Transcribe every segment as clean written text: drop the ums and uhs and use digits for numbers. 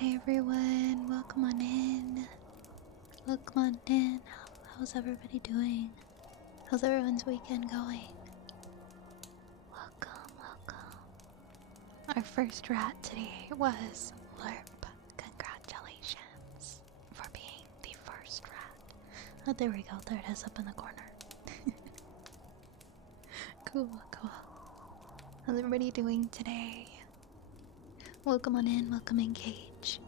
Hi everyone, welcome on in. Welcome on in. How's everybody doing? How's everyone's weekend going? Welcome, welcome. Our first rat today was Lerp. Congratulations for being the first rat. Oh, there we go. There it is up in the corner. Cool, cool. How's everybody doing today? Welcome on in, welcome in Cage.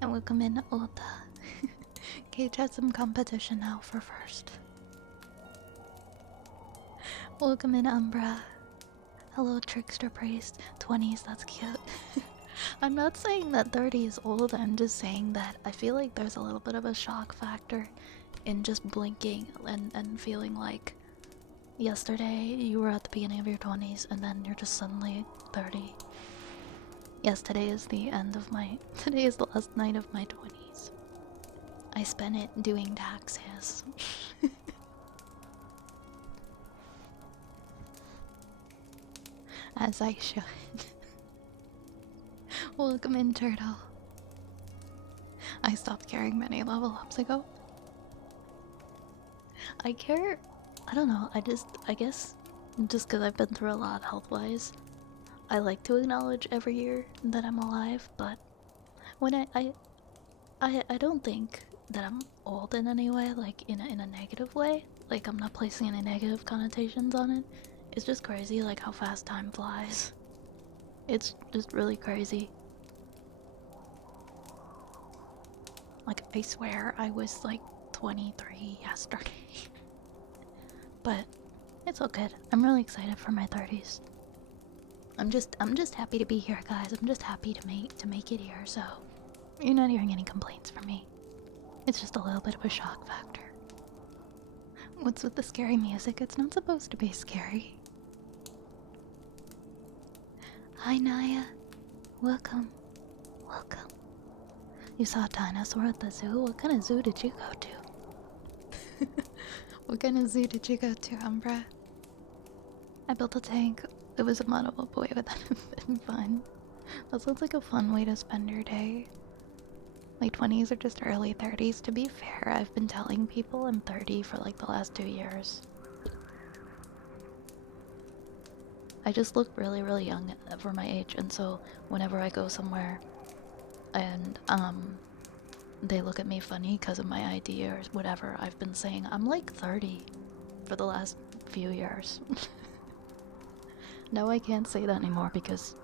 And welcome in Ulta. Cage has some competition now for first. Welcome in Umbra. Hello Trickster Priest. 20s, that's cute. I'm not saying that 30 is old, I'm just saying that I feel like there's a little bit of a shock factor in just blinking and feeling like yesterday you were at the beginning of your 20s and then you're just suddenly 30. Yes, today is the last night of my 20s. I spent it doing taxes. As I should. Welcome in, Turtle. I stopped caring many level ups ago. I care, I don't know, I guess, just because I've been through a lot health-wise, I like to acknowledge every year that I'm alive, but when I don't think that I'm old in any way, like in a negative way. Like I'm not placing any negative connotations on it. It's just crazy like how fast time flies. It's just really crazy. Like I swear I was like 23 yesterday. But it's all good. I'm really excited for my 30s. I'm just happy to be here, guys. I'm just happy to make it here, so you're not hearing any complaints from me. It's just a little bit of a shock factor. What's with the scary music? It's not supposed to be scary. Hi Naya. Welcome. Welcome. You saw a dinosaur at the zoo? What kind of zoo did you go to? What kind of zoo did you go to, Umbra? I built a tank. It was a model boy, but that would have been fun. That sounds like a fun way to spend your day. Like 20s or just early 30s. To be fair, I've been telling people I'm 30 for like the last 2 years. I just look really, really young for my age, and so whenever I go somewhere and they look at me funny because of my ID or whatever, I've been saying I'm like 30 for the last few years. No, I can't say that anymore because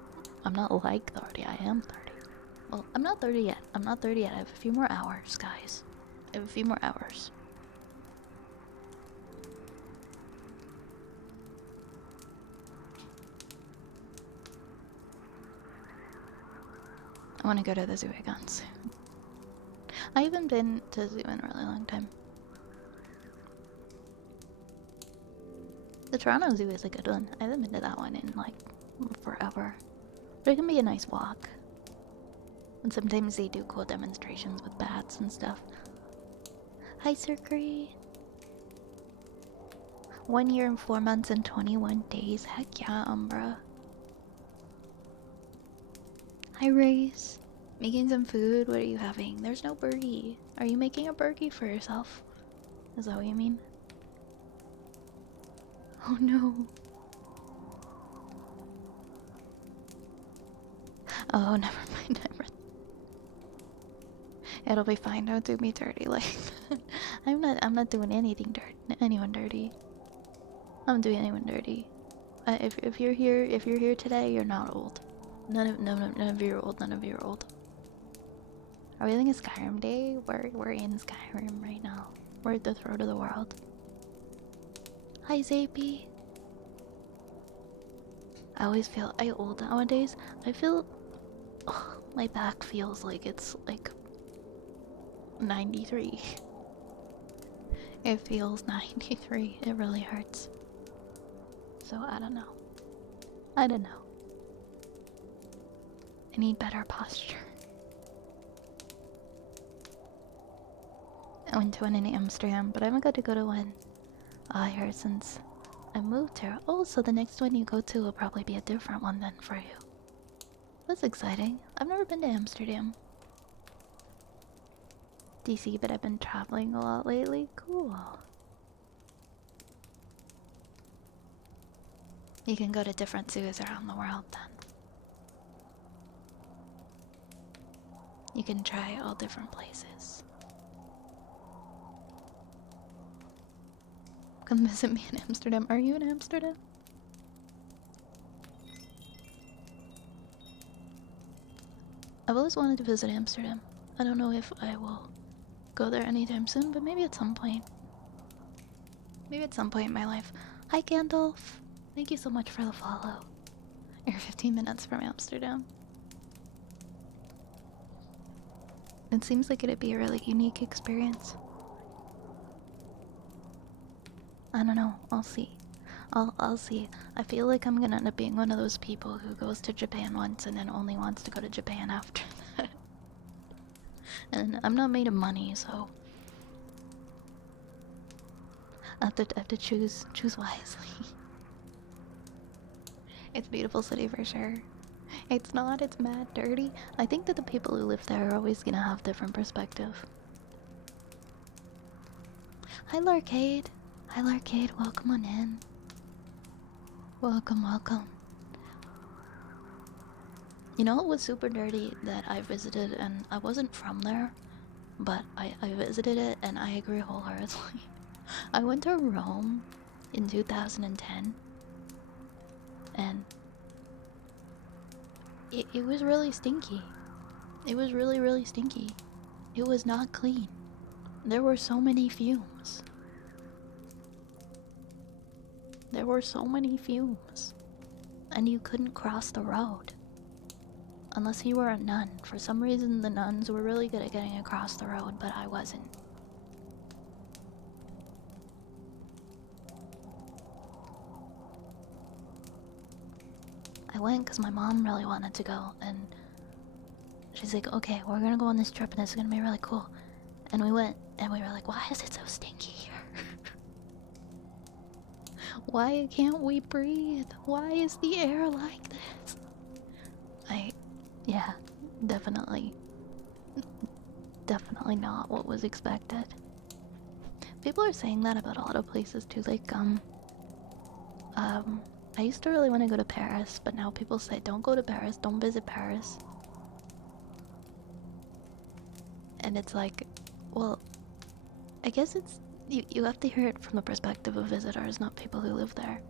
I'm not like 30, I am 30. Well, I'm not 30 yet. I'm not 30 yet. I have a few more hours, guys. I have a few more hours. I want to go to the zoo again soon. I haven't been to the zoo in a really long time. The Toronto Zoo is a good one. I haven't been to that one in like forever. But it can be a nice walk. And sometimes they do cool demonstrations with bats and stuff. Hi, Circry. 1 year and 4 months and 21 days. Heck yeah, Umbra. Hi, Race. Making some food? What are you having? There's no burgie. Are you making a burgie for yourself? Is that what you mean? Oh no. Oh, never mind. It'll be fine. Don't do me dirty like that. I'm not doing anything anyone dirty. I'm not doing anyone dirty. If you're here today, you're not old. None of you are old. None of you are old. Are we having a Skyrim day? We're in Skyrim right now. We're at the throat of the world. Hi Zapey. I always feel old nowadays. I feel my back feels like it's like 93. It feels 93. It really hurts. So I don't know. I don't know. I need better posture. I went to one in Amsterdam, but I haven't got to go to one here since I moved here. Oh, so the next one you go to will probably be a different one then for you. That's exciting. I've never been to Amsterdam. DC, but I've been traveling a lot lately. Cool. You can go to different zoos around the world then. You can try all different places. Come visit me in Amsterdam. Are you in Amsterdam? I've always wanted to visit Amsterdam. I don't know if I will go there anytime soon, but maybe at some point. Maybe at some point in my life. Hi, Gandalf. Thank you so much for the follow. You're 15 minutes from Amsterdam. It seems like it'd be a really unique experience. I don't know. I'll see. I'll see. I feel like I'm gonna end up being one of those people who goes to Japan once and then only wants to go to Japan after that. And I'm not made of money, so I have to choose wisely. It's a beautiful city for sure. It's not, it's mad dirty. I think that the people who live there are always gonna have different perspective. Hi Larcade. Hi Larcade, welcome on in. Welcome, welcome. You know, it was super dirty that I visited, and I wasn't from there, but I visited it and I agree wholeheartedly. I went to Rome in 2010 and it was really stinky. It was really, really stinky. It was not clean. There were so many fumes. There were so many fumes. And you couldn't cross the road. Unless you were a nun. For some reason, the nuns were really good at getting across the road, but I wasn't. I went because my mom really wanted to go, and she's like, okay, we're gonna go on this trip and it's gonna be really cool. And we went, and we were like, why is it so stinky here? Why can't we breathe? Why is the air like this? Yeah, definitely not what was expected. People are saying that about a lot of places too, like, I used to really want to go to Paris, but now people say don't go to Paris, don't visit Paris. And it's like, well, I guess it's, you have to hear it from the perspective of visitors, not people who live there.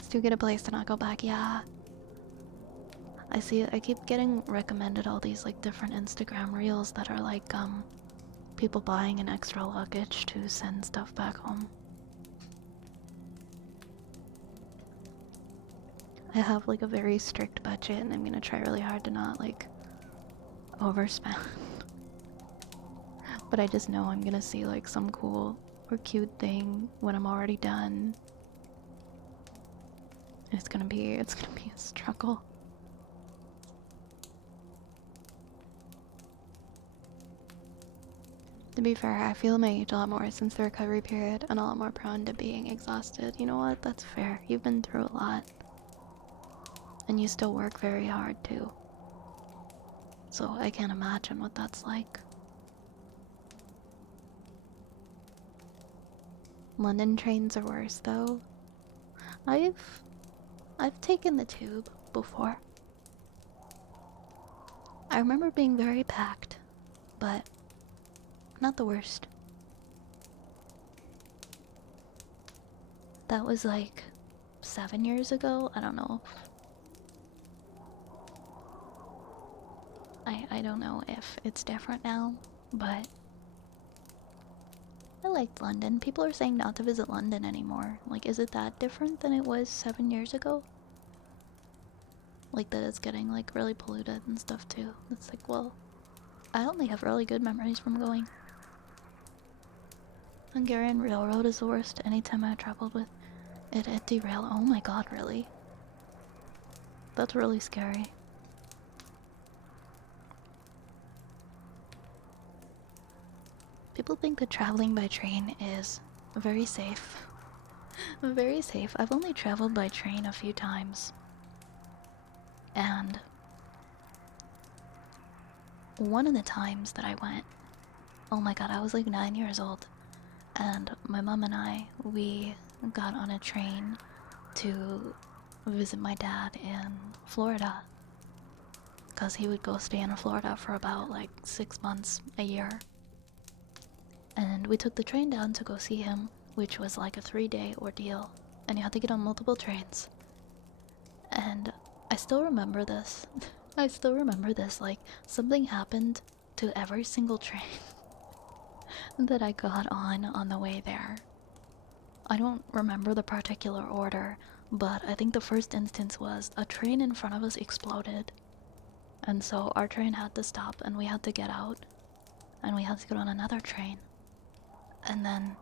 It's too good a place to not go back, yeah. I keep getting recommended all these like different Instagram reels that are like, people buying an extra luggage to send stuff back home. I have like a very strict budget and I'm gonna try really hard to not like overspend. But I just know I'm gonna see like some cool or cute thing when I'm already done. It's gonna be a struggle. To be fair, I feel my age a lot more since the recovery period and a lot more prone to being exhausted. You know what? That's fair. You've been through a lot. And you still work very hard too. So I can't imagine what that's like. London trains are worse though. I've taken the tube before. I remember being very packed, but not the worst. That was like 7 years ago. I don't know. I don't know if it's different now, but I liked London. People are saying not to visit London anymore. Like, is it that different than it was 7 years ago? Like that it's getting like really polluted and stuff too. It's like, well, I only have really good memories from going. Hungarian Railroad is the worst. Anytime I traveled with it, it derailed. Oh my god, really? That's really scary. People think that traveling by train is very safe. Very safe. I've only traveled by train a few times. And one of the times that I went, oh my god, I was like 9 years old. And my mom and we got on a train to visit my dad in Florida. Because he would go stay in Florida for about like 6 months, a year. And we took the train down to go see him, which was like a 3-day ordeal. And you had to get on multiple trains. And I still remember this. I still remember this. Like, something happened to every single train that I got on the way there. I don't remember the particular order, but I think the first instance was a train in front of us exploded. And so our train had to stop and we had to get out. And we had to get on another train. And then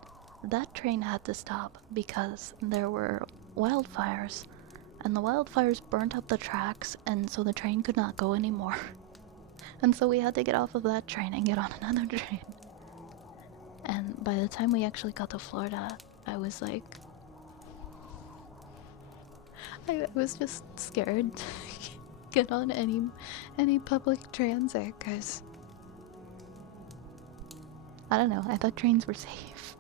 that train had to stop because there were wildfires. And the wildfires burnt up the tracks, and so the train could not go anymore. And so we had to get off of that train and get on another train. And by the time we actually got to Florida, I was like... I was just scared to get on any public transit, because... I don't know, I thought trains were safe.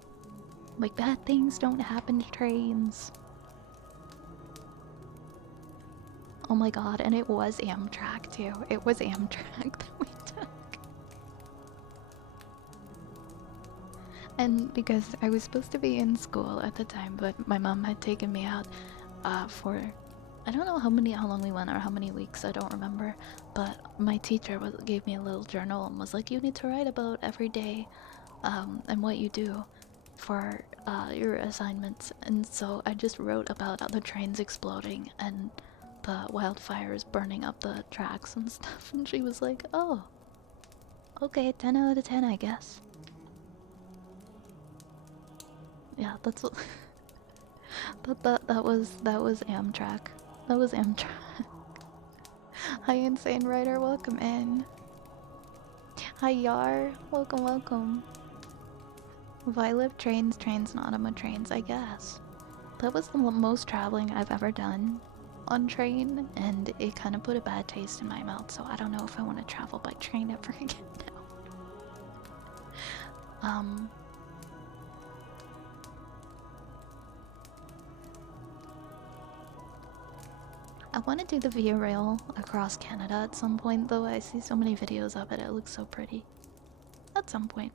Like, bad things don't happen to trains. Oh my god, and it was Amtrak too. It was Amtrak that we took. And because I was supposed to be in school at the time, but my mom had taken me out for... I don't know how long we went or how many weeks, I don't remember. But my teacher gave me a little journal and was like, you need to write about every day and what you do for your assignments. And so I just wrote about the trains exploding and the wildfires burning up the tracks and stuff, and she was like, oh, okay, 10 out of 10, I guess. Yeah, that's what... that was Amtrak. That was Amtrak. Hi, Insane Writer, welcome in. Hi, Yar, welcome, welcome. Violet trains, Nautima trains, I guess. That was the most traveling I've ever done on train, and it kind of put a bad taste in my mouth, so I don't know if I want to travel by train ever again now. I want to do the Via Rail across Canada at some point, though. I see so many videos of it, it looks so pretty. At some point.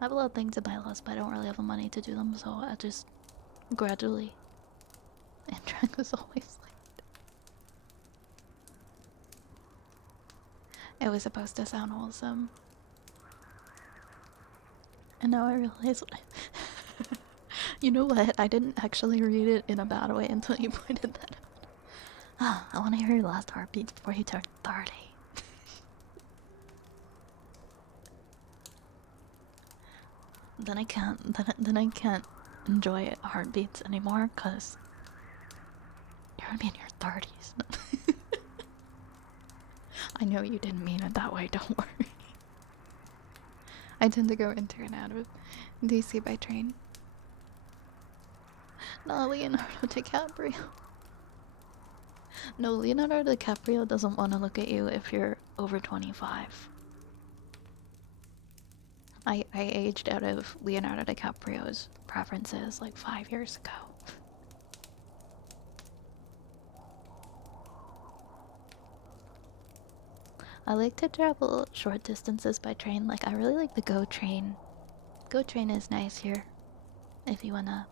I have a lot of things in my list, but I don't really have the money to do them, so I just gradually... Amtrak was always late. It was supposed to sound wholesome. And now I realize what You know what? I didn't actually read it in a bad way until you pointed that out. Ah, I want to hear your last heartbeats before you turn 30. Then I can't enjoy heartbeats anymore, cause you're gonna be in your 30s. I know you didn't mean it that way, don't worry. I tend to go into and out of DC by train. No, Leonardo DiCaprio. No, Leonardo DiCaprio doesn't want to look at you if you're over 25. I aged out of Leonardo DiCaprio's preferences like 5 years ago. I like to travel short distances by train. Like, I really like the GO train. GO train is nice here if you wanna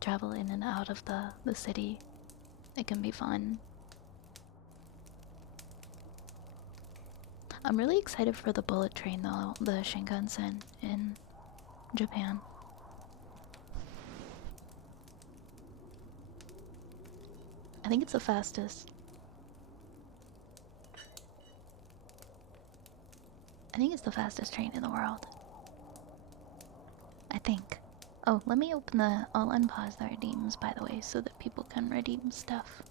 travel in and out of the city. It can be fun. I'm really excited for the bullet train though, the Shinkansen in Japan. I think it's the fastest. I think it's the fastest train in the world. I think. Oh, let me open I'll unpause the redeems, by the way, so that people can redeem stuff.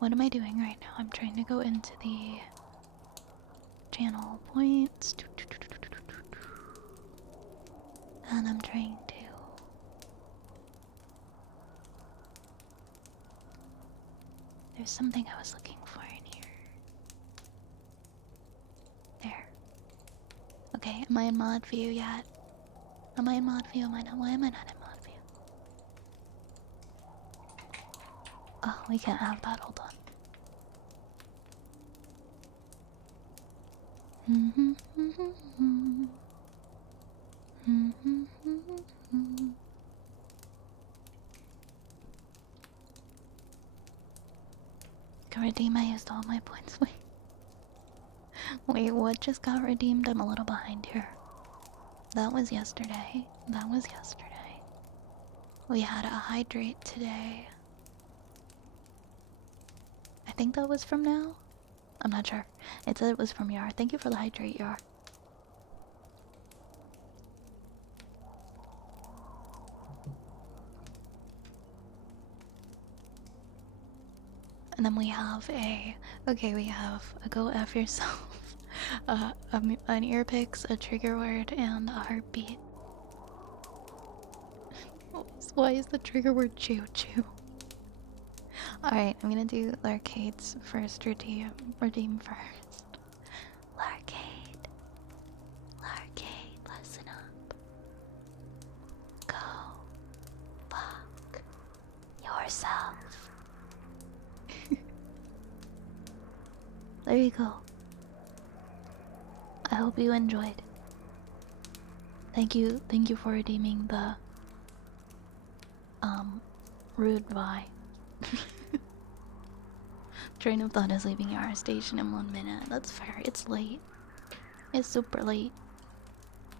What am I doing right now? I'm trying to go into the channel points. And I'm trying to. There's something I was looking for in here. There. Okay, am I in mod view yet? Am I in mod view? Am I not? Why am I not in mod view? Oh, we can't have that. Hold on. Can redeem. I used all my points. Wait, what just got redeemed? I'm a little behind here. That was yesterday. That was yesterday. We had a hydrate today. I think that was from now. I'm not sure. It said it was from Yar. Thank you for the hydrate, Yar. And then we have a... Okay, we have a go F yourself. An ear picks, a trigger word, and a heartbeat. Why is the trigger word choo choo? Alright, I'm gonna do Larcade's first redeem first. Larcade. Larcade, listen up. Go fuck yourself. There you go. I hope you enjoyed. Thank you for redeeming the rude bye. Train of thought is leaving our station in 1 minute. That's fair. It's late. It's super late.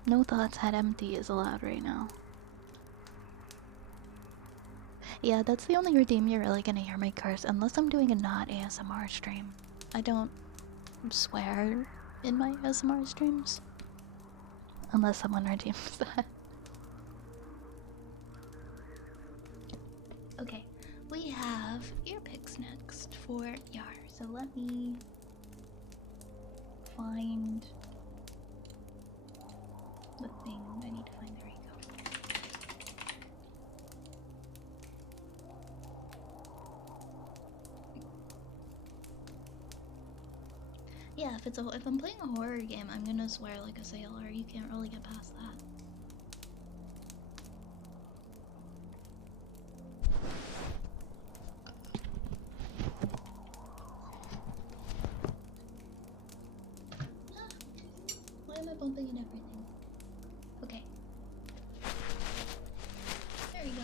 No thoughts had empty is allowed right now. Yeah, that's the only redeem you're really gonna hear my curse, unless I'm doing a not ASMR stream. I don't swear in my ASMR streams. Unless someone redeems that. Okay, we have ear picks next for Yar. So let me find the thing I need to find. There we go. Yeah, if I'm playing a horror game, I'm gonna swear like a sailor. You can't really get past that. Why am I bumping and everything? Okay. There we go.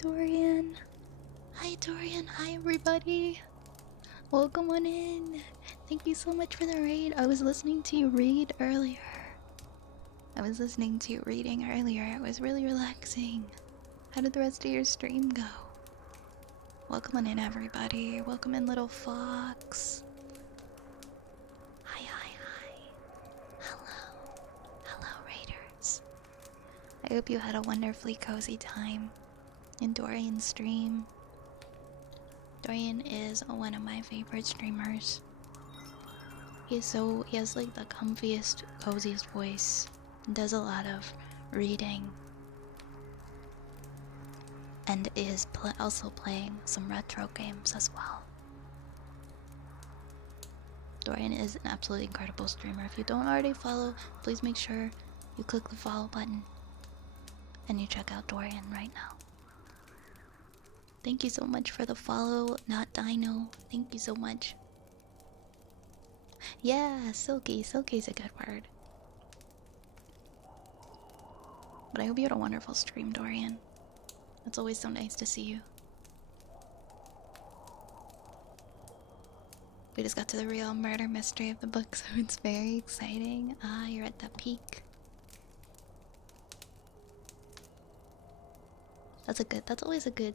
Dorian. Hi, Dorian. Hi, everybody. Welcome on in. Thank you so much for the raid. I was listening to you read earlier. I was listening to you reading earlier. It was really relaxing. How did the rest of your stream go? Welcome on in, everybody. Welcome in, little fox. Hi, hi, hi. Hello. Hello, raiders. I hope you had a wonderfully cozy time in Dorian's stream. Dorian is one of my favorite streamers. He has like the comfiest, coziest voice. Does a lot of reading. And is also playing some retro games as well. Dorian is an absolutely incredible streamer. If you don't already follow, please make sure you click the follow button and you check out Dorian right now. Thank you so much for the follow, not Dino. Thank you so much. Yeah, silky. Silky's a good word. But I hope you had a wonderful stream, Dorian. It's always so nice to see you. We just got to the real murder mystery of the book, so it's very exciting. Ah, you're at the peak. That's always a good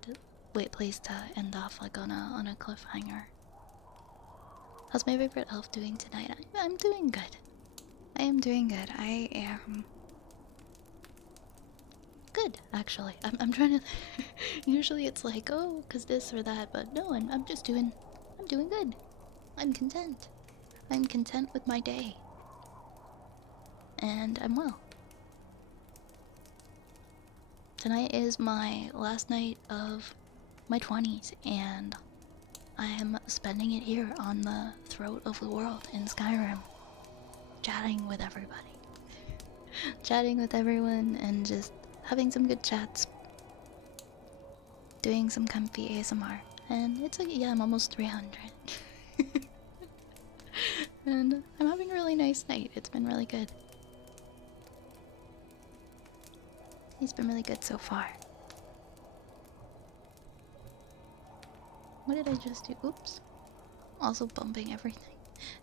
place to end off, like on a cliffhanger. How's my favorite elf doing tonight? I'm doing good. I am doing good. I am good, actually. I'm trying to usually it's like, oh, cause this or that, but no, I'm doing good. I'm content. I'm content with my day. And I'm well. Tonight is my last night of my 20s, and I am spending it here on the throat of the world in Skyrim. Chatting with everybody. Chatting with everyone and just having some good chats. Doing some comfy ASMR. And it's like, yeah, I'm almost 300. And I'm having a really nice night. It's been really good. It's been really good so far. What did I just do? Oops. Also bumping everything.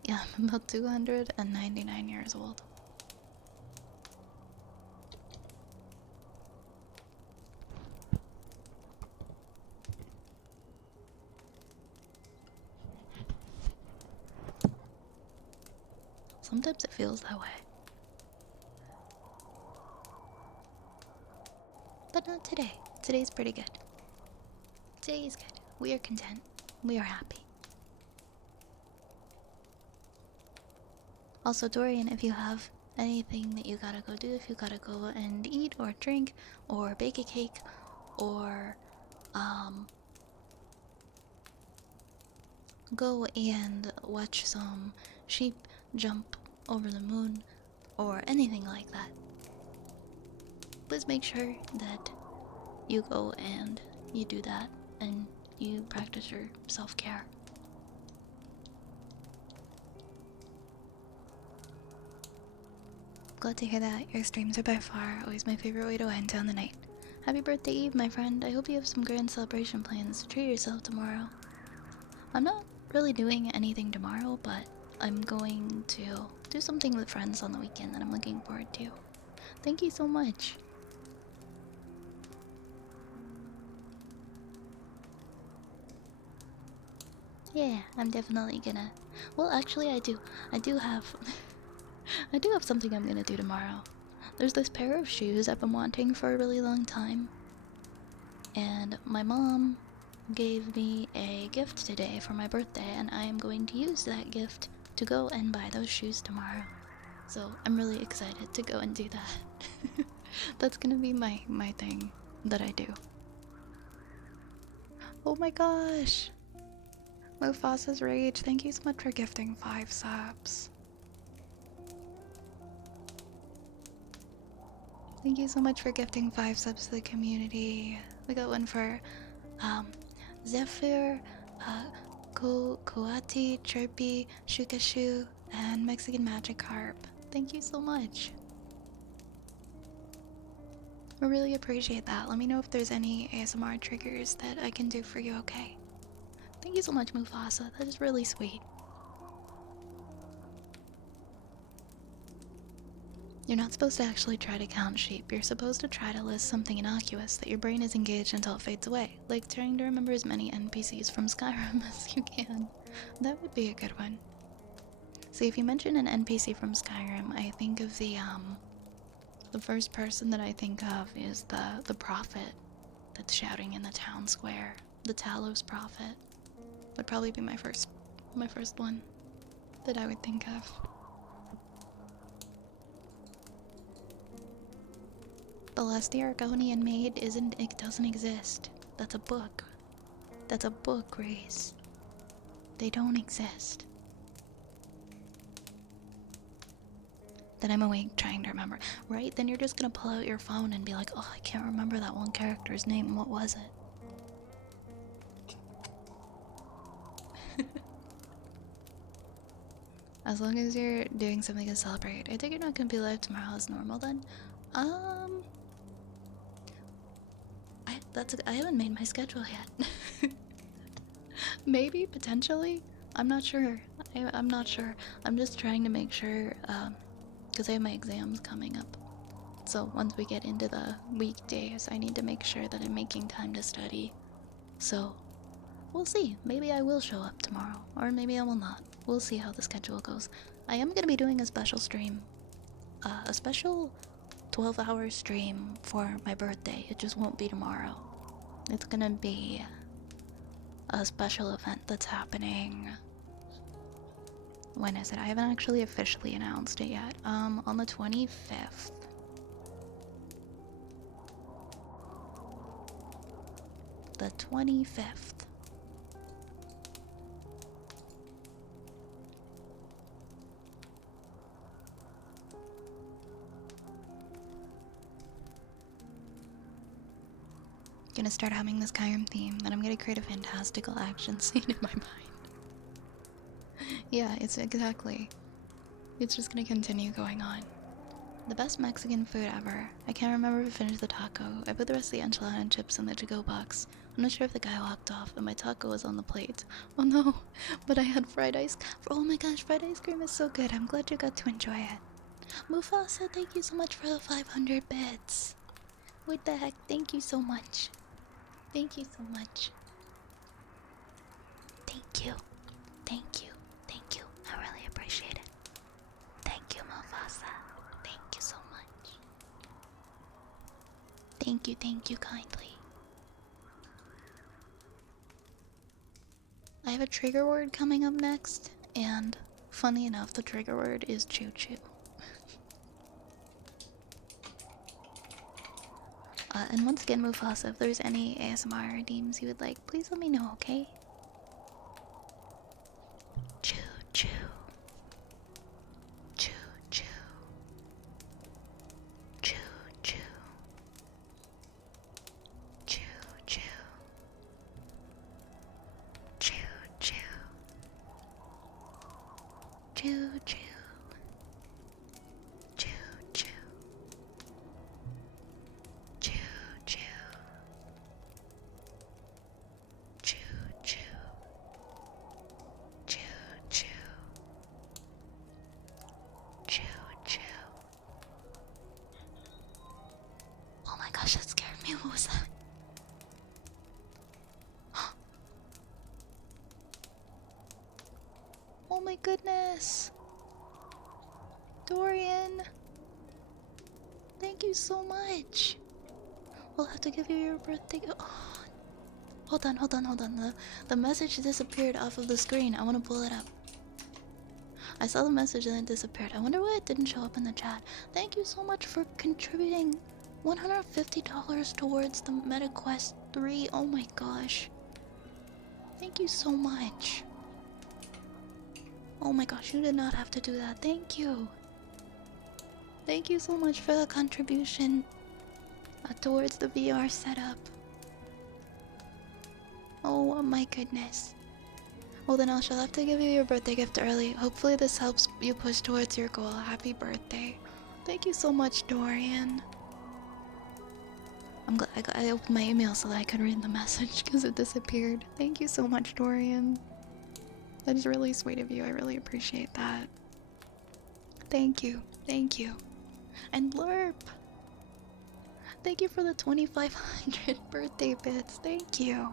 Yeah, I'm about 299 years old. Sometimes it feels that way. But not today. Today's pretty good. Today is good. We are content. We are happy. Also, Dorian, if you have anything that you gotta go do, if you gotta go and eat or drink or bake a cake or go and watch some sheep jump over the moon or anything like that, please make sure that you go and you do that and you practice your self-care. Glad to hear that. Your streams are by far always my favorite way to wind down the night. Happy birthday, Eve, my friend. I hope you have some grand celebration plans to treat yourself tomorrow. I'm not really doing anything tomorrow, but I'm going to do something with friends on the weekend that I'm looking forward to. Thank you so much. Yeah, I'm definitely gonna... Well, actually, I do have... I do have something I'm gonna do tomorrow. There's this pair of shoes I've been wanting for a really long time. And my mom gave me a gift today for my birthday, and I am going to use that gift to go and buy those shoes tomorrow. So I'm really excited to go and do that. That's gonna be my thing that I do. Oh my gosh! Mufasa's Rage, thank you so much for gifting 5 subs. Thank you so much for gifting 5 subs to the community. We got one for Zephyr, Koati, Chirpy, Shukashu, and Mexican Magic Harp. Thank you so much. I really appreciate that. Let me know if there's any ASMR triggers that I can do for you, okay? Thank you so much, Mufasa. That is really sweet. You're not supposed to actually try to count sheep. You're supposed to try to list something innocuous that your brain is engaged until it fades away, like trying to remember as many NPCs from Skyrim as you can. That would be a good one. See, if you mention an NPC from Skyrim, I think of the first person that I think of is the prophet that's shouting in the town square. The Talos prophet would probably be my first one that I would think of. The last Aragonian maid it doesn't exist. That's a book. That's a book, Grace. They don't exist. Then I'm awake trying to remember. Right? Then you're just gonna pull out your phone and be like, oh, I can't remember that one character's name. What was it? As long as you're doing something to celebrate. I think you're not gonna be live tomorrow as normal then. I haven't made my schedule yet. Maybe, potentially. I'm not sure. I'm not sure. I'm just trying to make sure, because I have my exams coming up. So once we get into the weekdays, I need to make sure that I'm making time to study. So, we'll see. Maybe I will show up tomorrow, or maybe I will not. We'll see how the schedule goes. I am gonna be doing a special stream. A special 12-hour stream for my birthday. It just won't be tomorrow. It's gonna be a special event that's happening. When is it? I haven't actually officially announced it yet. On the 25th. The 25th. Gonna start humming this Skyrim theme, then I'm gonna create a fantastical action scene in my mind. Yeah, it's exactly. It's just gonna continue going on. The best Mexican food ever. I can't remember if I finished the taco. I put the rest of the enchilada and chips in the to-go box. I'm not sure if the guy walked off, but my taco was on the plate. Oh no, but I had fried ice. Oh my gosh, fried ice cream is so good. I'm glad you got to enjoy it. Mufasa, thank you so much for the 500 bits. What the heck? Thank you so much. Thank you so much. Thank you. Thank you. Thank you. I really appreciate it. Thank you, Mufasa. Thank you so much. Thank you kindly. I have a trigger word coming up next, and funny enough, the trigger word is choo-choo. And once again, Mufasa, if there's any ASMR redeems you would like, please let me know, okay? Choo-choo. Choo-choo. Choo-choo. Choo-choo. Choo-choo. Choo-choo. Oh my goodness. Dorian. Thank you so much. We'll have to give you your birthday. Oh. Hold on. The message disappeared off of the screen. I want to pull it up. I saw the message and it disappeared. I wonder why it didn't show up in the chat. Thank you so much for contributing $150 towards the MetaQuest 3. Oh my gosh. Thank you so much. Oh my gosh, you did not have to do that. Thank you. Thank you so much for the contribution towards the VR setup. Oh my goodness. Well then she'll have to give you your birthday gift early. Hopefully this helps you push towards your goal. Happy birthday. Thank you so much, Dorian. I'm glad I opened my email so that I could read the message because it disappeared. Thank you so much, Dorian. That is really sweet of you. I really appreciate that. Thank you. Thank you. And Lurp! Thank you for the 2,500 birthday bits. Thank you.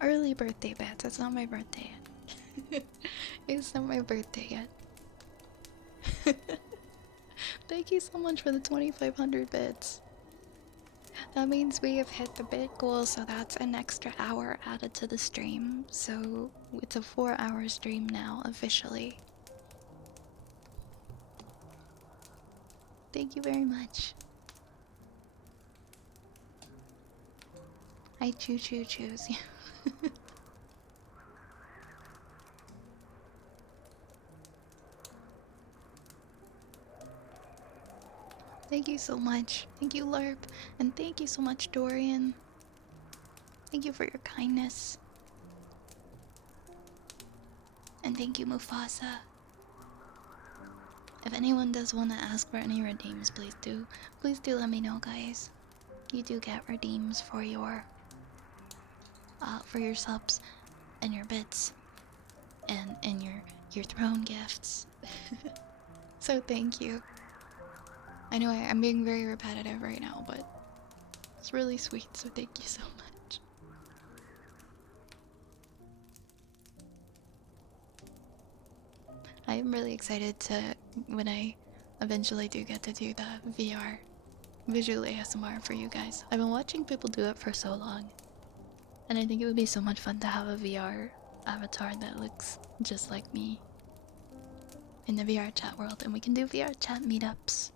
Early birthday bits. It's not my birthday yet. It's not my birthday yet. Thank you so much for the 2,500 bits. That means we have hit the bit goal, so that's an extra hour added to the stream. So it's a 4-hour stream now, officially. Thank you very much. I choose you. Thank you so much. Thank you, Lerp. And thank you so much, Dorian. Thank you for your kindness. And thank you, Mufasa. If anyone does want to ask for any redeems, please do. Please do let me know, guys. You do get redeems for your subs and your bits and your throne gifts. So thank you. I know I'm being very repetitive right now, but it's really sweet, so thank you so much. I am really excited when I eventually do get to do the VR visual ASMR for you guys. I've been watching people do it for so long, and I think it would be so much fun to have a VR avatar that looks just like me in the VR chat world, and we can do VR chat meetups.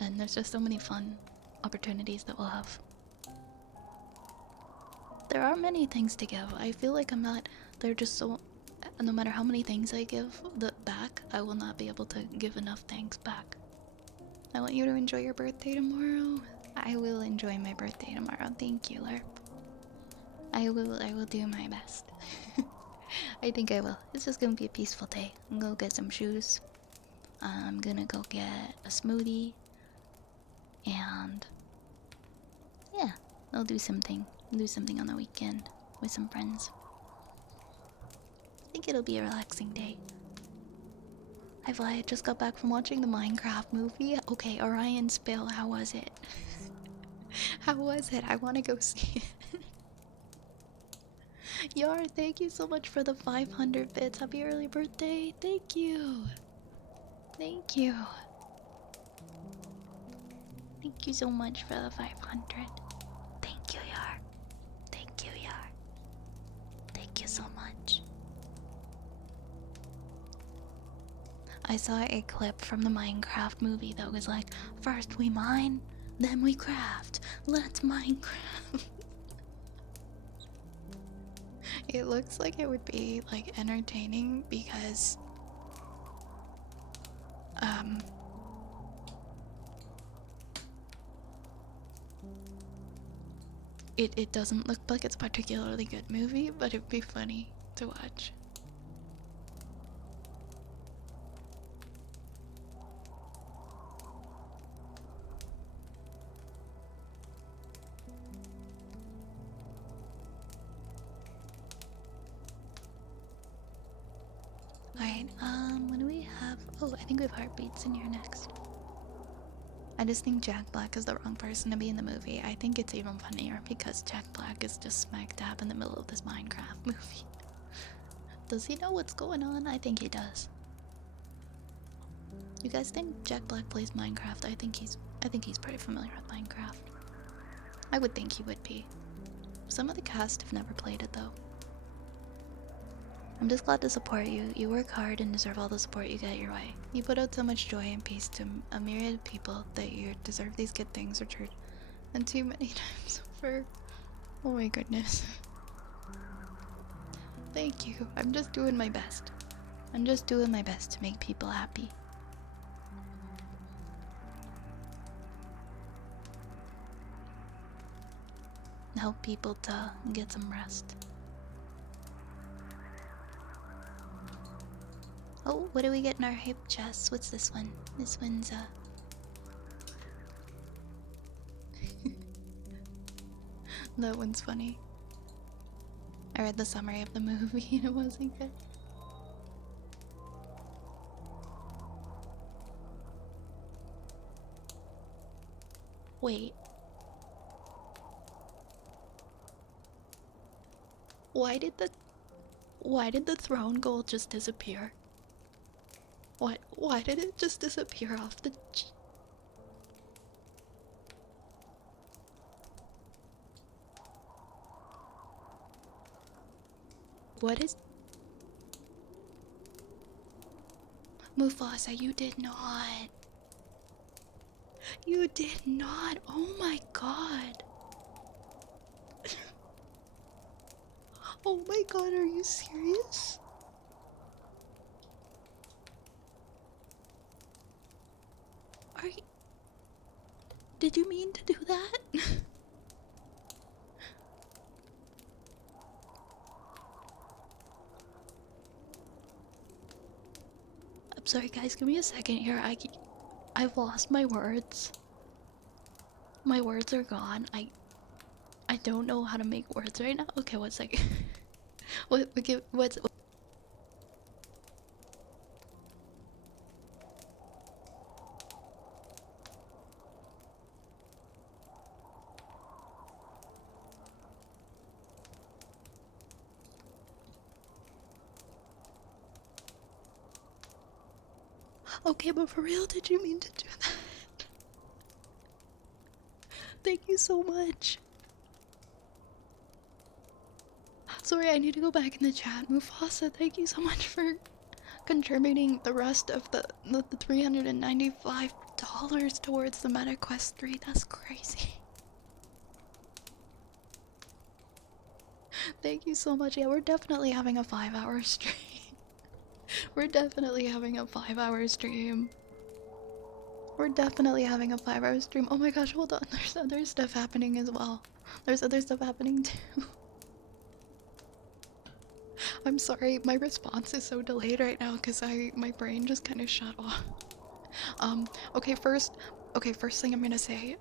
And there's just so many fun opportunities that we'll have. There are many things to give. I feel like they're just so, no matter how many things I give back, I will not be able to give enough thanks back. I want you to enjoy your birthday tomorrow. I will enjoy my birthday tomorrow. Thank you, Lerp. I will do my best. I think I will. It's just gonna be a peaceful day. I'm gonna go get some shoes. I'm gonna go get a smoothie. And yeah, I'll do something. Do something on the weekend with some friends. I think it'll be a relaxing day. Hi Fly, I just got back from watching the Minecraft movie. Okay, Orion Spill, how was it? How was it? I want to go see it. Yar, thank you so much for the 500 bits. Happy early birthday. Thank you. Thank you. Thank you so much for the 500. Thank you, Yar. Thank you, Yar. Thank you so much. I saw a clip from the Minecraft movie that was like, first we mine, then we craft. Let's Minecraft. It looks like it would be like entertaining because it doesn't look like it's a particularly good movie, but it'd be funny to watch. Alright, what do we have? Oh, I think we have Heartbeats in here next. I just think Jack Black is the wrong person to be in the movie. I think it's even funnier because Jack Black is just smack dab in the middle of this Minecraft movie. Does he know what's going on? I think he does. You guys think Jack Black plays Minecraft? I think he's pretty familiar with Minecraft. I would think he would be. Some of the cast have never played it though. I'm just glad to support you. You work hard and deserve all the support you get your way. You put out so much joy and peace to a myriad of people that you deserve these good things returned, and too many times over. Oh my goodness. Thank you. I'm just doing my best. I'm just doing my best to make people happy. Help people to get some rest. Oh, Oh, what do we get in our hype chest? What's this one? This one's that one's funny. I read the summary of the movie and it wasn't good. Wait. Why did the throne gold just disappear? Why did it just disappear off the What is Mufasa, you did not. You did not. Oh my god. Oh my god, are you serious? Are you... Did you mean to do that? I'm sorry guys, give me a second here. I've lost my words. My words are gone. I don't know how to make words right now. Okay, one second. What's okay, but for real, did you mean to do that? Thank you so much. Sorry, I need to go back in the chat. Mufasa, thank you so much for contributing the rest of the $395 towards the Meta Quest 3. That's crazy. Thank you so much. Yeah, we're definitely having a 5-hour stream. We're definitely having a 5-hour stream. We're definitely having a 5-hour stream. Oh my gosh, hold on. There's other stuff happening as well. There's other stuff happening too. I'm sorry, my response is so delayed right now because my brain just kind of shut off. Okay, first thing I'm gonna say,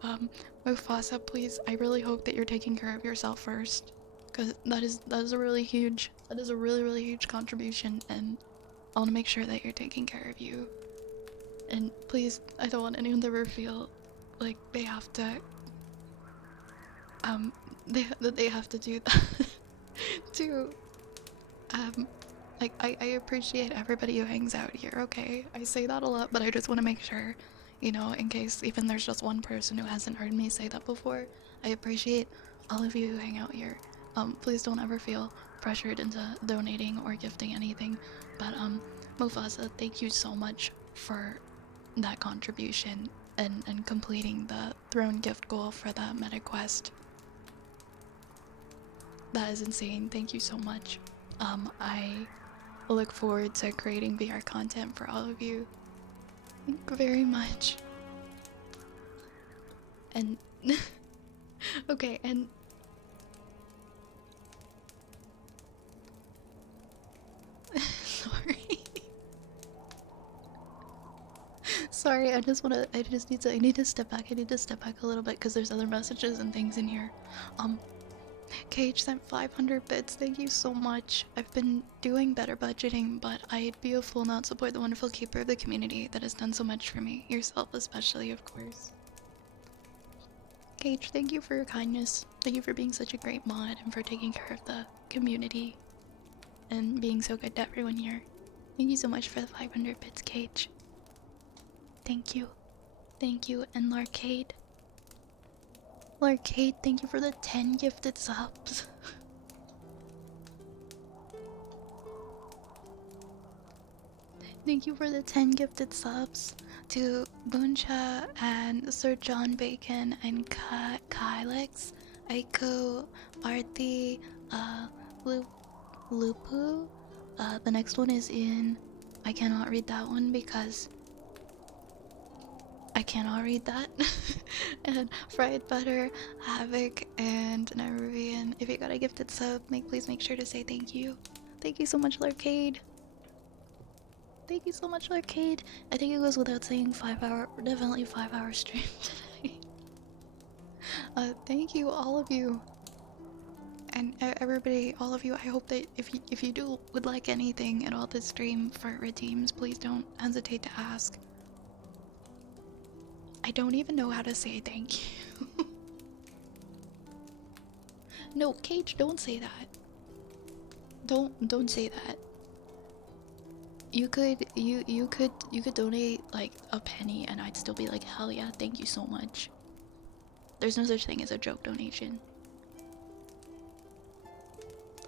Mufasa, please, I really hope that you're taking care of yourself first. Because that is a really huge, really huge contribution, and I want to make sure that you're taking care of you. And please, I don't want anyone to ever feel like they have to, they have to do that to, like, I appreciate everybody who hangs out here, okay? I say that a lot, but I just want to make sure, you know, in case even there's just one person who hasn't heard me say that before, I appreciate all of you who hang out here. Please don't ever feel pressured into donating or gifting anything, but, Mufasa, thank you so much for that contribution and completing the throne gift goal for the Meta Quest. That is insane. Thank you so much. I look forward to creating VR content for all of you. Thank you very much. And okay, and sorry. Sorry, I need to step back. I need to step back a little bit because there's other messages and things in here. Cage sent 500 bits. Thank you so much. I've been doing better budgeting, but I'd be a fool not to support the wonderful keeper of the community that has done so much for me. Yourself especially, of course. Cage, thank you for your kindness. Thank you for being such a great mod and for taking care of the community and being so good to everyone here. Thank you so much for the 500 bits, Cage. Thank you. Thank you, and Larcade. Larcade, thank you for the 10 gifted subs. Thank you for the 10 gifted subs to Buncha and Sir John Bacon and Kylix, Aiko, Arthi, Lupu. The next one is in. I cannot read that one because I cannot read that. And Fried Butter, Havoc, and Nerubian. If you got a gifted sub, please make sure to say thank you. Thank you so much, Larcade. Thank you so much, Arcade. I think it goes without saying 5 hour, definitely 5 hour stream today. Thank you, all of you. And everybody, all of you, I hope that if you do would like anything at all this stream for redeems, please don't hesitate to ask. I don't even know how to say thank you. No, Cage, don't say that. Don't say that. You could donate like a penny and I'd still be like, hell yeah, thank you so much. There's no such thing as a joke donation.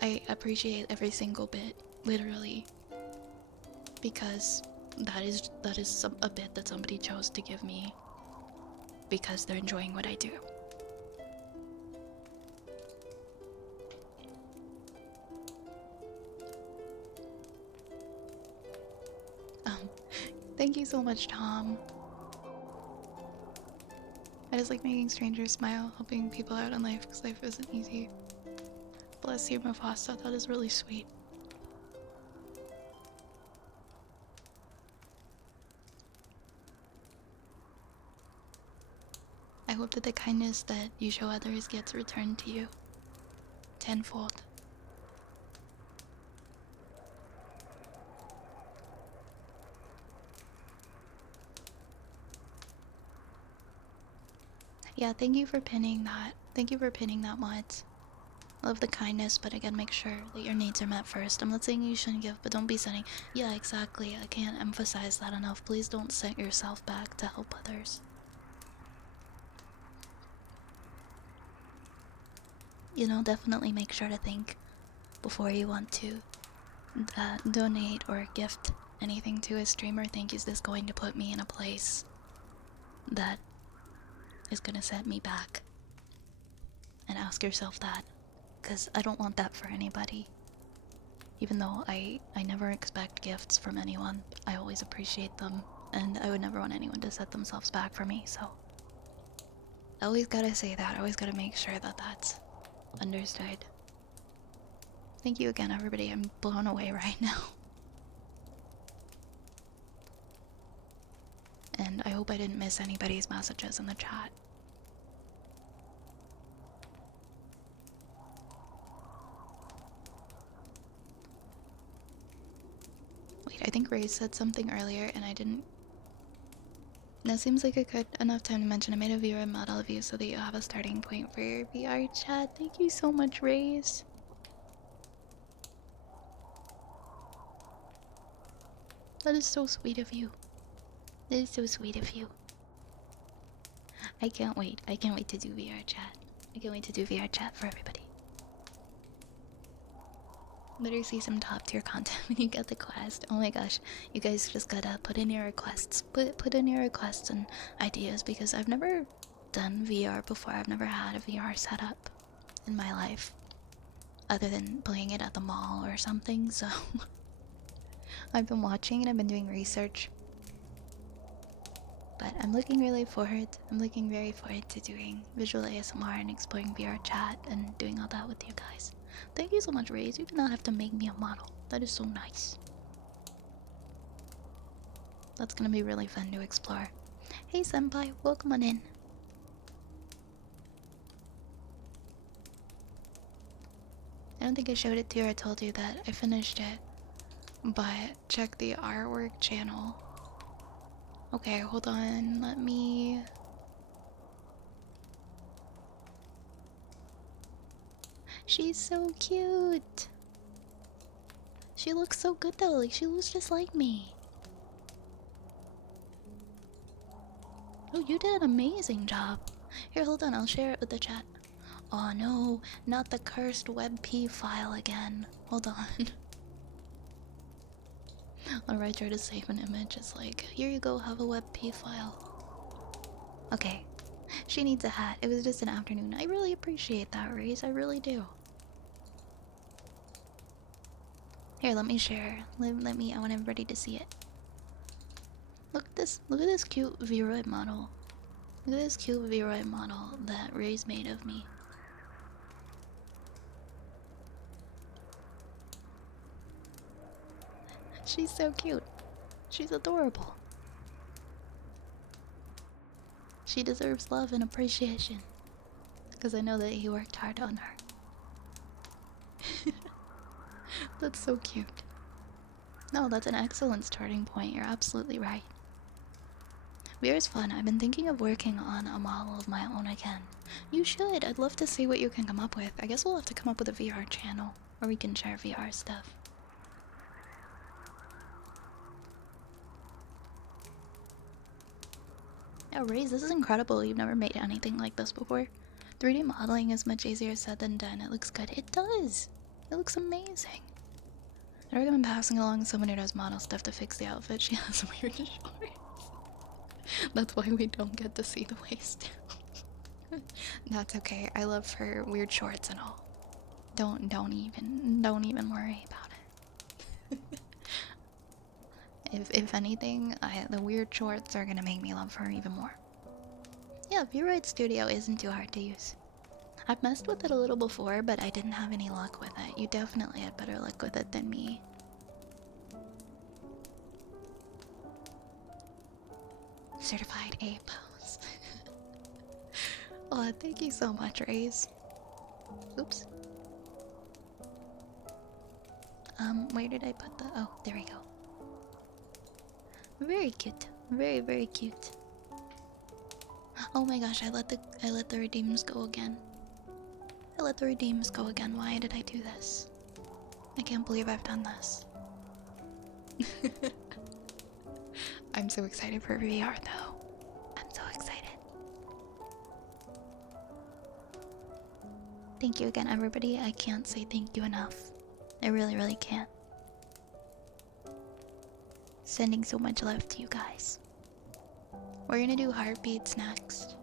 I appreciate every single bit, literally. Because that is a bit that somebody chose to give me because they're enjoying what I do. Thank you so much, Tom. I just like making strangers smile, helping people out in life because life isn't easy. Bless you, Mufasa. That is really sweet. I hope that the kindness that you show others gets returned to you tenfold. Yeah, thank you for pinning that. Thank you for pinning that, Mods. I love the kindness, but again, make sure that your needs are met first. I'm not saying you shouldn't give, but don't be sending. Yeah, exactly. I can't emphasize that enough. Please don't set yourself back to help others. You know, definitely make sure to think before you want to donate or gift anything to a streamer. Think, is this going to put me in a place that is gonna set me back? And ask yourself that, because I don't want that for anybody. Even though I never expect gifts from anyone, I always appreciate them, and I would never want anyone to set themselves back for me, so I always gotta say that. I always gotta make sure that that's understood. Thank you again, everybody. I'm blown away right now. And I hope I didn't miss anybody's messages in the chat. Wait, I think Ray said something earlier and I didn't. That seems like a good enough time to mention I made a viewer model of you so that you have a starting point for your VR chat. Thank you so much, Rays. That is so sweet of you. That is so sweet of you. I can't wait. I can't wait to do VR chat. I can't wait to do VR chat for everybody. Better see some top tier content when you get the quest. Oh my gosh, you guys just gotta put in your requests. Put in your requests and ideas because I've never done VR before. I've never had a VR setup in my life, other than playing it at the mall or something. So I've been watching and I've been doing research. But I'm looking really forward. I'm looking very forward to doing visual ASMR and exploring VR chat and doing all that with you guys. Thank you so much, Raze. You do not have to make me a model. That is so nice. That's gonna be really fun to explore. Hey, Senpai, welcome on in. I don't think I showed it to you or told you that I finished it. But check the artwork channel. Okay, hold on. Let me... She's so cute. She looks so good though, like she looks just like me. Oh, you did an amazing job. Here, hold on, I'll share it with the chat. Oh no, not the cursed WebP file again. Hold on. Alright, try to save an image. It's like, here you go, have a WebP file. Okay. She needs a hat. It was just an afternoon. I really appreciate that, Reese. I really do. Here, let me share. Let me, I want everybody to see it. Look at this cute V-Roid model. Look at this cute V-Roid model that Ray's made of me. She's so cute. She's adorable. She deserves love and appreciation. Because I know that he worked hard on her. That's so cute. No, that's an excellent starting point. You're absolutely right. VR is fun. I've been thinking of working on a model of my own again. You should. I'd love to see what you can come up with. I guess we'll have to come up with a VR channel where we can share VR stuff. Yeah, Raze, this is incredible. You've never made anything like this before. 3D modeling is much easier said than done. It looks good. It does. It looks amazing. I recommend passing along someone who does model stuff to fix the outfit. She has weird shorts. That's why we don't get to see the waist. That's okay. I love her weird shorts and all. Don't even worry about it. If anything, the weird shorts are gonna make me love her even more. Yeah, VRoid Studio isn't too hard to use. I've messed with it a little before, but I didn't have any luck with it. You definitely had better luck with it than me. Certified A pose. Oh, thank you so much, Raze. Oops. Where did I put the? Oh, there we go. Very cute. Very, very cute. Oh my gosh, I let the redeems go again. I let the redeems go again. Why did I do this? I can't believe I've done this. I'm so excited for VR though. I'm so excited. Thank you again, everybody. I can't say thank you enough. I really, really can't. Sending so much love to you guys. We're gonna do heartbeats next.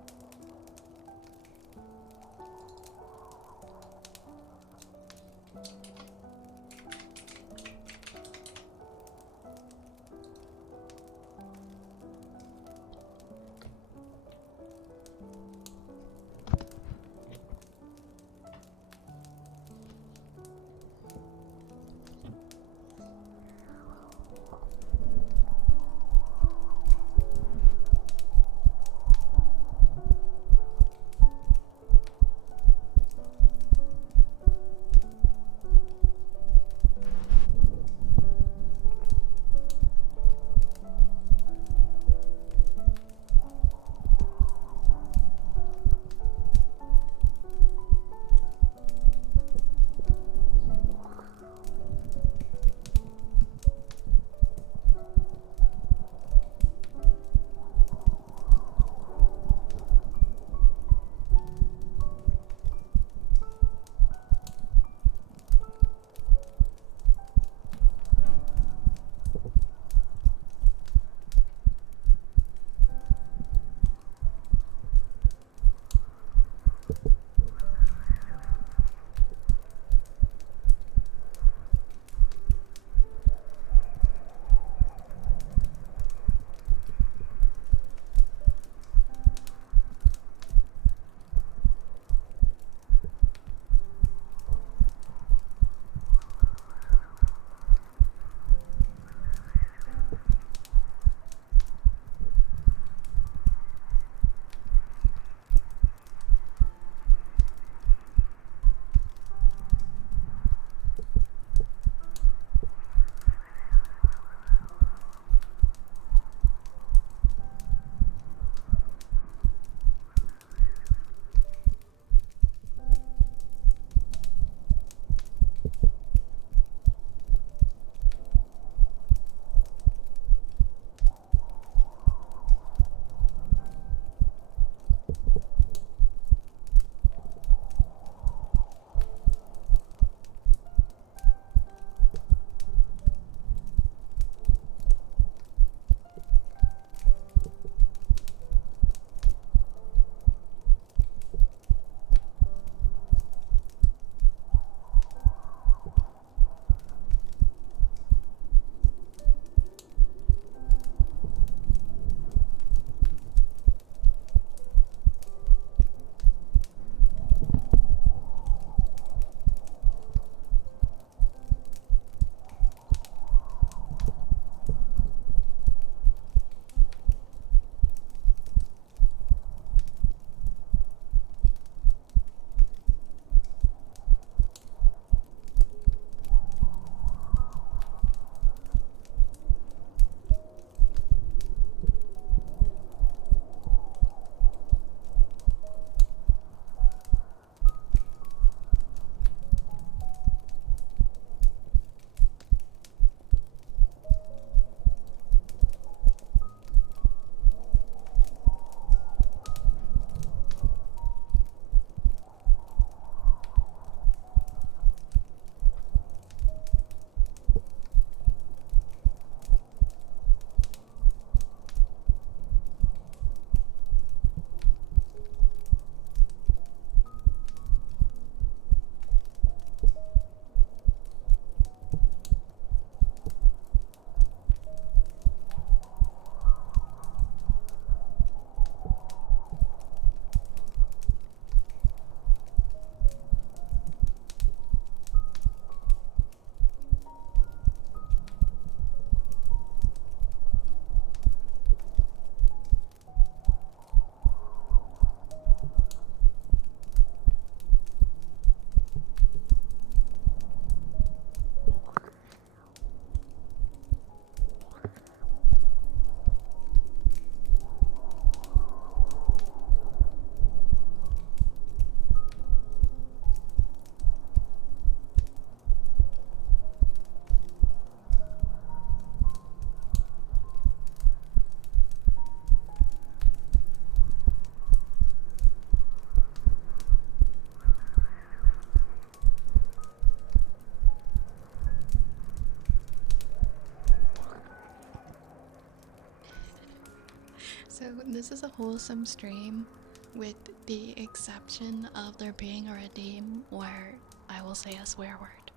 this is a wholesome stream with the exception of there being a redeem where I will say a swear word.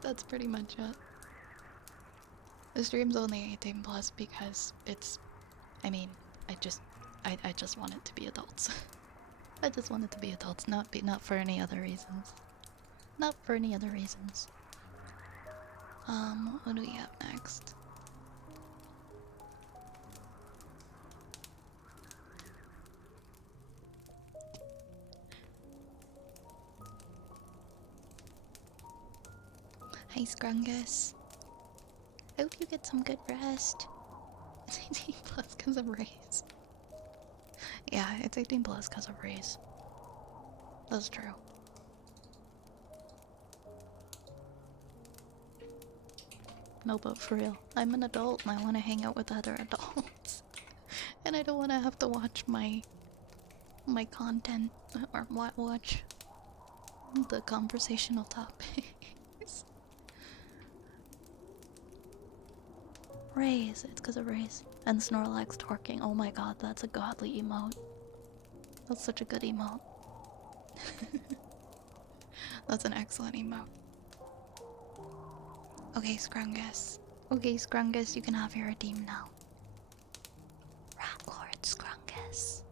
That's pretty much it. The stream's only 18 plus because it's, I mean, I just want it to be adults. I just want it to be adults, not for any other reasons. Not for any other reasons. What do we have next? Hi, Scrungus. Hope you get some good rest. It's 18 plus because of race. Yeah, it's 18 plus because of race. That's true. No, but for real, I'm an adult and I want to hang out with other adults. And I don't want to have to watch my content or watch the conversational topics. Raise, it's because of Raise. And Snorlax twerking. Oh my god, that's a godly emote. That's such a good emote. That's an excellent emote. Okay, Scrungus. Okay, Scrungus, you can have your redeem now. Rat Lord Scrungus.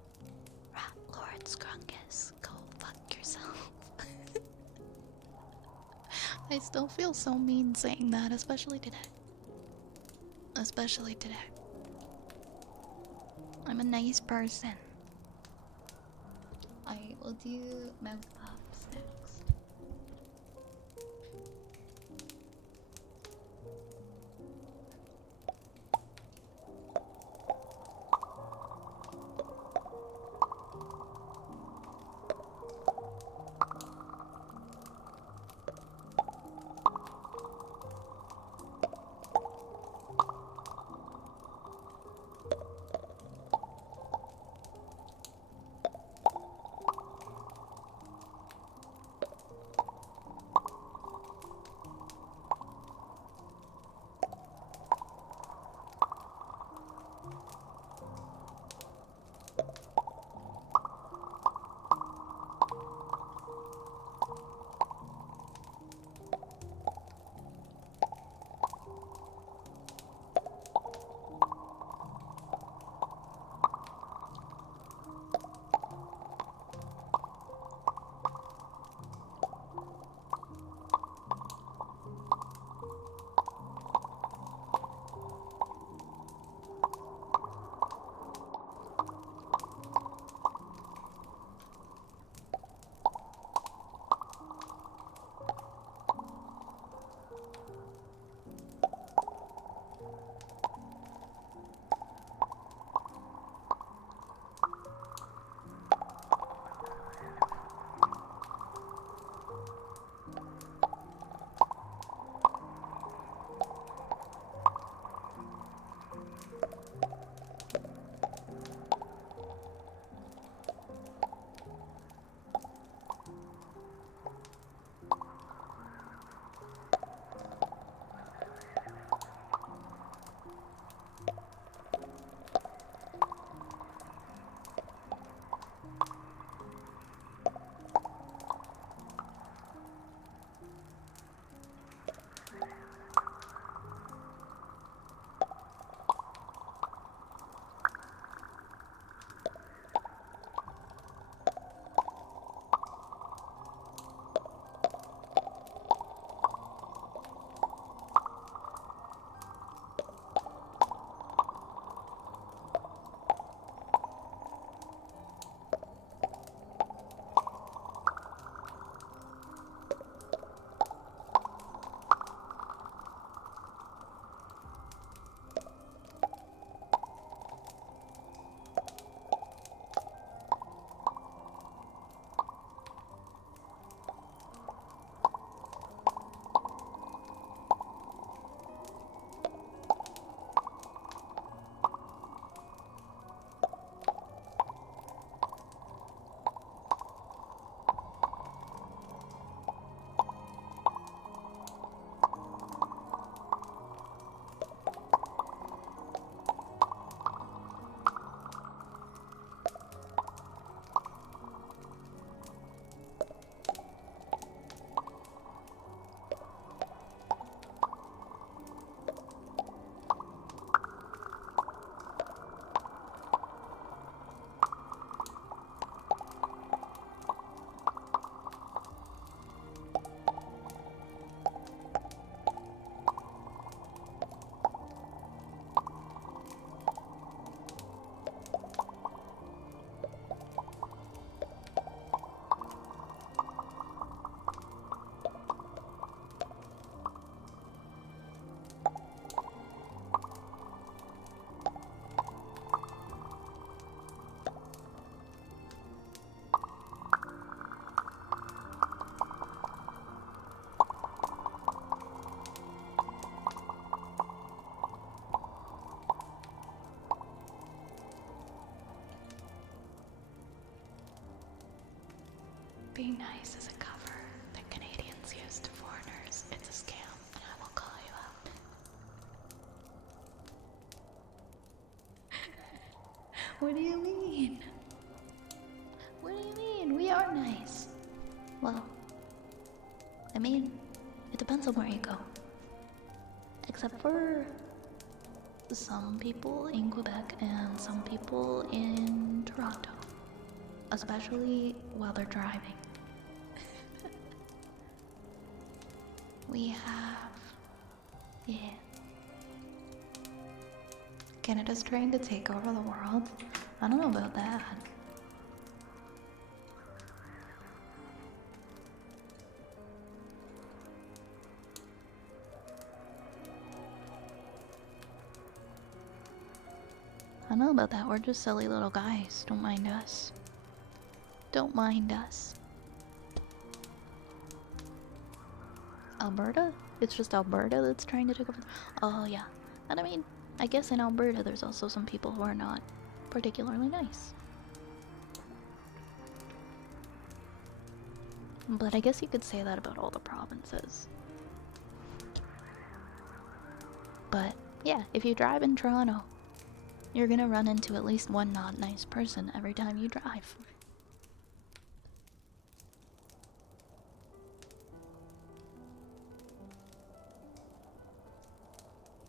Rat Lord Scrungus. Go fuck yourself. I still feel so mean saying that, especially today. Especially today. I'm a nice person. I will do mouth puffs next. Being nice is a cover that Canadians use to foreigners. It's a scam, and I will call you out. What do you mean? What do you mean? We are nice. Well, I mean, it depends on where you go. Except for some people in Quebec and some people in Toronto. Especially while they're driving. We have... yeah. Canada's trying to take over the world? I don't know about that. I don't know about that, we're just silly little guys. Don't mind us. Don't mind us. Alberta? It's just Alberta that's trying to take over. Oh, yeah. And I mean, I guess in Alberta there's also some people who are not particularly nice. But I guess you could say that about all the provinces. But yeah, if you drive in Toronto, you're gonna run into at least one not nice person every time you drive.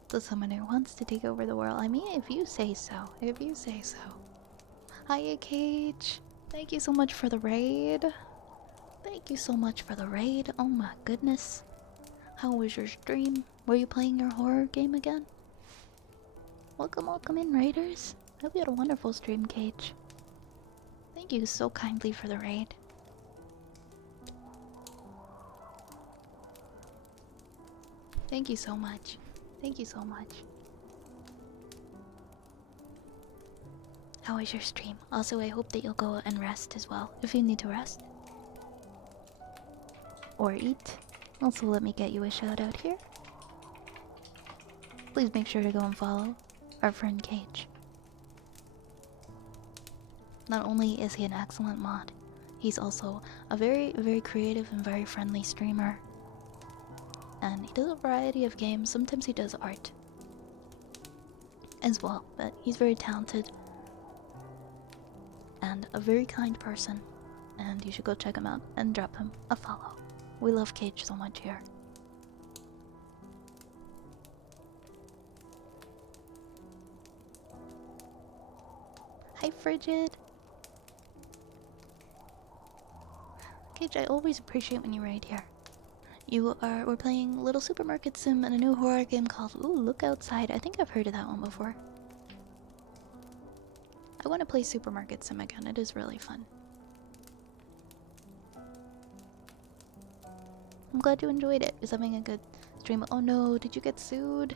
To someone who wants to take over the world. I mean, if you say so. If you say so. Hiya, Cage. Thank you so much for the raid. Thank you so much for the raid. Oh my goodness. How was your stream? Were you playing your horror game again? Welcome, welcome in, raiders. I hope you had a wonderful stream, Cage. Thank you so kindly for the raid. Thank you so much. Thank you so much. How was your stream? Also, I hope that you'll go and rest as well, if you need to rest. Or eat. Also, let me get you a shout out here. Please make sure to go and follow our friend Cage. Not only is he an excellent mod, he's also a very, very creative and very friendly streamer. And he does a variety of games. Sometimes he does art as well, but he's very talented and a very kind person, and you should go check him out and drop him a follow. We love Cage so much here. Hi, Frigid. Cage, I always appreciate when you raid here. We're playing Little Supermarket Sim and a new horror game called Look Outside. I think I've heard of that one before. I want to play Supermarket Sim again, it is really fun. I'm glad you enjoyed it. Is having a good stream. Oh no, did you get sued?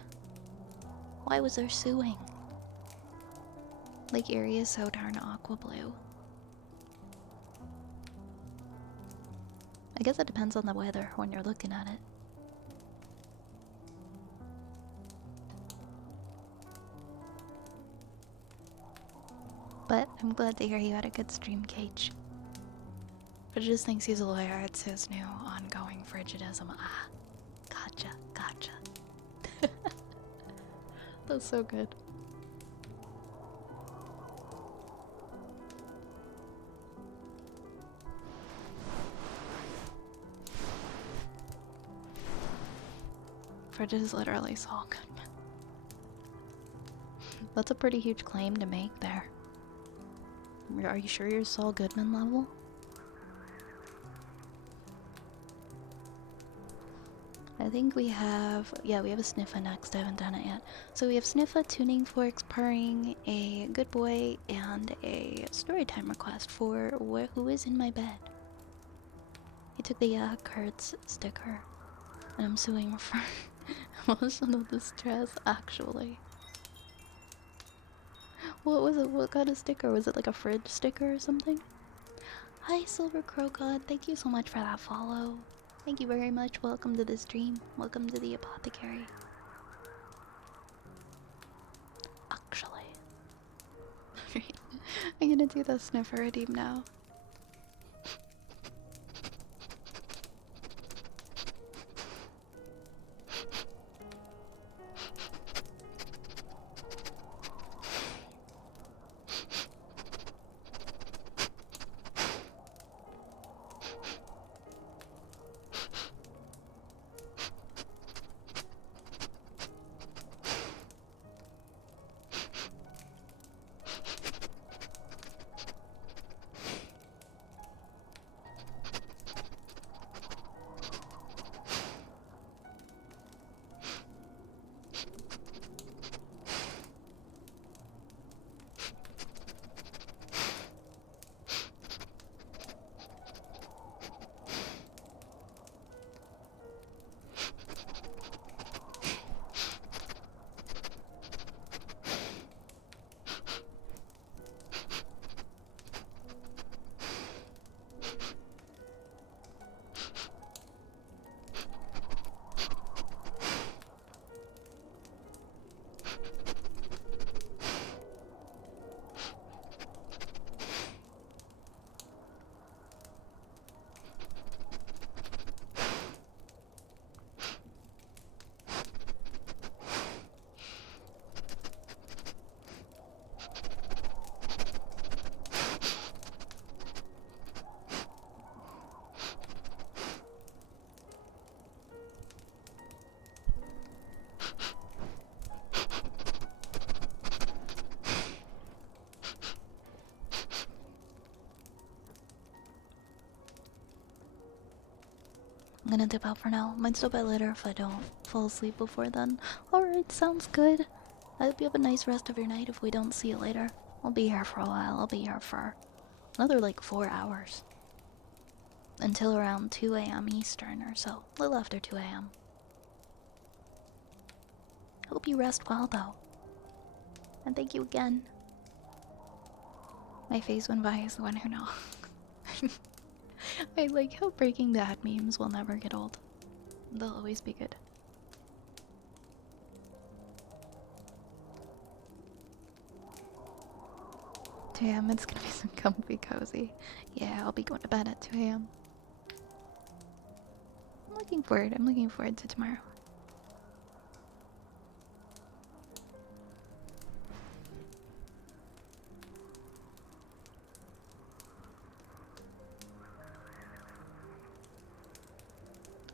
Why was there suing? Lake Erie is so darn aqua blue. I guess it depends on the weather when you're looking at it. But I'm glad to hear you had a good stream, Cage. Frigidus thinks he's a lawyer. It's his new ongoing Frigidism. Ah, gotcha, gotcha. That's so good. Frigid is literally Saul Goodman. That's a pretty huge claim to make there. Are you sure you're Saul Goodman level? I think we have... yeah, we have a Sniffa next. I haven't done it yet. So we have Sniffa, Tuning Forks, Purring, a Good Boy, and a Storytime request for Who Is In My Bed. He took the Kurtz sticker. And I'm suing for emotional distress, actually. What was it? What kind of sticker? Was it like a fridge sticker or something? Hi, Silver Crow God. Thank you so much for that follow. Thank you very much. Welcome to the stream. Welcome to the apothecary. Actually. I'm gonna do the sniffer redeem now. I'm gonna dip out for now. Might stop by later if I don't fall asleep before then. Alright, sounds good. I hope you have a nice rest of your night if we don't see you later. I'll be here for a while. I'll be here for another like 4 hours. Until around 2 a.m. Eastern or so. A little after 2 a.m. Hope you rest well though. And thank you again. My face went by as the one who knows. I like how Breaking Bad memes will never get old. They'll always be good. Damn, it's gonna be some comfy cozy. Yeah, I'll be going to bed at 2 a.m. I'm looking forward to tomorrow.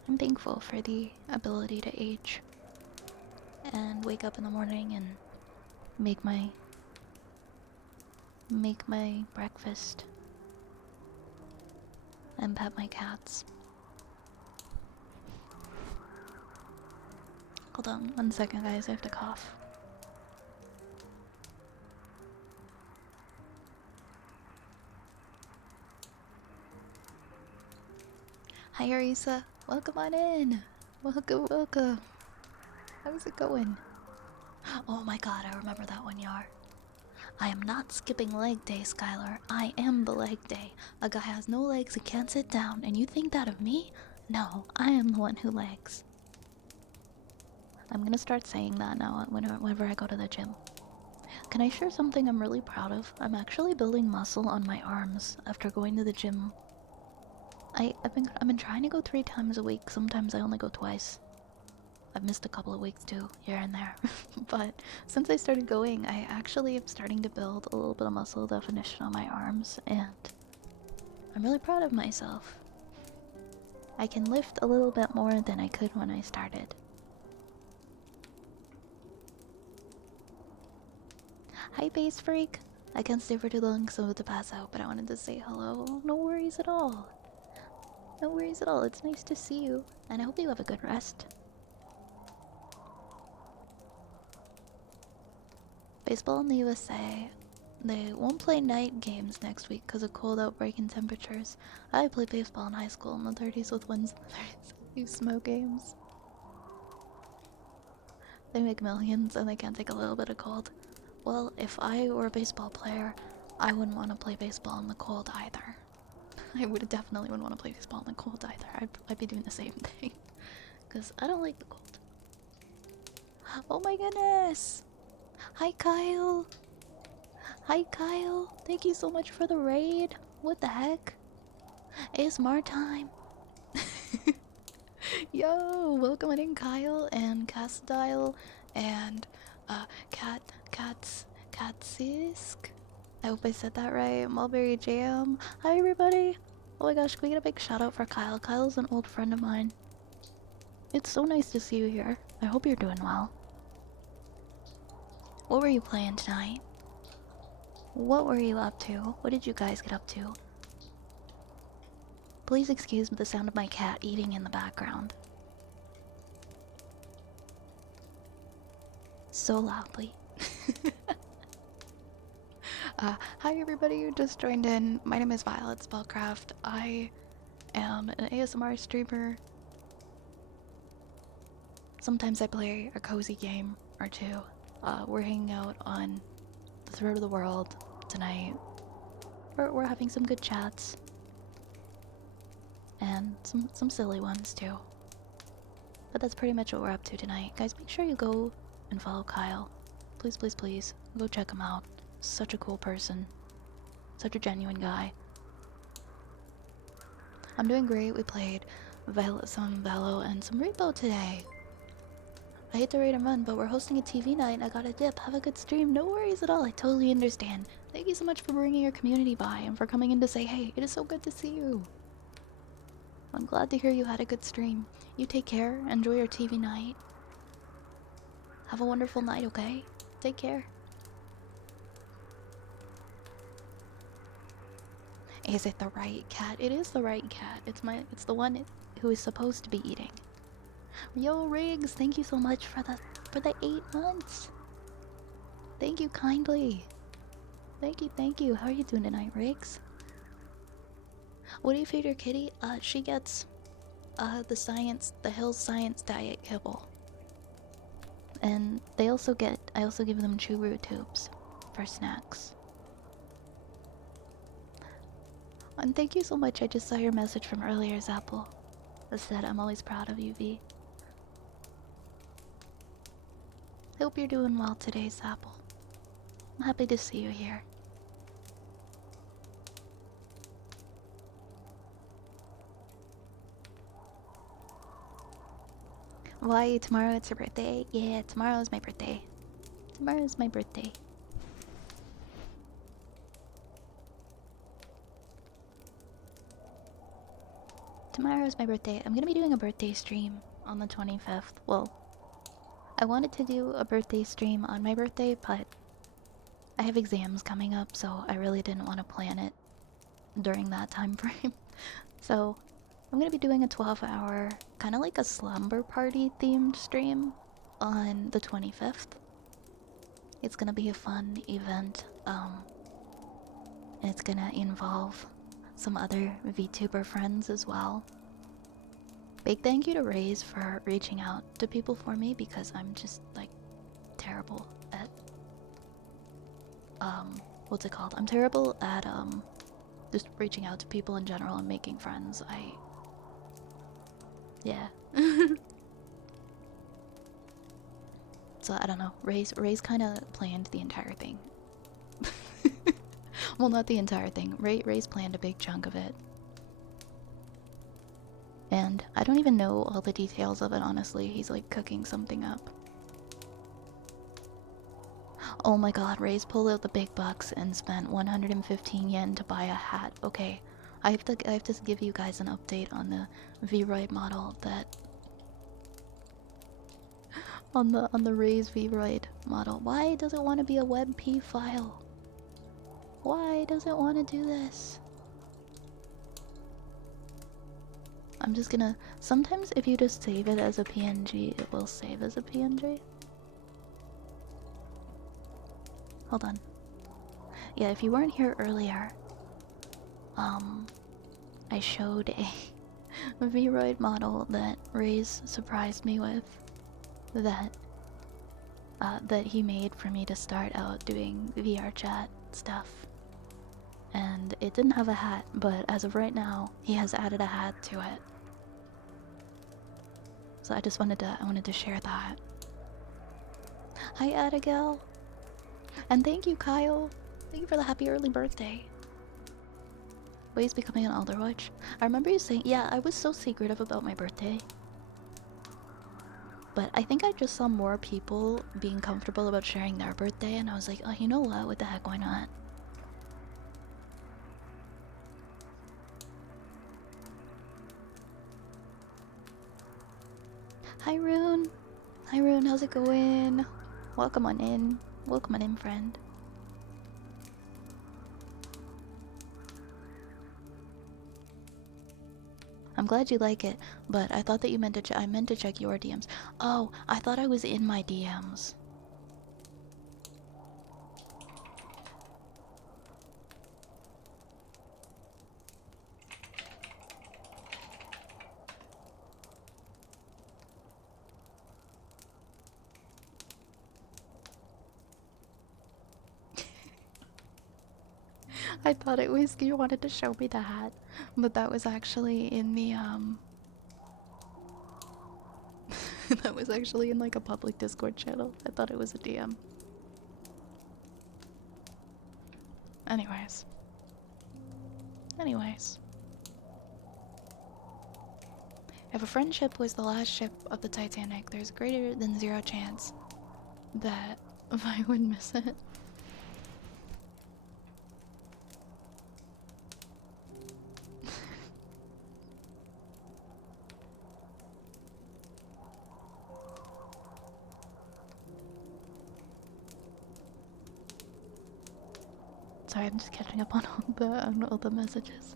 I'm thankful for the ability to age and wake up in the morning and make my breakfast and pet my cats. Hold on 1 second, guys, I have to cough. Hi Arisa, welcome on in. Welcome, welcome. How's it going? Oh my god, I remember that one, Yar. I am not skipping leg day, Skylar. I am the leg day. A guy has no legs and can't sit down, and you think that of me? No, I am the one who legs. I'm gonna start saying that now whenever I go to the gym. Can I share something I'm really proud of? I'm actually building muscle on my arms after going to the gym. I've been trying to go 3 times a week. Sometimes I only go twice. I've missed a couple of weeks too, here and there. But since I started going, I actually am starting to build a little bit of muscle definition on my arms, and I'm really proud of myself. I can lift a little bit more than I could when I started. Hi, Base Freak! I can't stay for too long because I'm about to pass out, but I wanted to say hello. No worries at all. No worries at all. It's nice to see you, and I hope you have a good rest. Baseball in the USA, they won't play night games next week because of cold outbreak and temperatures. I played baseball in high school in the 30s with winds in the 30s. You smoke games. They make millions and they can't take a little bit of cold. Well, if I were a baseball player, I wouldn't want to play baseball in the cold either. I would definitely wouldn't want to play baseball in the cold either. I'd be doing the same thing. Because I don't like the cold. Oh my goodness! Hi, Kyle! Hi, Kyle! Thank you so much for the raid! What the heck? ASMR time! Yo! Welcome in, Kyle, and Cassadile, and, Catsisk? I hope I said that right. Mulberry Jam. Hi, everybody! Oh my gosh, can we get a big shout out for Kyle? Kyle's an old friend of mine. It's so nice to see you here. I hope you're doing well. What were you playing tonight? What were you up to? What did you guys get up to? Please excuse the sound of my cat eating in the background. So loudly. Hi everybody who just joined in. My name is Violet Spellcraft. I am an ASMR streamer. Sometimes I play a cozy game or two. We're hanging out on the throat of the world tonight. We're having some good chats. And some silly ones too. But that's pretty much what we're up to tonight. Guys, make sure you go and follow Kyle. Please, please, please. Go check him out. Such a cool person. Such a genuine guy. I'm doing great. We played some Velo and some Repo today. I hate to raid and run, but we're hosting a TV night and I got a dip. Have a good stream. No worries at all. I totally understand. Thank you so much for bringing your community by and for coming in to say, hey, it is so good to see you. I'm glad to hear you had a good stream. You take care. Enjoy your TV night. Have a wonderful night, okay? Take care. Is it the right cat? It is the right cat. It's the one who is supposed to be eating. Yo, Riggs, thank you so much for the 8 months. Thank you kindly. Thank you. How are you doing tonight, Riggs? What do you feed your kitty? She gets the Hills Science Diet Kibble. And I also give them churu tubes for snacks. And thank you so much. I just saw your message from earlier, Zapple. That said, I'm always proud of you, V. Hope you're doing well today, Zapple. I'm happy to see you here. Why, tomorrow it's your birthday? Yeah, tomorrow's my birthday. Tomorrow's my birthday. Tomorrow's my birthday. I'm gonna be doing a birthday stream on the 25th. Well, I wanted to do a birthday stream on my birthday, but I have exams coming up, so I really didn't want to plan it during that time frame. So I'm gonna be doing a 12-hour, kind of like a slumber party themed stream on the 25th. It's gonna be a fun event, and it's gonna involve some other VTuber friends as well. Big thank you to Raze for reaching out to people for me, because I'm just like terrible at what's it called? I'm terrible at just reaching out to people in general and making friends. Yeah. So I don't know. Ray's kind of planned the entire thing. Well, not the entire thing. Ray's planned a big chunk of it. And I don't even know all the details of it, honestly. He's like cooking something up. Oh my god, Ray's pulled out the big bucks and spent 115 yen to buy a hat. Okay, I have to give you guys an update on the V-Roid model that on the Ray's V-Roid model. Why does it want to be a WebP file? Why does it want to do this? I'm just gonna... Sometimes if you just save it as a PNG, it will save as a PNG. Hold on. Yeah, if you weren't here earlier, I showed a V-Roid model that Ray's surprised me with that he made for me to start out doing VR chat stuff. And it didn't have a hat, but as of right now, he has added a hat to it. So I just wanted to share that. Hi, Abigail. And thank you, Kyle. Thank you for the happy early birthday. Ways becoming an Alderwatch. I remember you saying, yeah, I was so secretive about my birthday. But I think I just saw more people being comfortable about sharing their birthday, and I was like, oh, you know what the heck, why not? Hi, Rune. Hi, Rune, how's it going? Welcome on in. Welcome on in, friend. I'm glad you like it, but I thought that you meant to I meant to check your DMs. Oh, I thought I was in my DMs. I thought it was you wanted to show me the hat, but that was actually in the that was actually in like a public Discord channel. I thought it was a DM. Anyways. If a friendship was the last ship of the Titanic, there's greater than zero chance that I would miss it. Sorry, I'm just catching up on all the messages.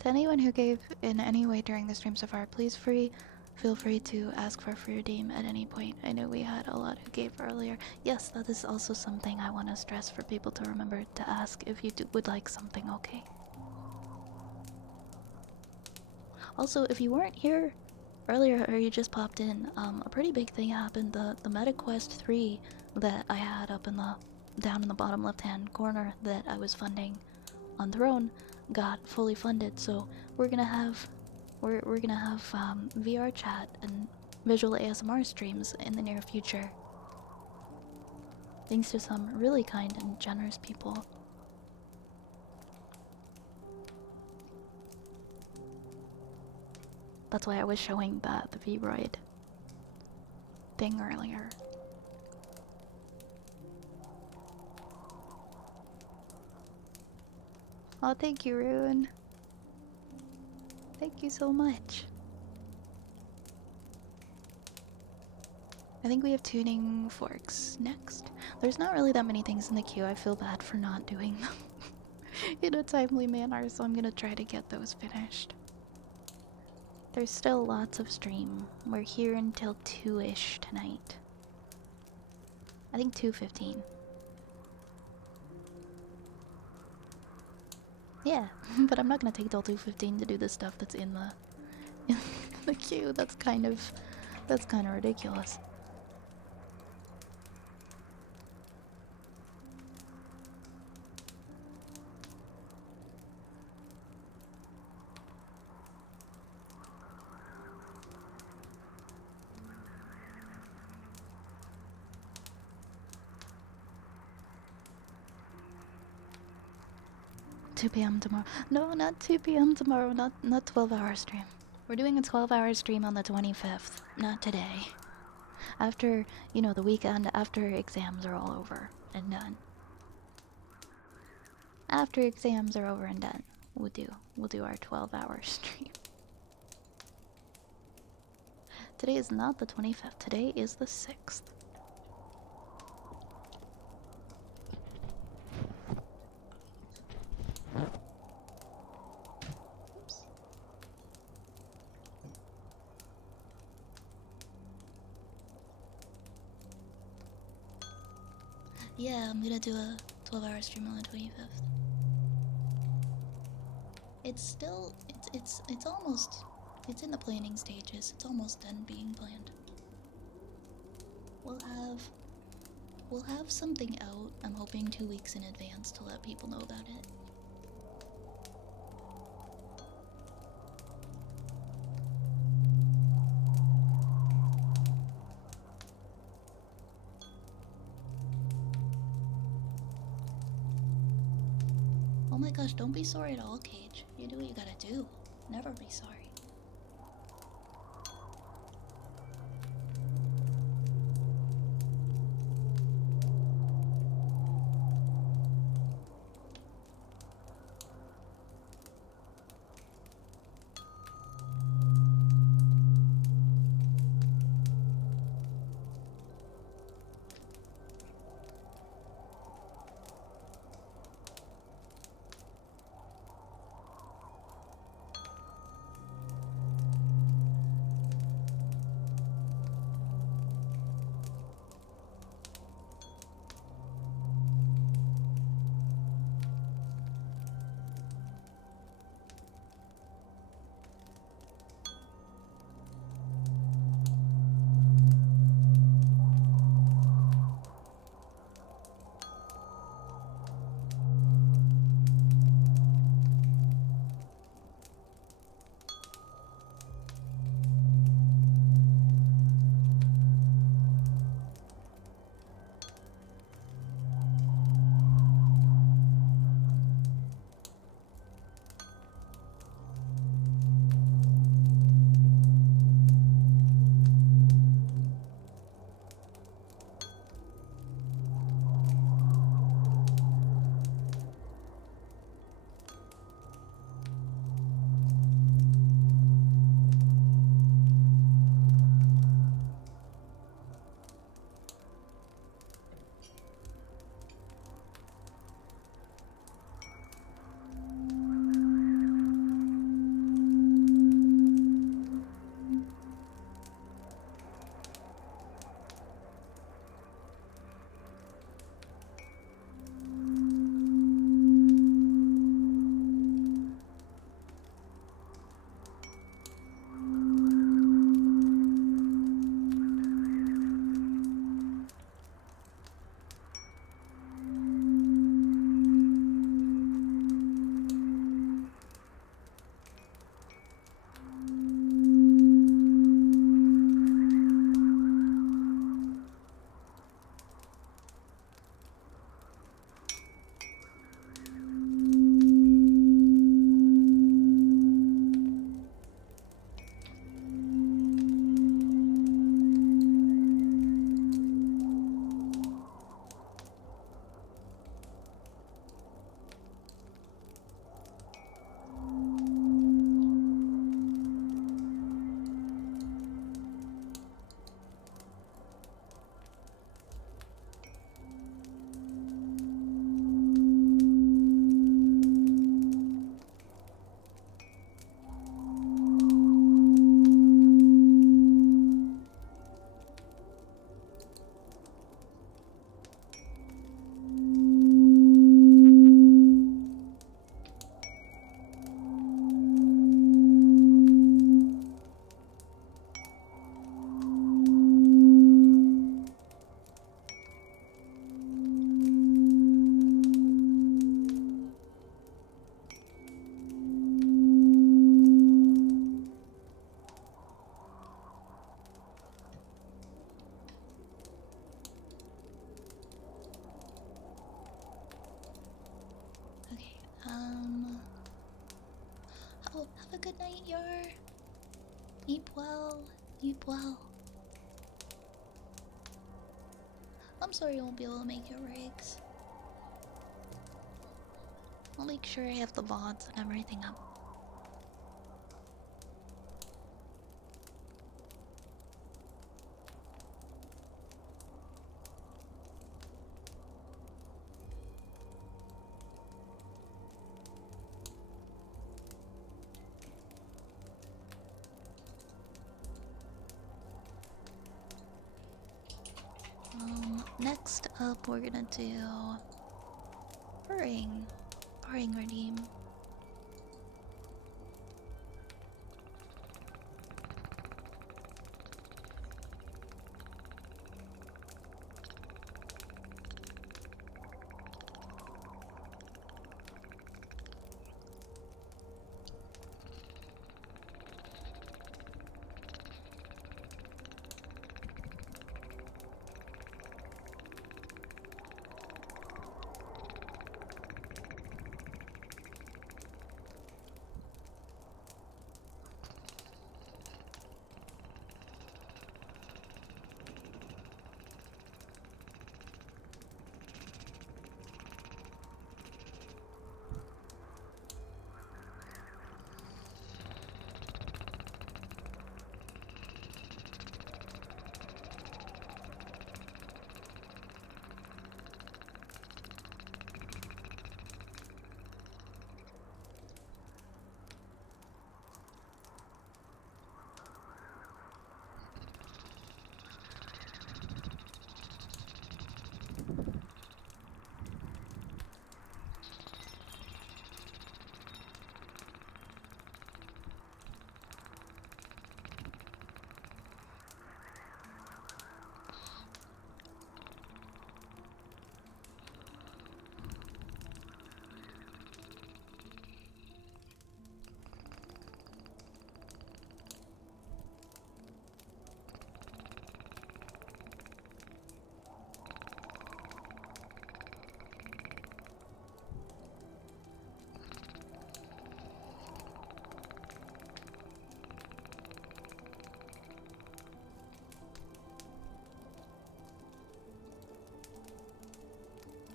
To anyone who gave in any way during the stream so far, please feel free to ask for a free redeem at any point. I know we had a lot who gave earlier. Yes, that is also something I want to stress for people to remember to ask if you would like something, okay? Also, if you weren't here earlier or you just popped in, a pretty big thing happened. The MetaQuest 3 that I had up in the down in the bottom left-hand corner that I was funding on Throne got fully funded, so we're gonna have VR chat and visual ASMR streams in the near future. Thanks to some really kind and generous people. That's why I was showing the V-Roid thing earlier. Oh, thank you, Rune. Thank you so much. I think we have tuning forks next. There's not really that many things in the queue. I feel bad for not doing them in a timely manner, so I'm gonna try to get those finished. There's still lots of stream. We're here until 2-ish tonight. I think 2:15. Yeah, but I'm not gonna take till 2:15 to do the stuff that's in the queue. That's kind of ridiculous. Two p.m. tomorrow. No, not 2 p.m. tomorrow. Not 12-hour stream. We're doing a 12-hour stream on the 25th. Not today. After, you know, the weekend after exams are all over and done. After exams are over and done, we'll do our 12-hour stream. Today is not the 25th. Today is the 6th. Yeah, I'm gonna do a 12-hour stream on the 25th. It's still, it's almost, it's in the planning stages. It's almost done being planned. We'll have something out, I'm hoping 2 weeks in advance to let people know about it. Oh my gosh, don't be sorry at all, Cage. You do what you gotta do. Never be sorry. good night, Yor. Eat well. Eat well. I'm sorry I won't be able to make your rigs. I'll make sure I have the VODs and everything up. Next up we're gonna do purring. Purring redeem.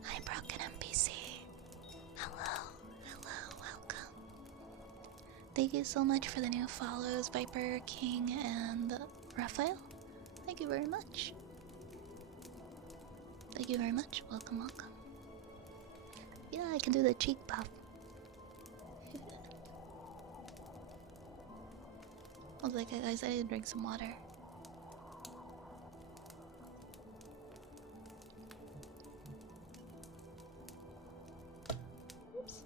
Hi, Broken NPC. Hello, hello, welcome. Thank you so much for the new follows, Viper King and Raphael. Thank you very much. Thank you very much. Welcome, welcome. Yeah, I can do the cheek puff. I was like, guys, I need to drink some water. Oops.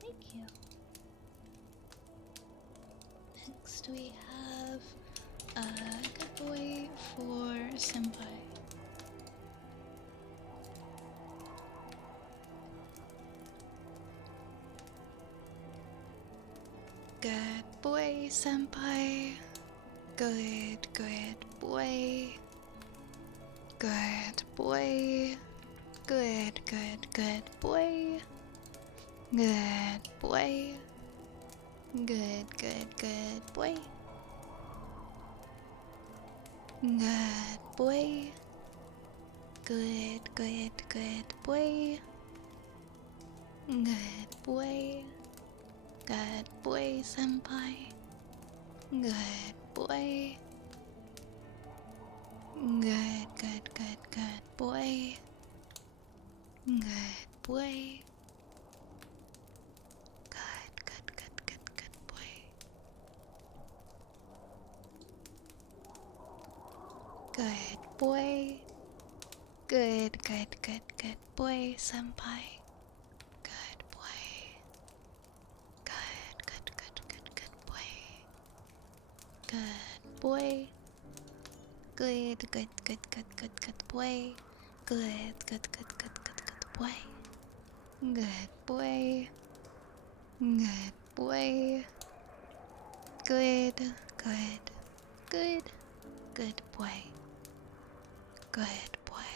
Thank you. Next we have a good boy for Senpai. Good boy, Senpai. Good boy. Good boy. Good boy. Good boy. Good boy. Good boy. Good boy. Good boy. Good boy, Senpai. Good boy. Good boy. Good boy. Good boy. Good boy. Good boy, Senpai. Good boy. Good boy. Good boy. Good boy. Good boy. Good boy. Good boy. Good. Good. Good. Good boy. Good boy.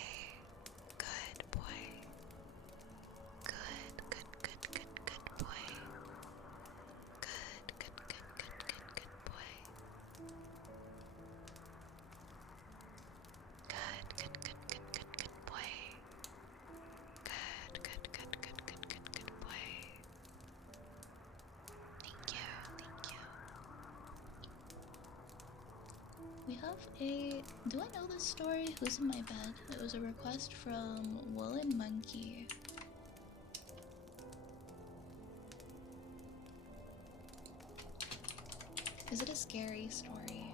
Good boy. Good, good, good, good, good boy. Good, good, good, good, good, good boy. Good, good, good, good, good, good boy. Good, good, good, good, good, good, good boy. Thank you, thank you. We have a. Do I know this story? Who's in my bed? It was a request from Woolen Monkey. Is it a scary story?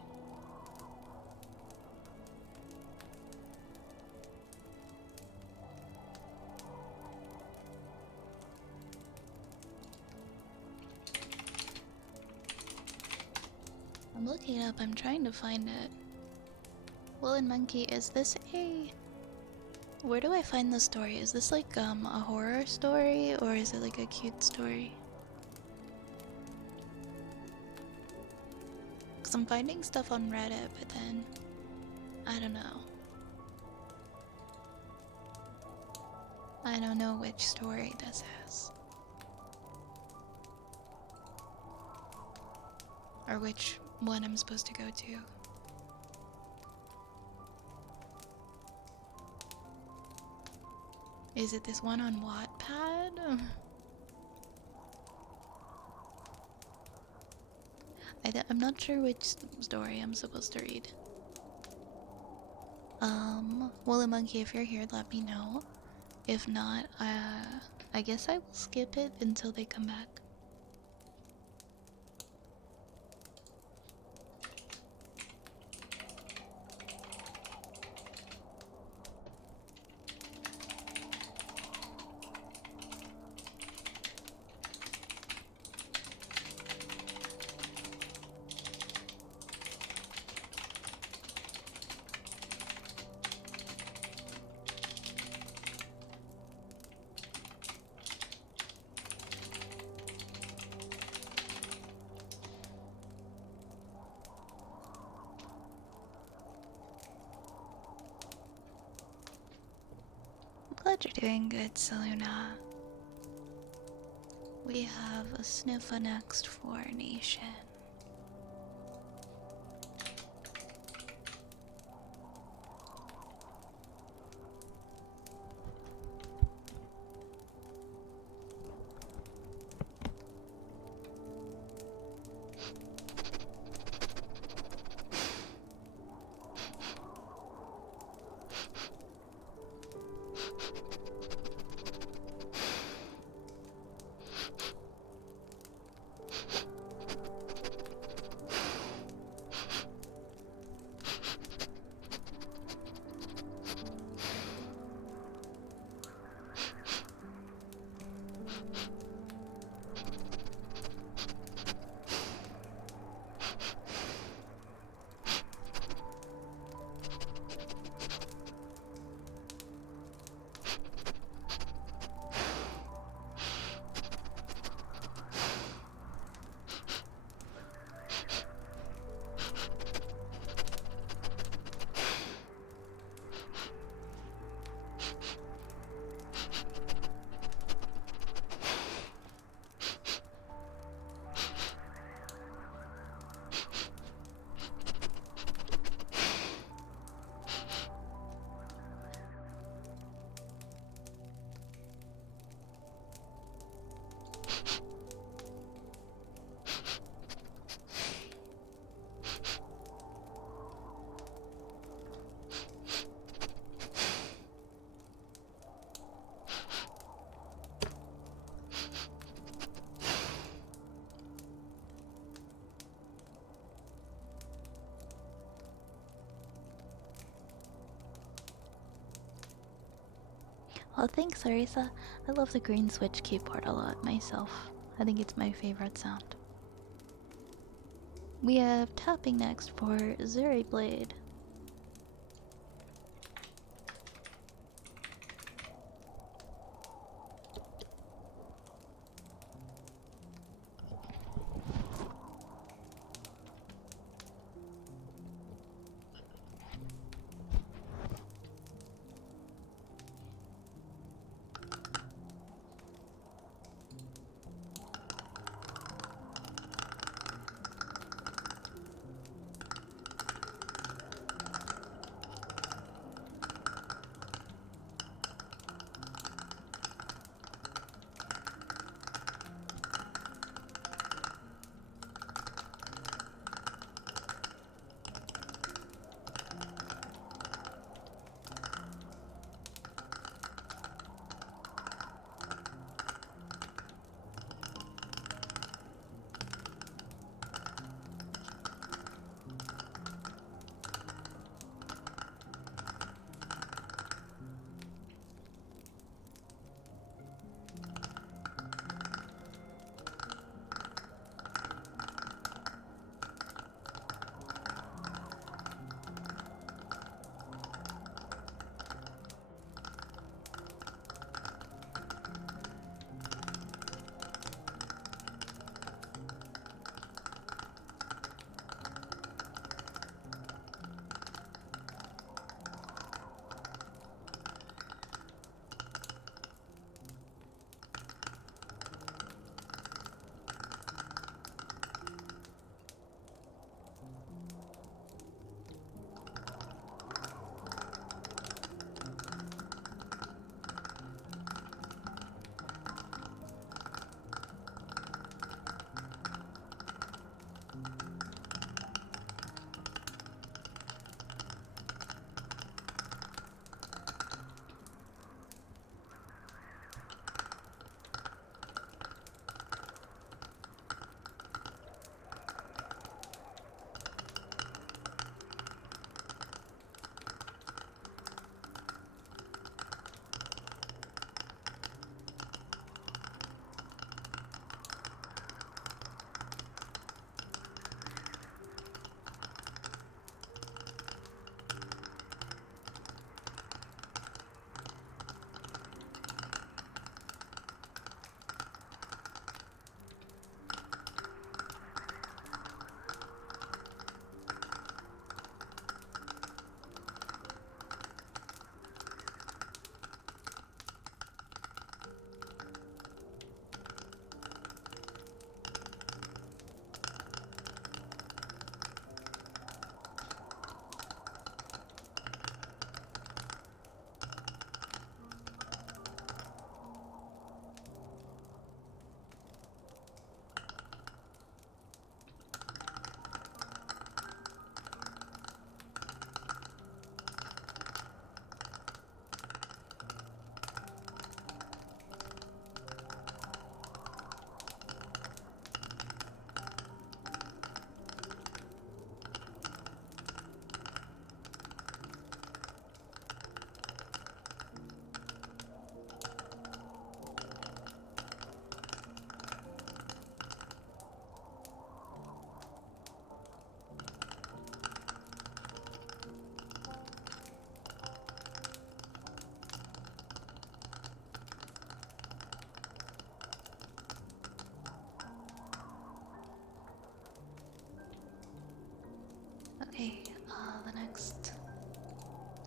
I'm looking it up, I'm trying to find it. Woolen Monkey, is this a... Where do I find the story? Is this like a horror story or is it like a cute story? Cause I'm finding stuff on Reddit, but then I don't know. I don't know which story this is. Or which one I'm supposed to go to. Is it this one on Wattpad? I'm not sure which story I'm supposed to read. Woolly Monkey, if you're here, let me know. If not, I guess I will skip it until they come back. Glad you're doing good, Seluna. We have a sniffer next for Nation. Well, thanks, Larissa. I love the green switch keyboard a lot myself. I think it's my favorite sound. We have tapping next for Zuri Blade.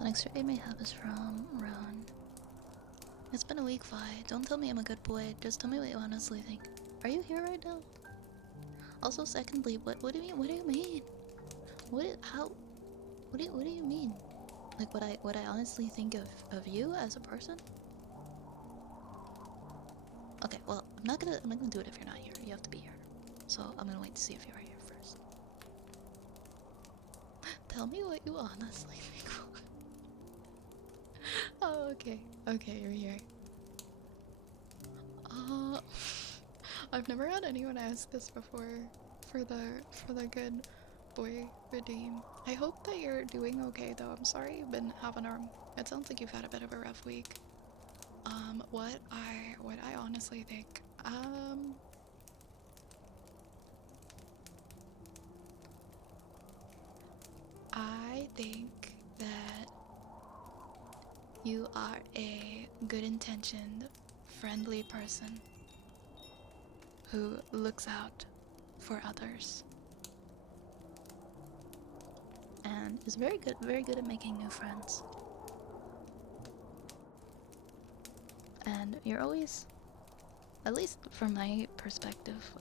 Next raid I have is from Ron. It's been a week, Vi. Don't tell me I'm a good boy. Just tell me what you honestly think. Are you here right now? Also, secondly, what do you mean? What do you mean? What do you mean? Like what I honestly think of you as a person? Okay, well, I'm not gonna do it if you're not here. You have to be here. So I'm gonna wait to see if you're here first. Tell me what you honestly think. Oh, okay. Okay, you're here. I've never had anyone ask this before for the good boy redeem. I hope that you're doing okay though. I'm sorry you've been having it sounds like you've had a bit of a rough week. What I honestly think. I think that you are a good-intentioned, friendly person who looks out for others and is very good at making new friends. And you're always, at least from my perspective,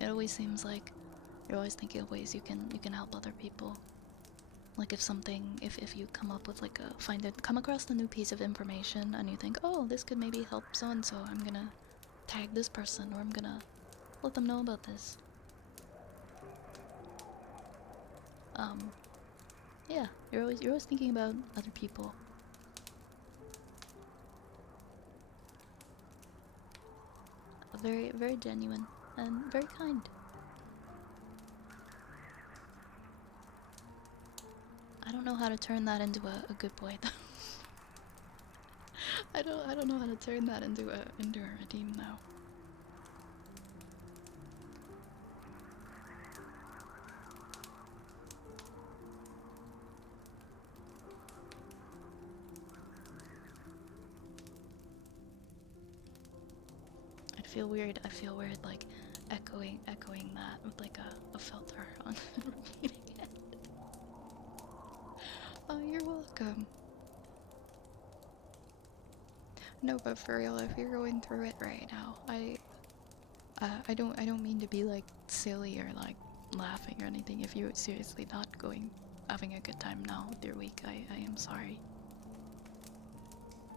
it always seems like you're always thinking of ways you can help other people. Like if you come up with like come across a new piece of information and you think, oh, this could maybe help so and so, I'm gonna tag this person or I'm gonna let them know about this. Yeah, you're always thinking about other people. Very genuine and very kind. I don't know how to turn that into a good boy though. I don't know how to turn that into a redeem though. I feel weird like echoing that with like a filter on repeating it. Oh, you're welcome. No, but for real, if you're going through it right now, I don't mean to be like silly or like laughing or anything. If you're seriously not having a good time now with your week, I am sorry.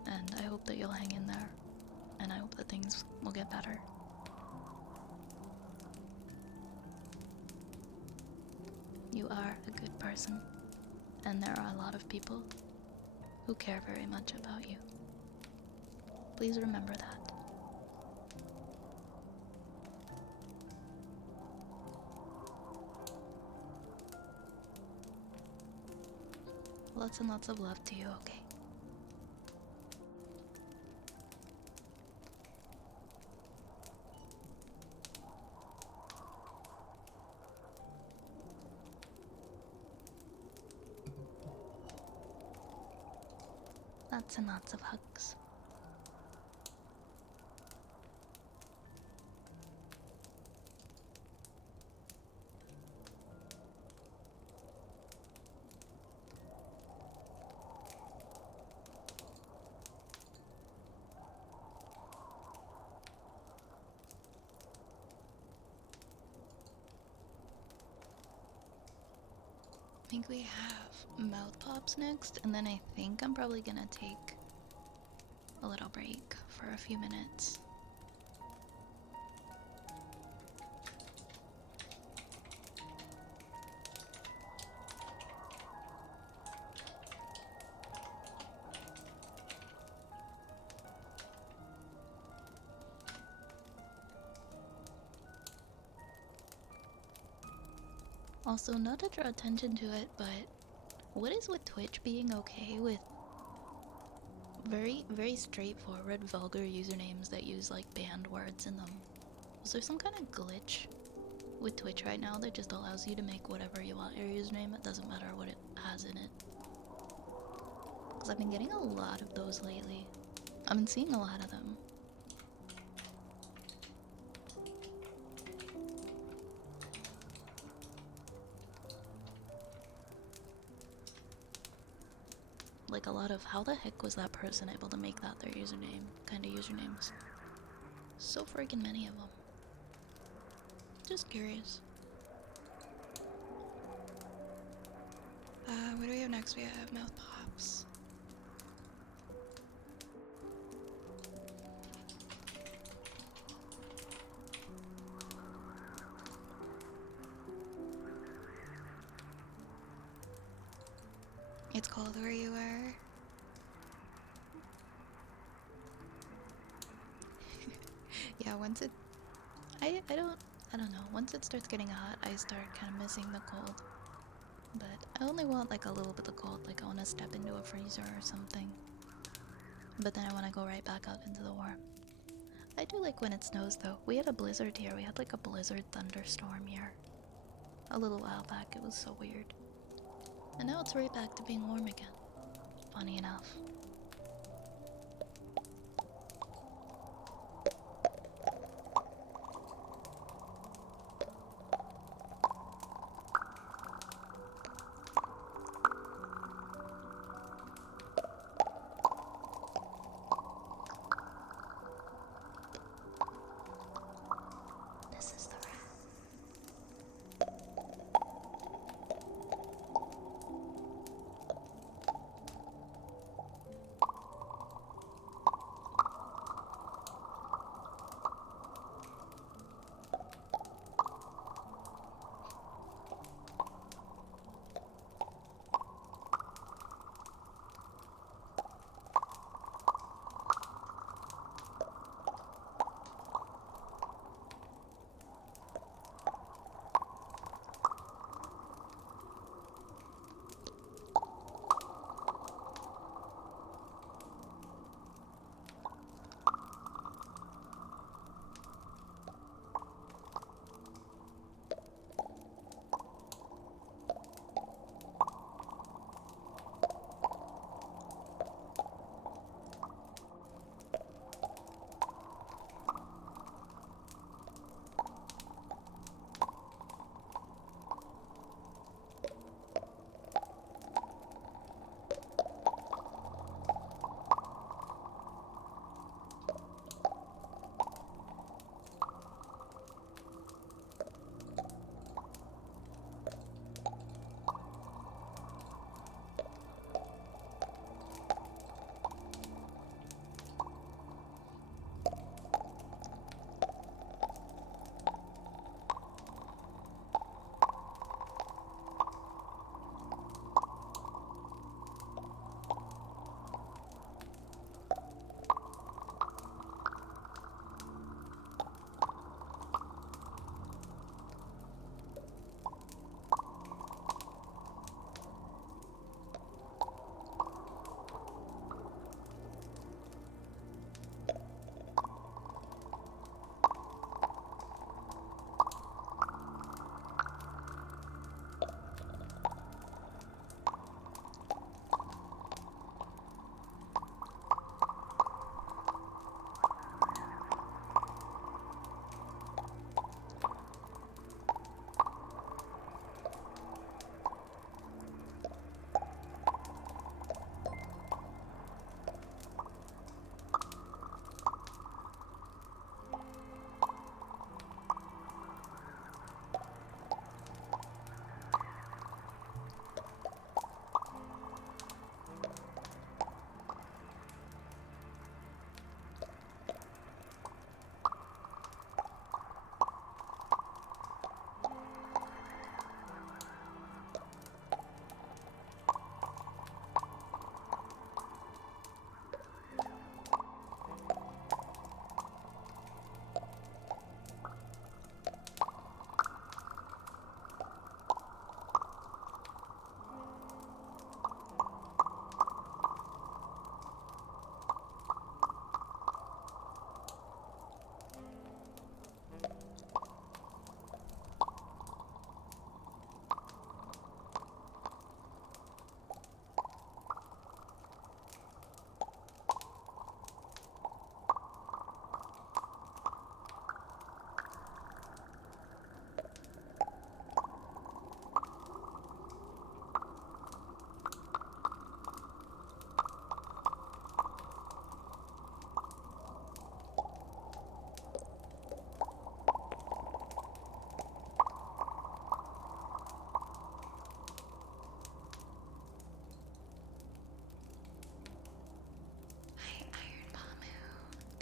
And I hope that you'll hang in there. And I hope that things will get better. You are a good person. And there are a lot of people who care very much about you. Please remember that. Lots and lots of love to you, okay? Lots and lots of hugs. I think we have mouth pops next, and then I think I'm probably gonna take a little break for a few minutes. Also, not to draw attention to it, but what is with Twitch being okay with very straightforward, vulgar usernames that use like banned words in them? Is there some kind of glitch with Twitch right now that just allows you to make whatever you want your username? It doesn't matter what it has in it. Because I've been getting a lot of those lately. I've been seeing a lot of them. like a lot of how the heck was that person able to make that their username kind of usernames. So freaking many of them. Just curious. What do we have next? We have mouth pops. It's cold where you are. Yeah, once it I don't know. Once it starts getting hot, I start kind of missing the cold. But I only want like a little bit of cold, like I want to step into a freezer or something. But then I want to go right back out into the warm. I do like when it snows though. We had a blizzard here. We had like a blizzard thunderstorm here. A little while back. It was so weird. And now it's right back to being warm again. Funny enough. This is the rat.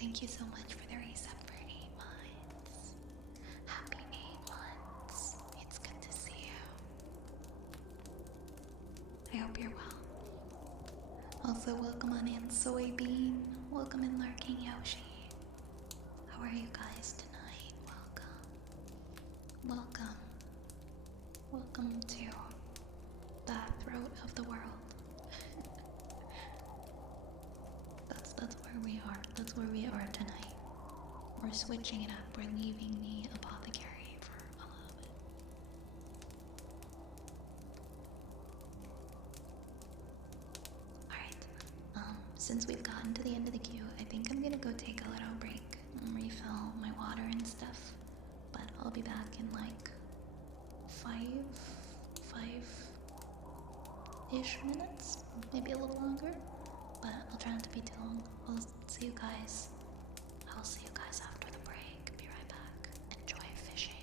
Thank you so much for the reset for 8 months. Happy 8 months. It's good to see you. I hope you're well. Also, welcome on in Soybean. Welcome in Lurking Yoshi. How are you guys tonight? Welcome. Welcome. Welcome to the throat of the world. That's where we are. That's where we are tonight. We're switching it up. We're leaving the apothecary for a little bit. Alright. Since we've gotten to the end of the queue, I think I'm gonna go take a little break and refill my water and stuff. But I'll be back in like five-ish minutes, maybe a little longer, but I'll try not to be too long. I'll see you guys. I'll see you guys after the break. Be right back. Enjoy fishing.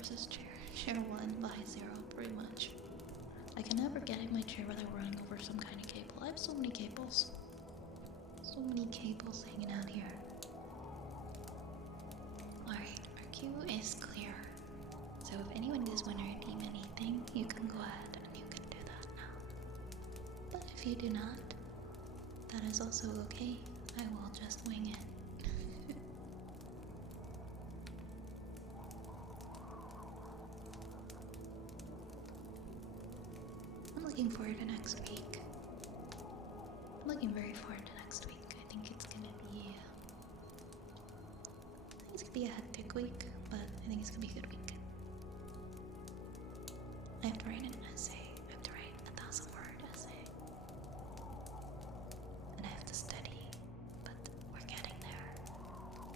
versus chair 1 by 0, pretty much. I can never get in my chair without running over some kind of cable. I have so many cables. So many cables hanging out here. Alright, our queue is clear. So if anyone does want to redeem anything, you can go ahead and you can do that now. But if you do not, that is also okay. I will just wing it. I'm looking forward to next week. I'm looking very forward to next week. I think it's gonna be a hectic week, but I think it's gonna be a good week. I have to write an essay. I have to write a 1,000-word essay. And I have to study, but we're getting there.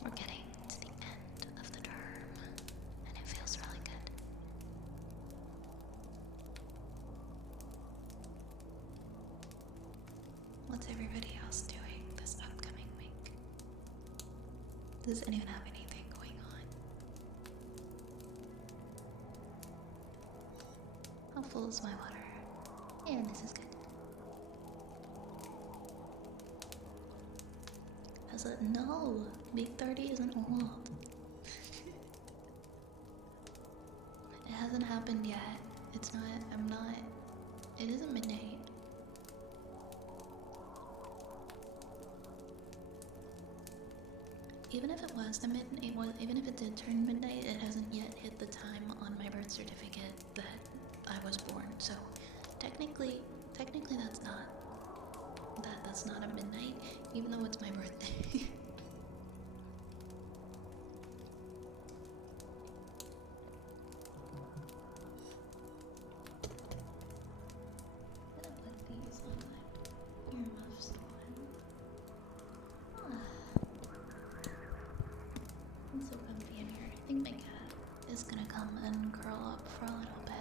We're getting to the end of the term, and it feels really good. What's everybody else doing this upcoming week? Does anyone have anything going on? How full is my water? Yeah, this is good. Has it? No! Big 30 isn't old. It hasn't happened yet. It's not, it isn't midnight. Even if it was even if it did turn midnight, it hasn't yet hit the time on my birth certificate that I was born. So technically that's not a midnight, even though it's my birthday. I'm gonna put these on my earmuffs on. It's so comfy in here. I think my cat is gonna come and curl up for a little bit.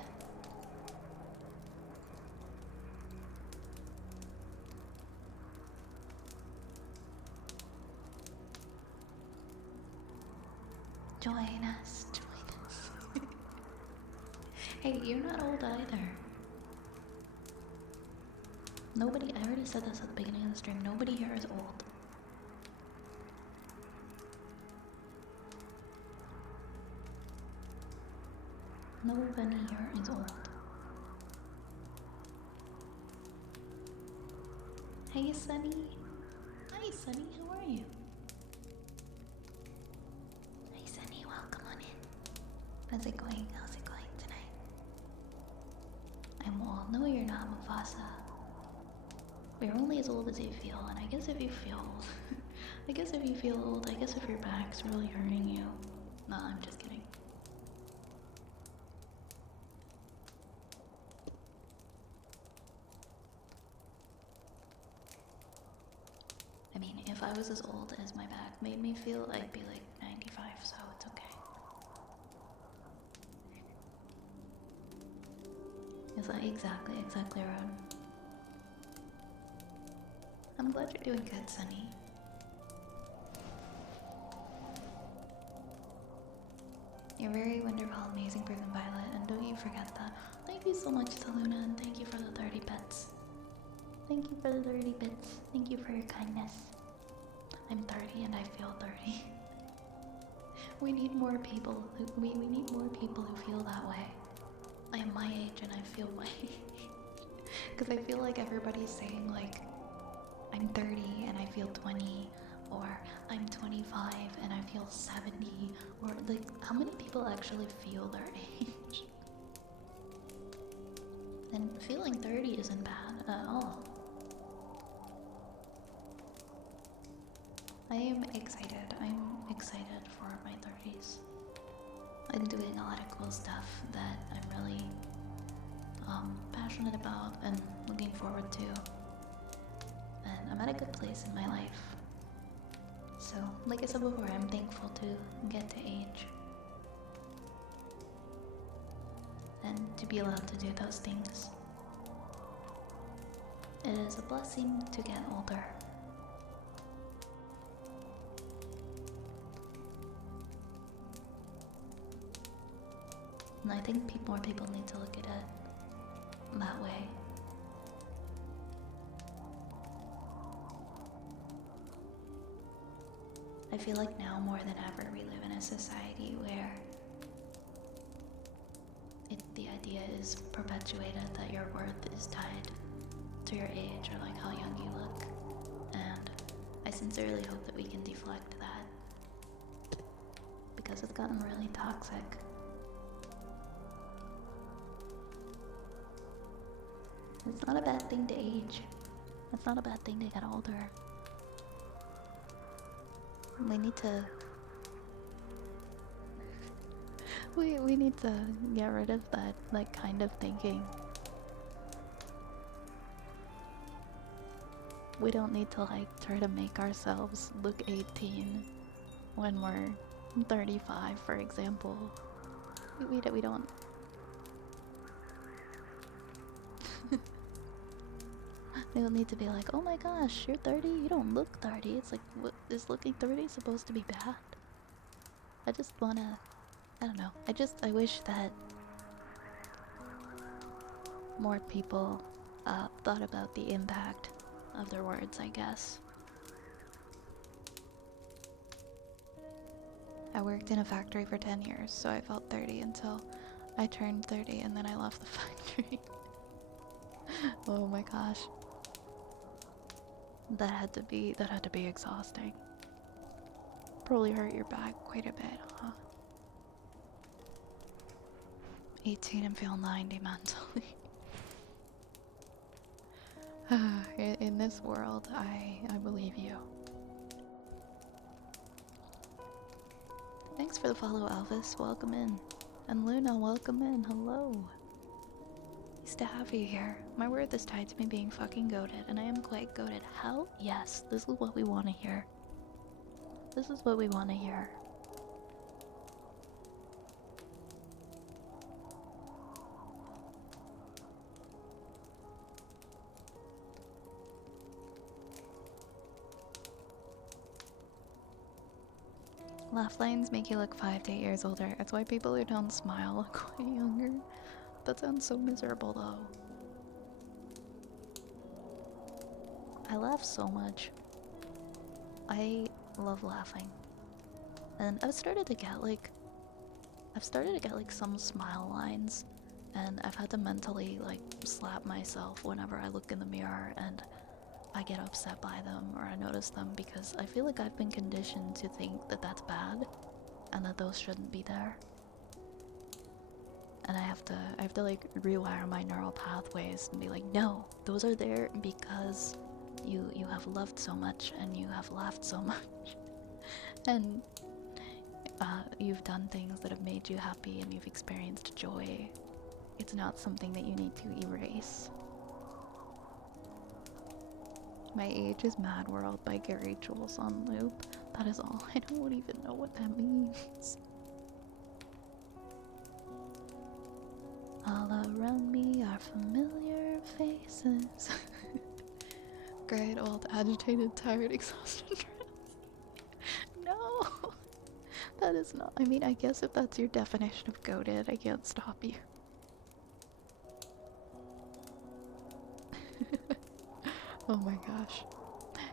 Join us. Hey, you're not old either. Nobody, I already said this at the beginning of the stream, nobody here is old. Nobody here is old. Hey, Sunny. Hi, Sunny. How are you? Hey, Sunny. Welcome on in. How's it going? How's it going tonight? I'm old. No, you're not, Mufasa. You're only as old as you feel, and I guess if you feel old, I guess if you feel old, I guess if your back's really hurting you. No, I'm just kidding. I mean, if I was as old as my back made me feel, I'd be like 95, so it's okay. Is that exactly, Roan? I'm glad you're doing good, Sunny. You're very wonderful, amazing, proven Violet, and don't you forget that. Thank you so much, Saluna, and thank you for the 30 bits. Thank you for the 30 bits. Thank you for your kindness. I'm 30 and I feel 30. We need more people we need more people who feel that way. I am my age and I feel my age. Because I feel like everybody's saying like I'm 30 and I feel 20, or I'm 25 and I feel 70, or like how many people actually feel their age? And feeling 30 isn't bad at all. I am excited. I'm excited for my 30s. I'm doing a lot of cool stuff that I'm really passionate about and looking forward to. And I'm at a good place in my life. So, like I said before, I'm thankful to get to age. And to be allowed to do those things. It is a blessing to get older. And I think more people need to look at it that way. I feel like now more than ever we live in a society where the idea is perpetuated that your worth is tied to your age or like how young you look. And I sincerely hope that we can deflect that, because it's gotten really toxic. It's not a bad thing to age. It's not a bad thing to get older. We need to we need to get rid of that kind of thinking. We don't need to like try to make ourselves look 18 when we're 35, for example. We don't. They don't need to be like, oh my gosh, you're 30, you don't look 30. It's like, what, is looking 30 supposed to be bad? I just wanna, I don't know. I wish that more people thought about the impact of their words, I guess. I worked in a factory for 10 years, so I felt 30 until I turned 30 and then I left the factory. Oh my gosh. That had to be exhausting. Probably hurt your back quite a bit, huh? 18 and feel 90 mentally. In this world, I believe you. Thanks for the follow, Elvis. Welcome in. And Luna, welcome in. Hello. Nice to have you here. My worth is tied to me being fucking goated, and I am quite goated. How? Yes, this is what we want to hear. This is what we want to hear. Laugh lines make you look 5 to 8 years older. That's why people who don't smile look quite younger. That sounds so miserable though. I laugh so much. I love laughing. And I've started to get like some smile lines, and I've had to mentally like slap myself whenever I look in the mirror and I get upset by them or I notice them, because I feel like I've been conditioned to think that that's bad and that those shouldn't be there. And I have to like rewire my neural pathways and be like, no, those are there because you have loved so much and you have laughed so much and you've done things that have made you happy and you've experienced joy. It's not something that you need to erase. My Age is Mad World by Gary Jules on loop. That is all. I don't even know what that means. All around me are familiar faces. Great old agitated, tired, exhausted. No! That is not. I mean, I guess if that's your definition of goated, I can't stop you. Oh my gosh.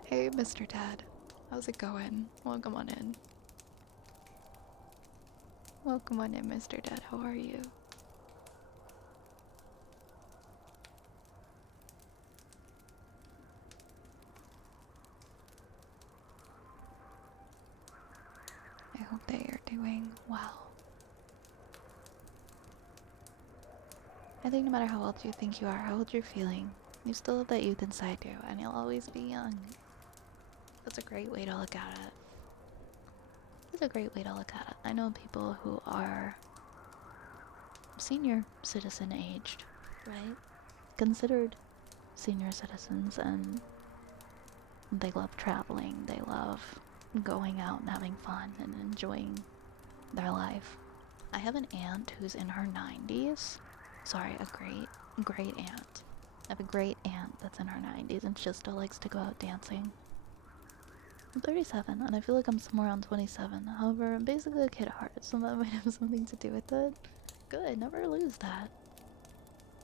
Hey, Mr. Dad. How's it going? Welcome on in. Welcome on in, Mr. Dad. How are you? I hope that you're doing well. I think no matter how old you think you are, how old you're feeling, you still have that youth inside you, and you'll always be young. That's a great way to look at it. It's a great way to look at it. I know people who are senior citizen aged, right? Considered senior citizens, and they love traveling, they love going out and having fun and enjoying their life. I have an aunt who's in her 90s. Sorry, a great aunt. I have a great aunt that's in her 90s and she still likes to go out dancing. I'm 37 and I feel like I'm somewhere around 27. However, I'm basically a kid at heart, so that might have something to do with it. Good, never lose that.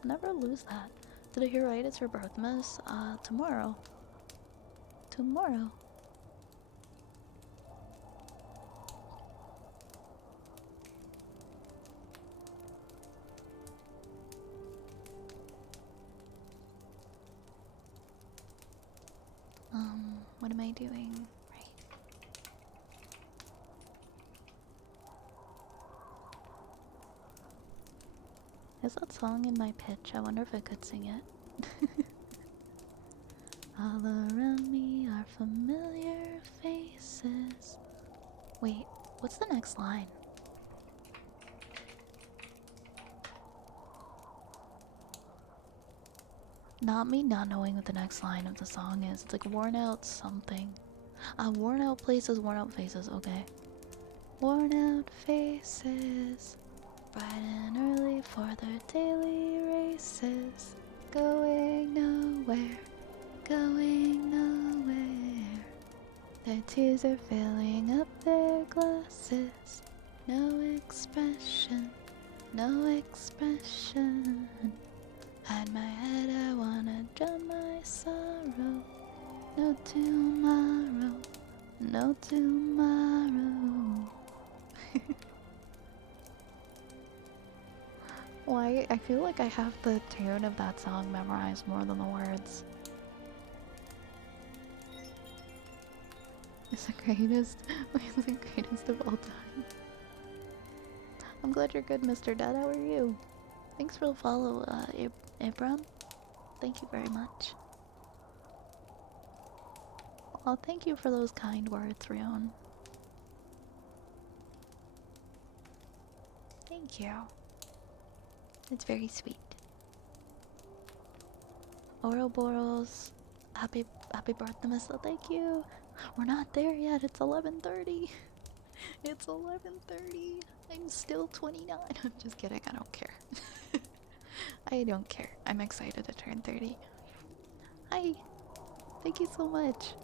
Never lose that. Did I hear right? It's your birthmas? Tomorrow. Tomorrow. What am I doing? Right. Is that song in my pitch? I wonder if I could sing it. All around me are familiar faces. Wait, what's the next line? Not me not knowing what the next line of the song is. It's like worn out something. Worn out places, worn out faces, okay. Worn out faces, bright and early for their daily races. Going nowhere, going nowhere. Their tears are filling up their glasses. No expression, no expression. Hide my head, I wanna drown my sorrow. No tomorrow, no tomorrow. Why? I feel like I have the tune of that song memorized more than the words. It's the greatest. It's the greatest of all time. I'm glad you're good, Mr. Dad. How are you? Thanks for the follow, Abram. Thank you very much. Oh, thank you for those kind words, Rion. Thank you. It's very sweet. Ouroboros, happy birthday, Missa. Thank you. We're not there yet. It's 11:30. It's 11:30. I'm still 29. I'm just kidding. I don't care. I don't care. I'm excited to turn 30. Hi. Thank you so much.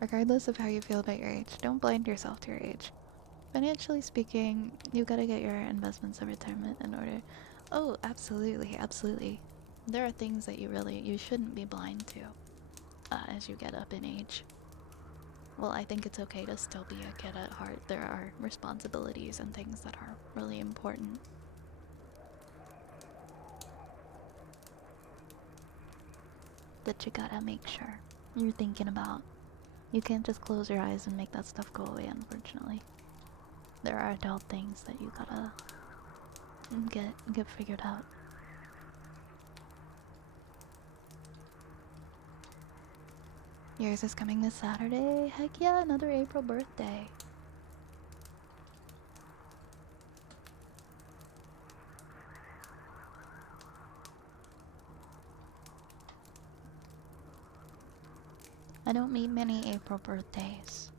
Regardless of how you feel about your age, don't blind yourself to your age. Financially speaking, you gotta get your investments of retirement in order. Oh, absolutely, absolutely. There are things that you shouldn't be blind to as you get up in age. Well, I think it's okay to still be a kid at heart. There are responsibilities and things that are really important. That you gotta make sure you're thinking about. You can't just close your eyes and make that stuff go away, unfortunately. There are adult things that you gotta get figured out. Yours is coming this Saturday? Heck yeah, another April birthday. I don't meet many April birthdays.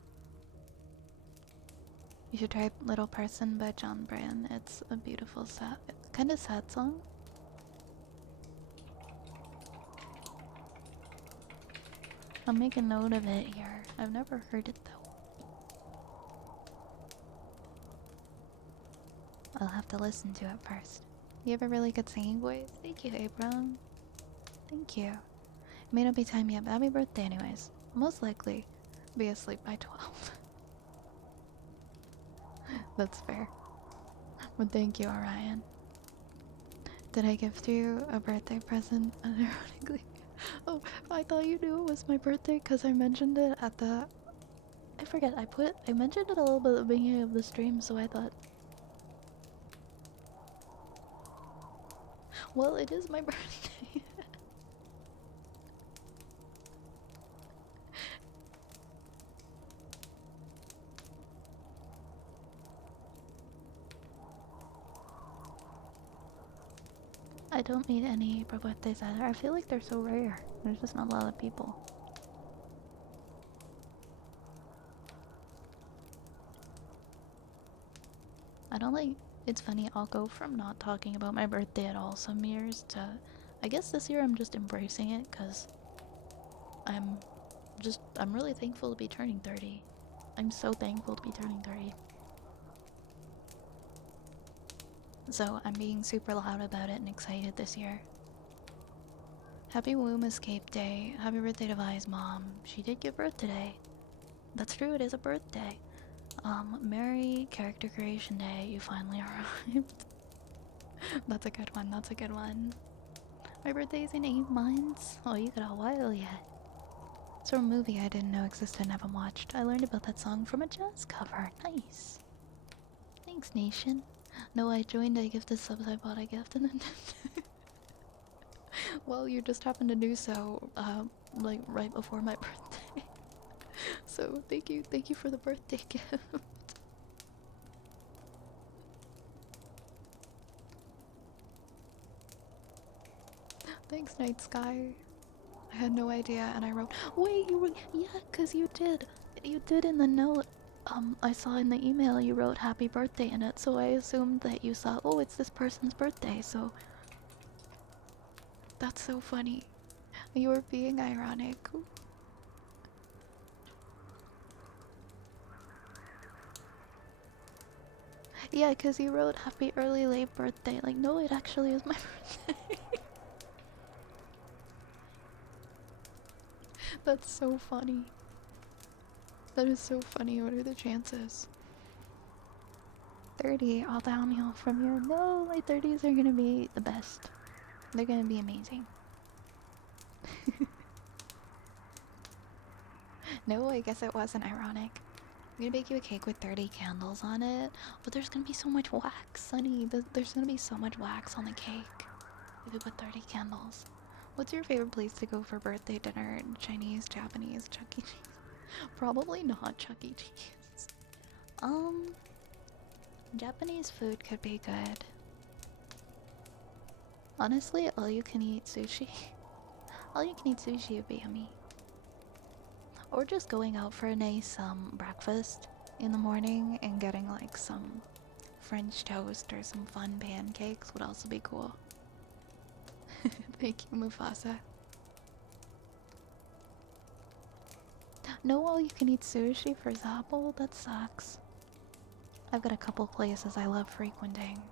You should try Little Person by John Bryan. It's a beautiful kind of sad song. I'll make a note of it here. I've never heard it though. I'll have to listen to it first. You have a really good singing voice. Thank you, Abram. Thank you. It may not be time yet, but happy birthday anyways. I'll most likely be asleep by 12. That's fair. But thank you, Orion. Did I gift you a birthday present unironically? Oh, I thought you knew it was my birthday because I mentioned it at the... I forget, I mentioned it a little bit at the beginning of the stream, so I thought... Well, it is my birthday. I don't meet any April birthdays either. I feel like they're so rare. There's just not a lot of people. I don't like... It's funny, I'll go from not talking about my birthday at all some years to... I guess this year I'm just embracing it because I'm really thankful to be turning 30. I'm so thankful to be turning 30. So I'm being super loud about it and excited this year. Happy womb escape day. Happy birthday to Vi's mom. She did give birth today. That's true, it is a birthday. Merry character creation day. You finally arrived. That's a good one, that's a good one. My birthday's in 8 months. Oh, you got a while yet. It's a movie I didn't know existed and haven't watched. I learned about that song from a jazz cover. Nice. Thanks, Nation. No, I joined, I gifted subs, I bought a gift, and then... Well, you just happened to do so, like, right before my birthday. So, thank you for the birthday gift. Thanks, Night Sky. I had no idea, and I wrote, wait, you were, yeah, cause you did in the note, I saw in the email you wrote happy birthday in it, so I assumed that you saw, oh, it's this person's birthday, so that's so funny. You were being ironic. Yeah, cause you wrote happy early late birthday, like, no, it actually is my birthday. That's so funny. That is so funny. What are the chances? 30, all downhill from here. No, my 30s are gonna be the best. They're gonna be amazing. No, I guess it wasn't ironic. I'm gonna bake you a cake with 30 candles on it, but there's gonna be so much wax, Sunny. There's gonna be so much wax on the cake if you put 30 candles. What's your favorite place to go for birthday dinner? Chinese, Japanese, Chuck E. Cheese? Probably not Chuck E. Cheese. Japanese food could be good. Honestly, all you can eat sushi. All you can eat sushi would be yummy. Or just going out for a nice breakfast in the morning and getting like some French toast or some fun pancakes would also be cool. Thank you, Mufasa. No all you can eat sushi for Zapple? That sucks. I've got a couple places I love frequenting.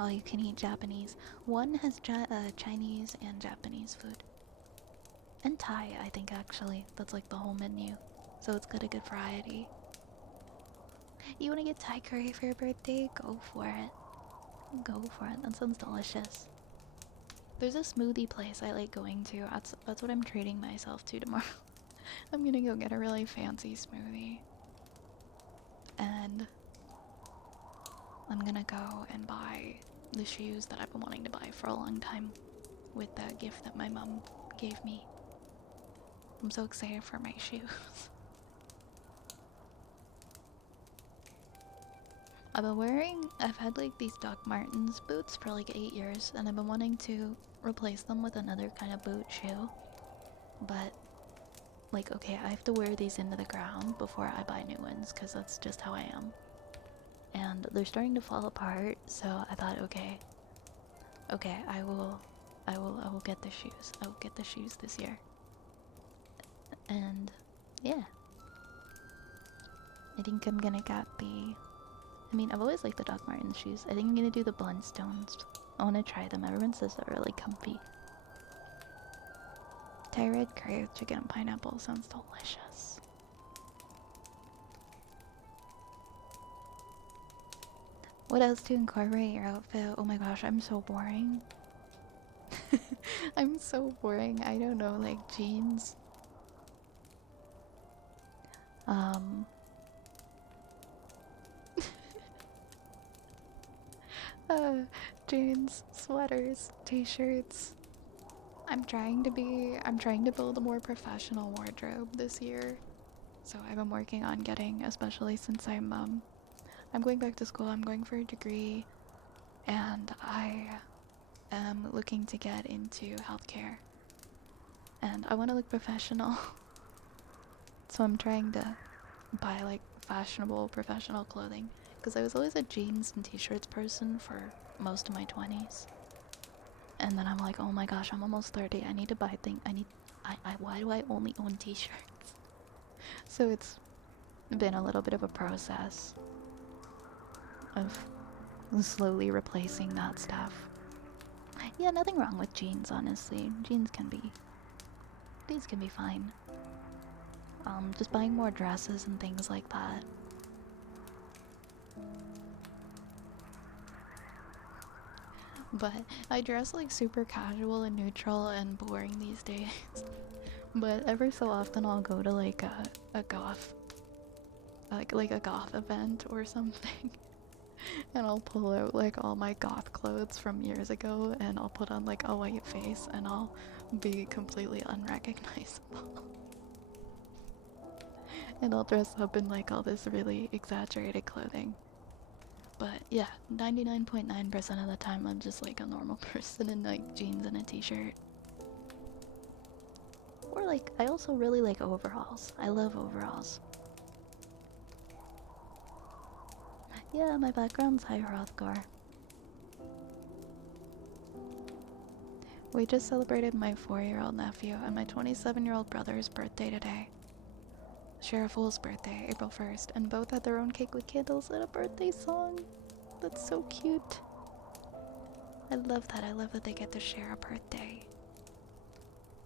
All you can eat Japanese. One has Chinese and Japanese food. And Thai, I think, actually. That's like the whole menu. So it's got a good variety. You want to get Thai curry for your birthday? Go for it. Go for it. That sounds delicious. There's a smoothie place I like going to. That's what I'm treating myself to tomorrow. I'm gonna go get a really fancy smoothie. And I'm gonna go and buy the shoes that I've been wanting to buy for a long time with the gift that my mom gave me. I'm so excited for my shoes. I've had like these Doc Martens boots for like 8 years, and I've been wanting to replace them with another kind of boot shoe. But, like, okay, I have to wear these into the ground before I buy new ones, because that's just how I am. And they're starting to fall apart, so I thought, okay, I will get the shoes. I will get the shoes this year. And, yeah. I think I'm gonna get I've always liked the Doc Martens shoes. I think I'm gonna do the Blundstones. I wanna try them. Everyone says they're really comfy. Thai red curry with chicken and pineapple sounds delicious. What else to incorporate your outfit? Oh my gosh, I'm so boring. I'm so boring. I don't know, like jeans. Jeans, sweaters, t-shirts. I'm trying to build a more professional wardrobe this year. So I've been working on getting, especially since I'm going back to school, I'm going for a degree, and I am looking to get into healthcare. And I want to look professional. So I'm trying to buy like fashionable professional clothing, because I was always a jeans and t-shirts person for most of my 20s. And then I'm like, oh my gosh, I'm almost 30. I need to buy things. Why do I only own t-shirts? So it's been a little bit of a process. of slowly replacing that stuff. Yeah, nothing wrong with jeans, honestly. Jeans can be... These can be fine. Just buying more dresses and things like that. But I dress like super casual and neutral and boring these days. But every so often I'll go to like a goth, like a goth event or something. And I'll pull out like all my goth clothes from years ago and I'll put on like a white face and I'll be completely unrecognizable. And I'll dress up in like all this really exaggerated clothing. But yeah, 99.9% of the time I'm just like a normal person in like jeans and a t-shirt. Or like, I also really like overalls. I love overalls. Yeah, my background's high Hrothgar. We just celebrated my 4-year-old nephew and my 27-year-old brother's birthday today. Sheriff Fool's birthday, April 1st, and both had their own cake with candles and a birthday song. That's so cute. I love that. I love that they get to share a birthday.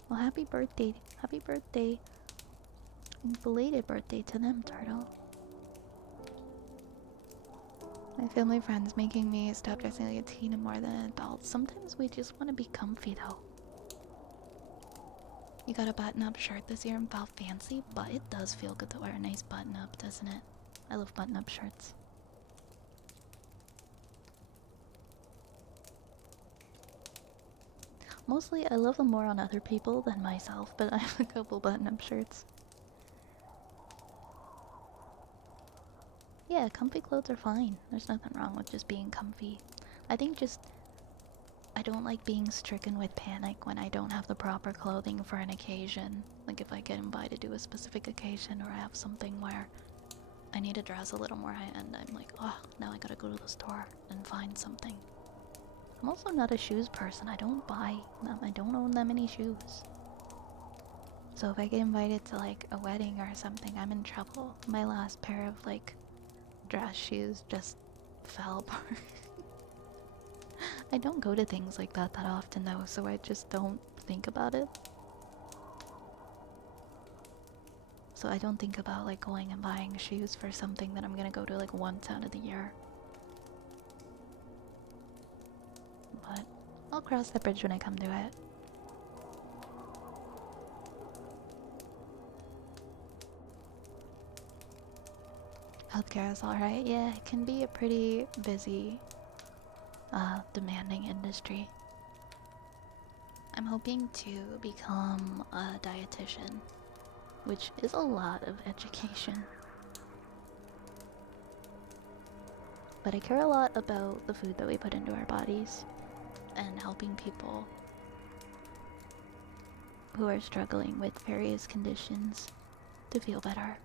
Well, happy birthday. Happy birthday. And belated birthday to them, Turtle. My family friends making me stop dressing like a teen and more than an adult. Sometimes we just want to be comfy though. You got a button-up shirt this year and felt fancy, but it does feel good to wear a nice button-up, doesn't it? I love button-up shirts. Mostly, I love them more on other people than myself, but I have a couple button-up shirts. Yeah, comfy clothes are fine. There's nothing wrong with just being comfy. I think just... I don't like being stricken with panic when I don't have the proper clothing for an occasion. Like if I get invited to a specific occasion or I have something where I need to dress a little more high-end, I'm like, oh, now I gotta go to the store and find something. I'm also not a shoes person. I don't buy them. I don't own that many shoes. So if I get invited to like a wedding or something, I'm in trouble. My last pair of like dress shoes just fell apart. I don't go to things like that often though, so I just don't think about it. So I don't think about like going and buying shoes for something that I'm gonna go to like once out of the year. But I'll cross that bridge when I come to it. Healthcare is alright. Yeah, it can be a pretty busy, demanding industry. I'm hoping to become a dietitian, which is a lot of education. But I care a lot about the food that we put into our bodies and helping people who are struggling with various conditions to feel better.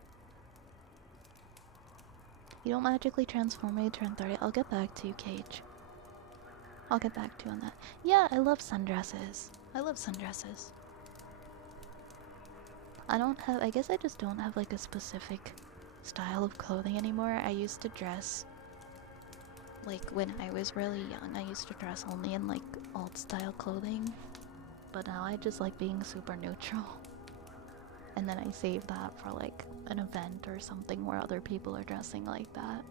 You don't magically transform when you turn 30. I'll get back to you, Cage. I'll get back to you on that. Yeah, I love sundresses. I love sundresses. I guess I just don't have like a specific style of clothing anymore. I used to dress, like when I was really young, I used to dress only in like alt style clothing. But now I just like being super neutral. And then I save that for like an event or something where other people are dressing like that.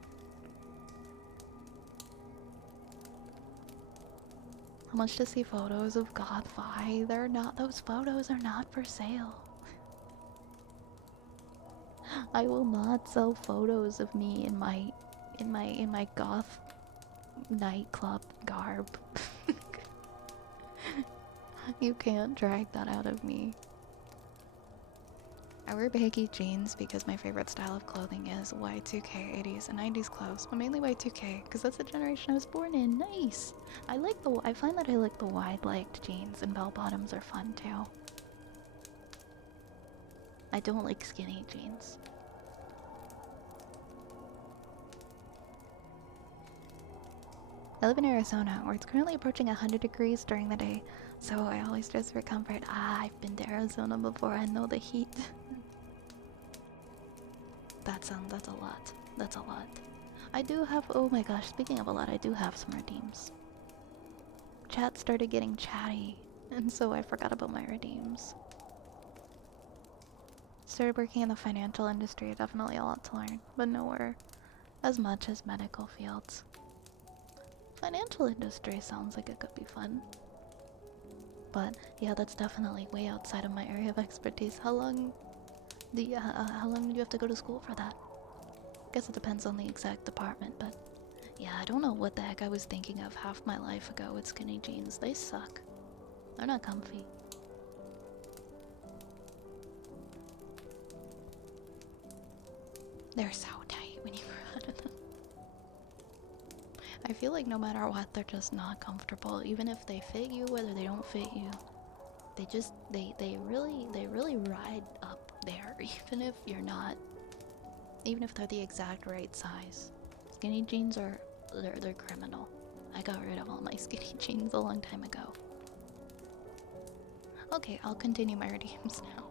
How much to see photos of God Vi? Those photos are not for sale. I will not sell photos of me in my goth nightclub garb. You can't drag that out of me. I wear baggy jeans because my favorite style of clothing is Y2K, 80s, and 90s clothes, but mainly Y2K because that's the generation I was born in. Nice! I find that I like the wide-legged jeans, and bell-bottoms are fun too. I don't like skinny jeans. I live in Arizona, where it's currently approaching 100 degrees during the day, so I always dress for comfort. I've been to Arizona before, I know the heat. That's a lot. That's a lot. I do have, oh my gosh, speaking of a lot, I do have some redeems. Chat started getting chatty, and so I forgot about my redeems. Started working in the financial industry, definitely a lot to learn, but nowhere as much as medical fields. Financial industry sounds like it could be fun. But yeah, that's definitely way outside of my area of expertise. How long do you have to go to school for that? Guess it depends on the exact department, but yeah, I don't know what the heck I was thinking of half my life ago with skinny jeans. They suck. They're not comfy. They're so tight when you grow out of them. I feel like no matter what, they're just not comfortable. Even if they fit you, whether they don't fit you, they really ride up there. Even if they're the exact right size. Skinny jeans they're criminal. I got rid of all my skinny jeans a long time ago. Okay, I'll continue my redeems now.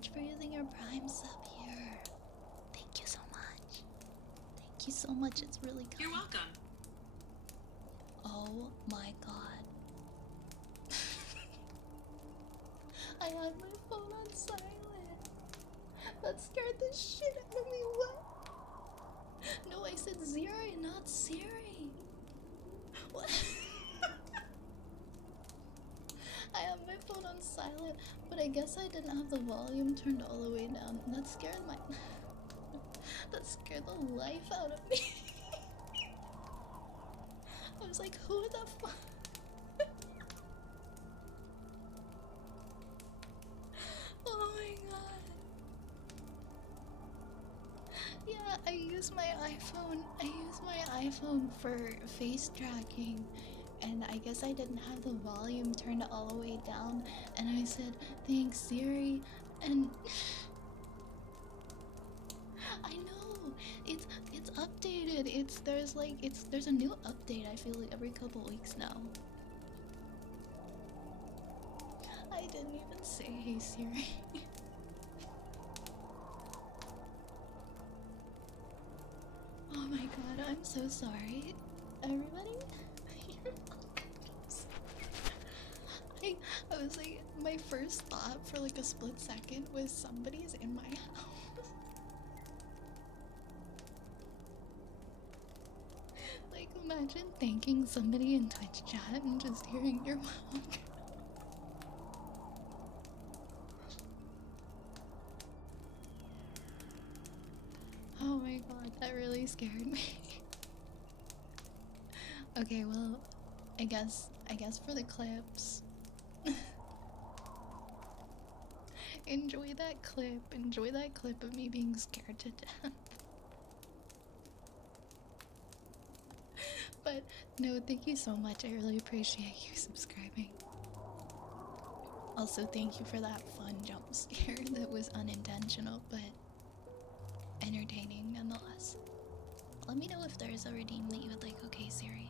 much for using your Prime sub here. Thank you so much. Thank you so much. It's really kind. You're welcome. Oh my god. I had my phone on silent. That scared the shit out of me. What? No, I said Ziri, not Siri. What? I have my phone on silent, but I guess I didn't have the volume turned all the way down. That scared my... that scared the life out of me. I was like, who the fuck? Oh my god. Yeah, I use my iPhone for face tracking, and I guess I didn't have the volume turned all the way down, and I said, thanks Siri, and I know it's updated. There's a new update. I feel like every couple weeks now. I didn't even say hey Siri. Oh my god, I'm so sorry. Everybody? I was like, my first thought for like a split second was somebody's in my house. Like, imagine thanking somebody in Twitch chat and just hearing your mom. Oh my god, that really scared me. Okay, well, I guess for the clips. Enjoy that clip of me being scared to death. But no, thank you so much. I really appreciate you subscribing. Also, thank you for that fun jump scare that was unintentional, but entertaining nonetheless. Let me know if there's a redeem that you would like, okay, Siri?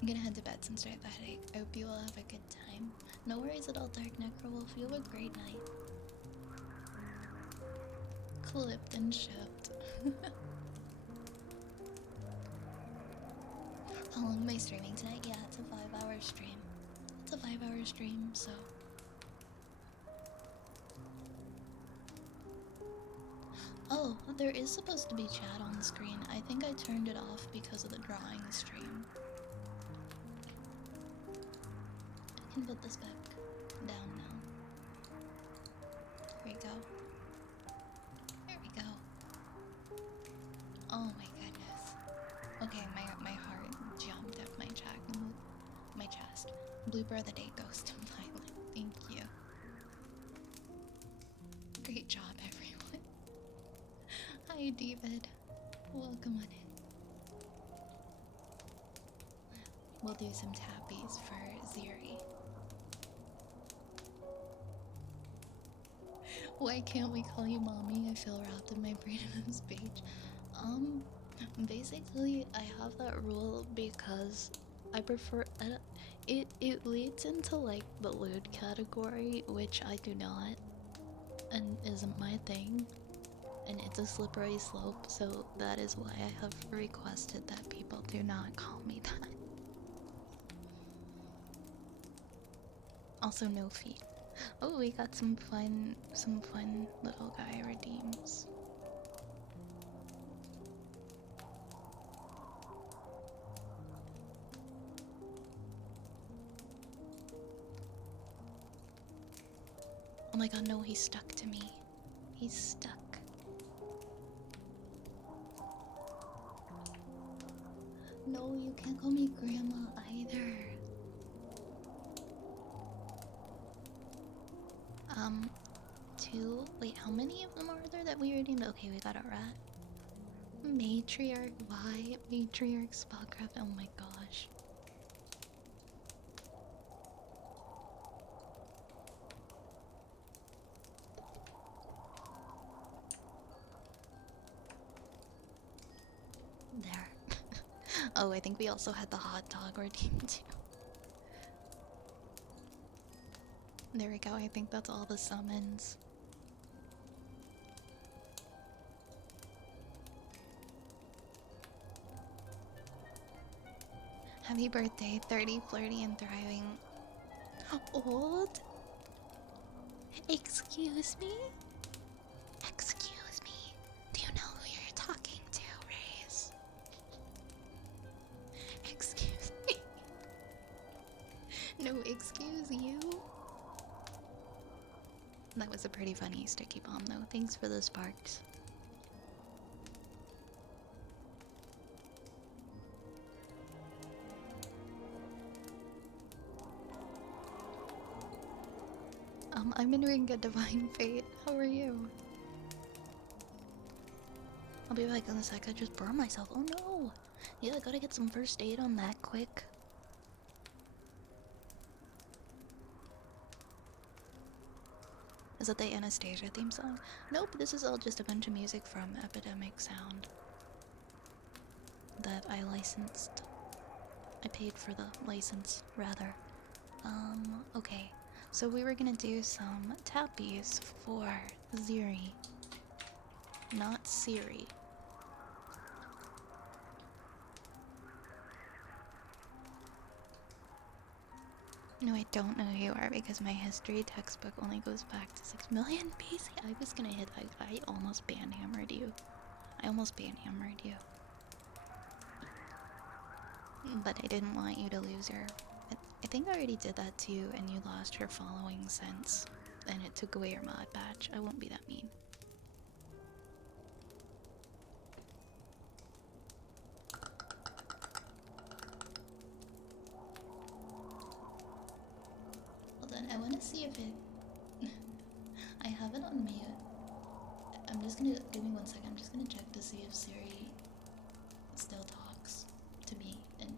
I'm gonna head to bed since I have a headache. I hope you all have a good time. No worries at all, Dark Necrowolf. You have a great night. Clipped and shipped. How long am I streaming tonight? Yeah, it's a 5-hour stream. It's a 5-hour stream, so... Oh, there is supposed to be chat on the screen. I think I turned it off because of the drawing stream. I can put this back down now. There we go. There we go. Oh my goodness. Okay, my heart jumped at my chest. Blooper of the day goes to Violet. Thank you. Great job, everyone. Hi, David. Welcome on in. We'll do some tappies for Ziri. Why can't we call you mommy? I feel wrapped in my brain on this page. Basically, I have that rule because I prefer it leads into like the lewd category, which I do not and isn't my thing, and it's a slippery slope, so that is why I have requested that people do not call me that. Also, no feet. Oh, we got some fun little guy redeems. Oh my god, no, he's stuck to me. He's stuck. No, you can't call me grandma either. Wait, how many of them are there that we already know? Okay, we got a rat. Matriarch, why? Matriarch Spellcraft, oh my gosh. There. Oh, I think we also had the hot dog redeemed too. There we go, I think that's all the summons. Happy birthday, 30, flirty, and thriving. Old? Excuse me? Excuse me? Do you know who you're talking to, Raze? Excuse me? No, excuse you? That was a pretty funny sticky bomb, though. Thanks for the sparks. I'm in doing a divine fate. How are you? I'll be back in a sec. I just burned myself. Oh no! Yeah, I gotta get some first aid on that quick. Is that the Anastasia theme song? Nope, this is all just a bunch of music from Epidemic Sound that I licensed. I paid for the license, rather. Okay. So we were gonna do some tappies for Ziri, not Siri. No, I don't know who you are because my history textbook only goes back to 6 million BC. I was gonna hit that. I almost banhammered you. But I didn't want you to lose your... I think I already did that to you and you lost your following sense. And it took away your mod badge. I won't be that mean. Hold on, I want to see if it... I have it on mute. I'm just gonna... Give me 1 second. I'm just gonna check to see if Siri still talks to me and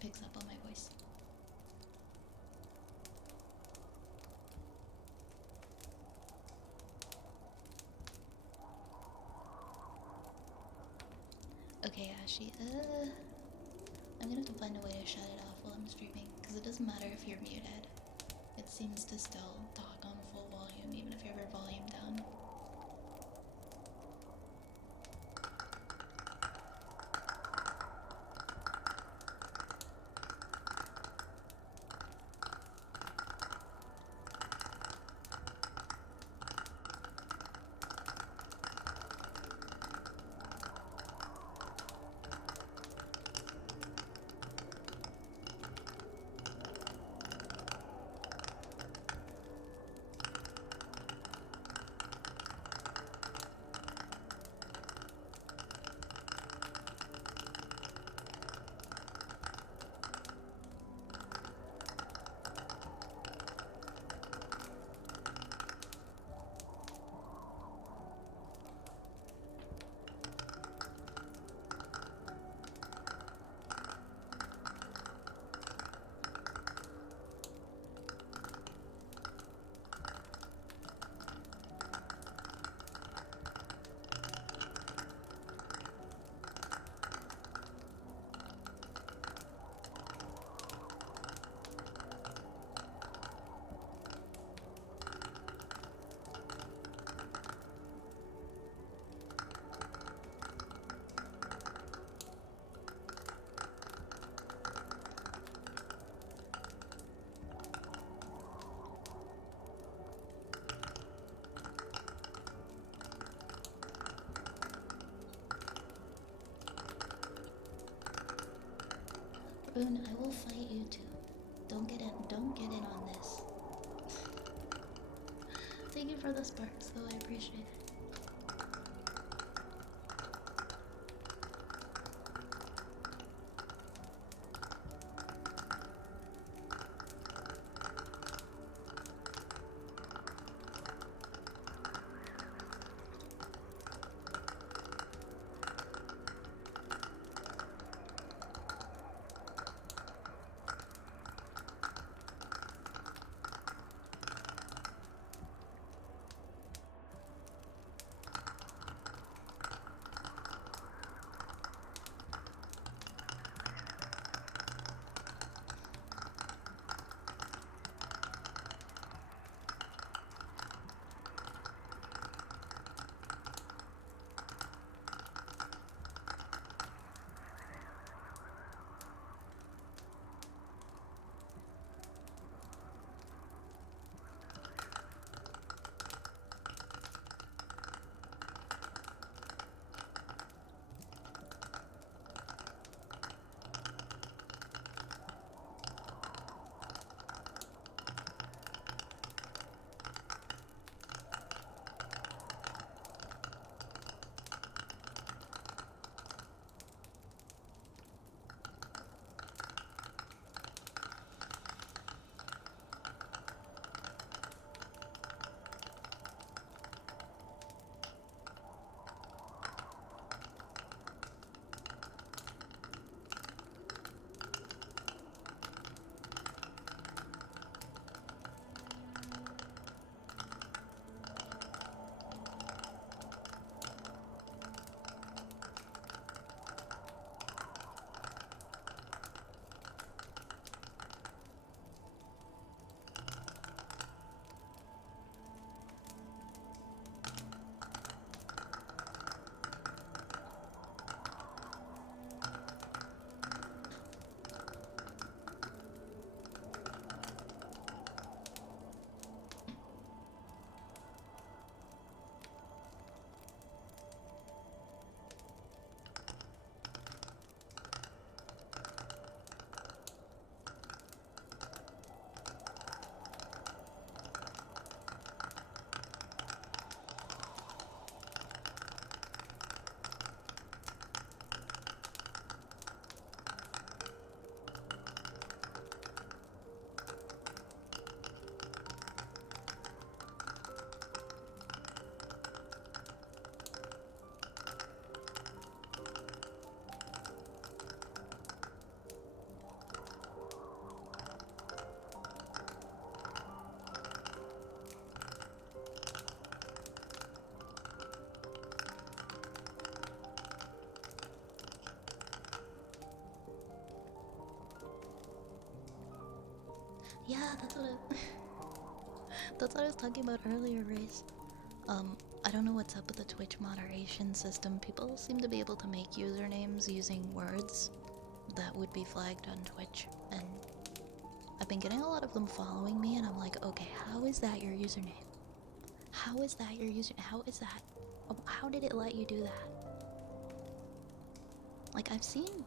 picks up on my voice. Okay, Ashy, I'm gonna have to find a way to shut it off while I'm streaming, because it doesn't matter if you're muted. It seems to still talk on full volume, even if you have your volume down. Rune, I will fight you too. Don't get in on this. Thank you for the sparks, though, I appreciate it. that's what that's what I was talking about earlier, Race. I don't know what's up with the Twitch moderation system. People seem to be able to make usernames using words that would be flagged on Twitch, and I've been getting a lot of them following me, and I'm like, okay, how is that your username? How is that your username? How is that? How did it let you do that? Like, I've seen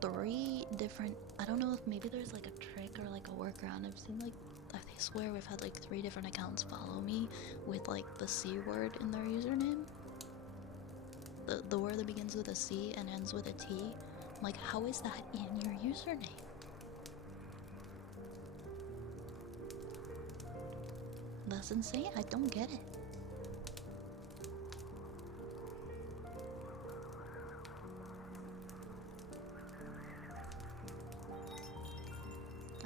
3 different. I don't know if maybe there's like a trick or like a workaround. I've seen like. I swear we've had like 3 different accounts follow me with like the C word in their username. The word that begins with a C and ends with a T. I'm like, how is that in your username? That's insane. I don't get it.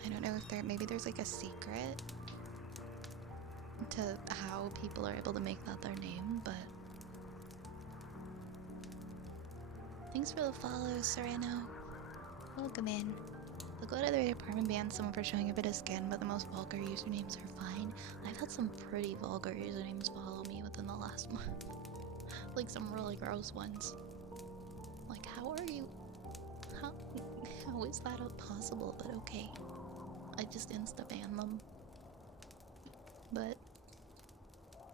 I don't know if maybe there's like a secret to how people are able to make that their name, but thanks for the follow, Sereno. Welcome in. The go to the department bans someone for showing a bit of skin, but the most vulgar usernames are fine. I've had some pretty vulgar usernames follow me within the last month. Like some really gross ones. Like, how are you? How is that possible? But okay. I just insta-ban them. But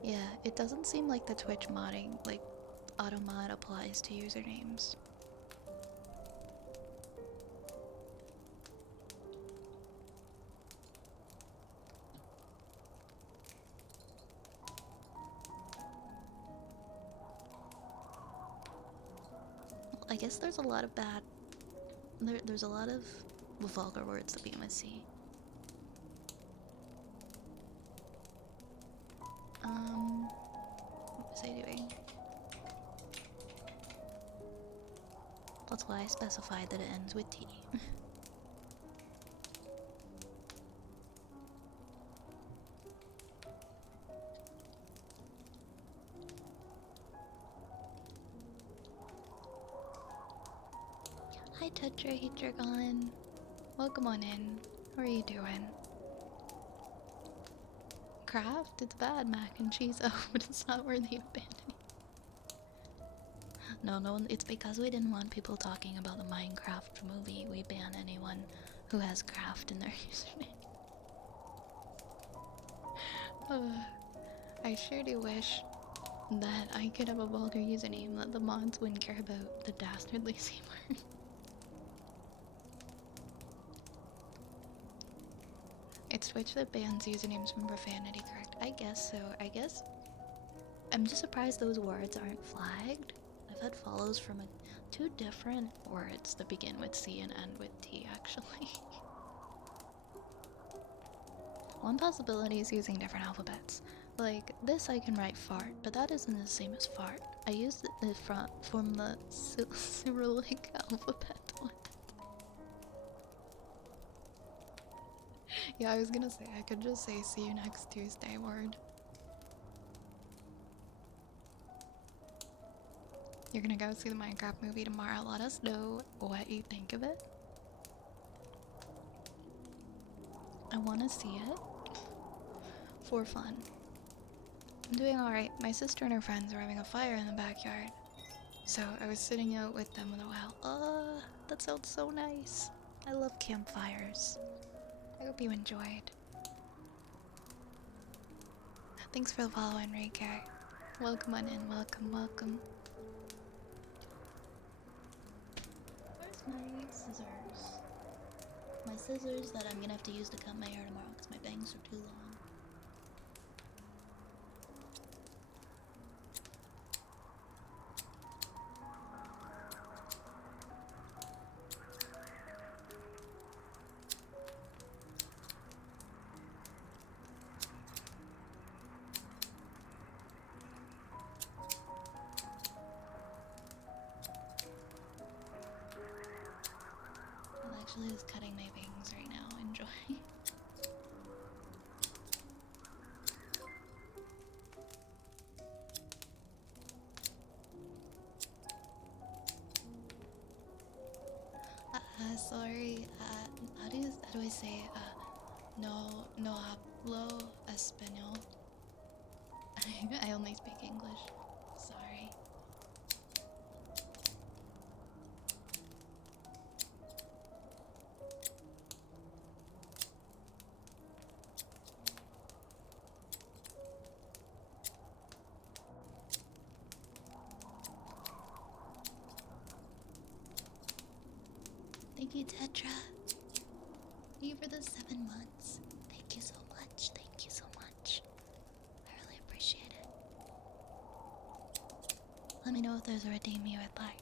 yeah, it doesn't seem like the Twitch modding, like, auto-mod applies to usernames. I guess there's a lot of bad. There's a lot of vulgar words that begin with C. What was I doing? That's why I specified that it ends with T. Hi Tetrahedragon. Welcome on in. How are you doing? Craft? It's bad mac and cheese. Oh, but it's not worthy of banning. No, it's because we didn't want people talking about the Minecraft movie. We ban anyone who has craft in their username. I sure do wish that I could have a vulgar username that the mods wouldn't care about the dastardly C word. It's Twitch that bans usernames from profanity, correct? I guess so. I guess I'm just surprised those words aren't flagged. I've had follows from 2 different words that begin with C and end with T, actually. One possibility is using different alphabets. Like, this I can write fart, but that isn't the same as fart. I used it from the Cyrillic alphabet one. Yeah, I was gonna say, I could just say see you next Tuesday word. You're gonna go see the Minecraft movie tomorrow. Let us know what you think of it. I wanna see it. For fun. I'm doing alright. My sister and her friends are having a fire in the backyard. So I was sitting out with them a while. That sounds so nice. I love campfires. I hope you enjoyed. Thanks for the follow, Enrique. Welcome on in, welcome. Where's my scissors? My scissors that I'm gonna have to use to cut my hair tomorrow because my bangs are too long. Actually is cutting my bangs right now. Enjoy. Sorry. How do I say? No hablo español. I only speak English. Sorry. Thank you, Tetra. Thank you for the 7 months. Thank you so much. Thank you so much. I really appreciate it. Let me know if there's a redeem you would like.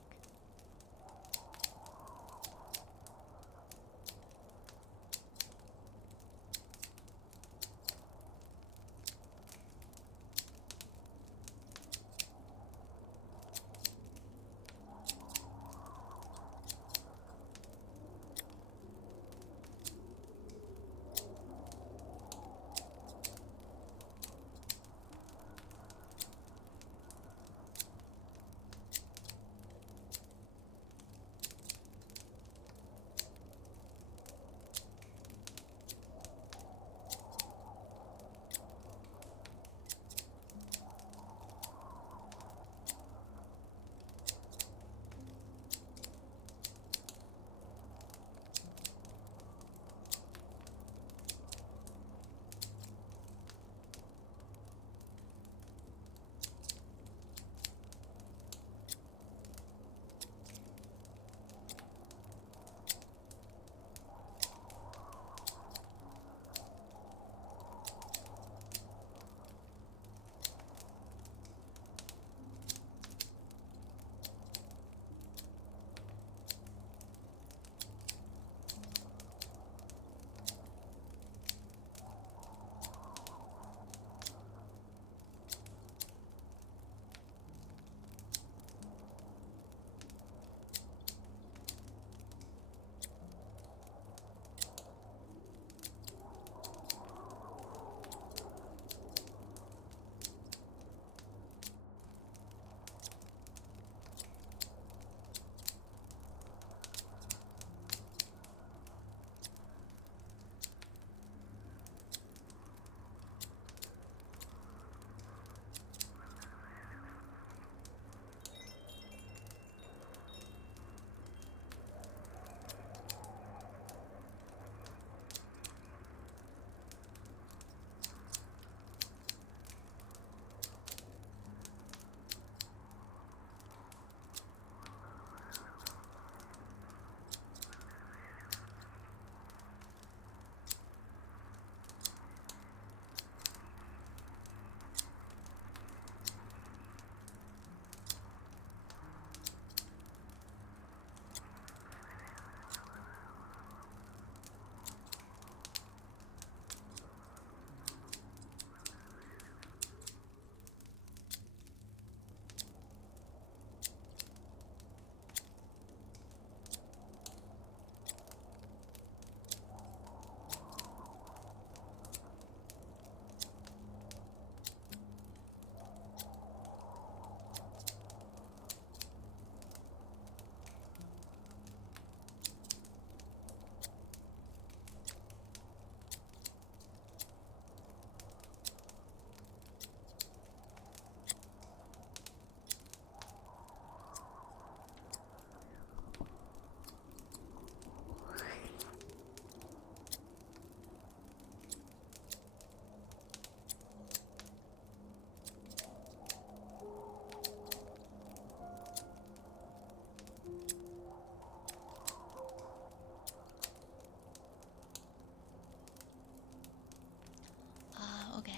Okay,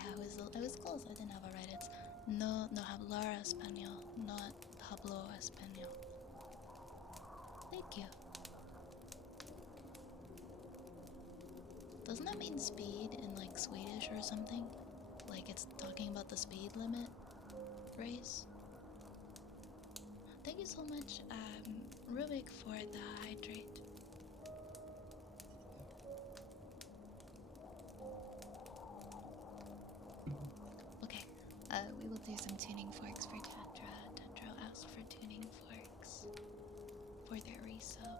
I was close. I didn't have it right. It's no hablar español, not hablo español. Thank you. Doesn't that mean speed in like Swedish or something? Like it's talking about the speed limit race? Thank you so much, Rubik, for the hydrate. Okay, we will do some tuning forks for Tetra. Tetra asked for tuning forks for their resub.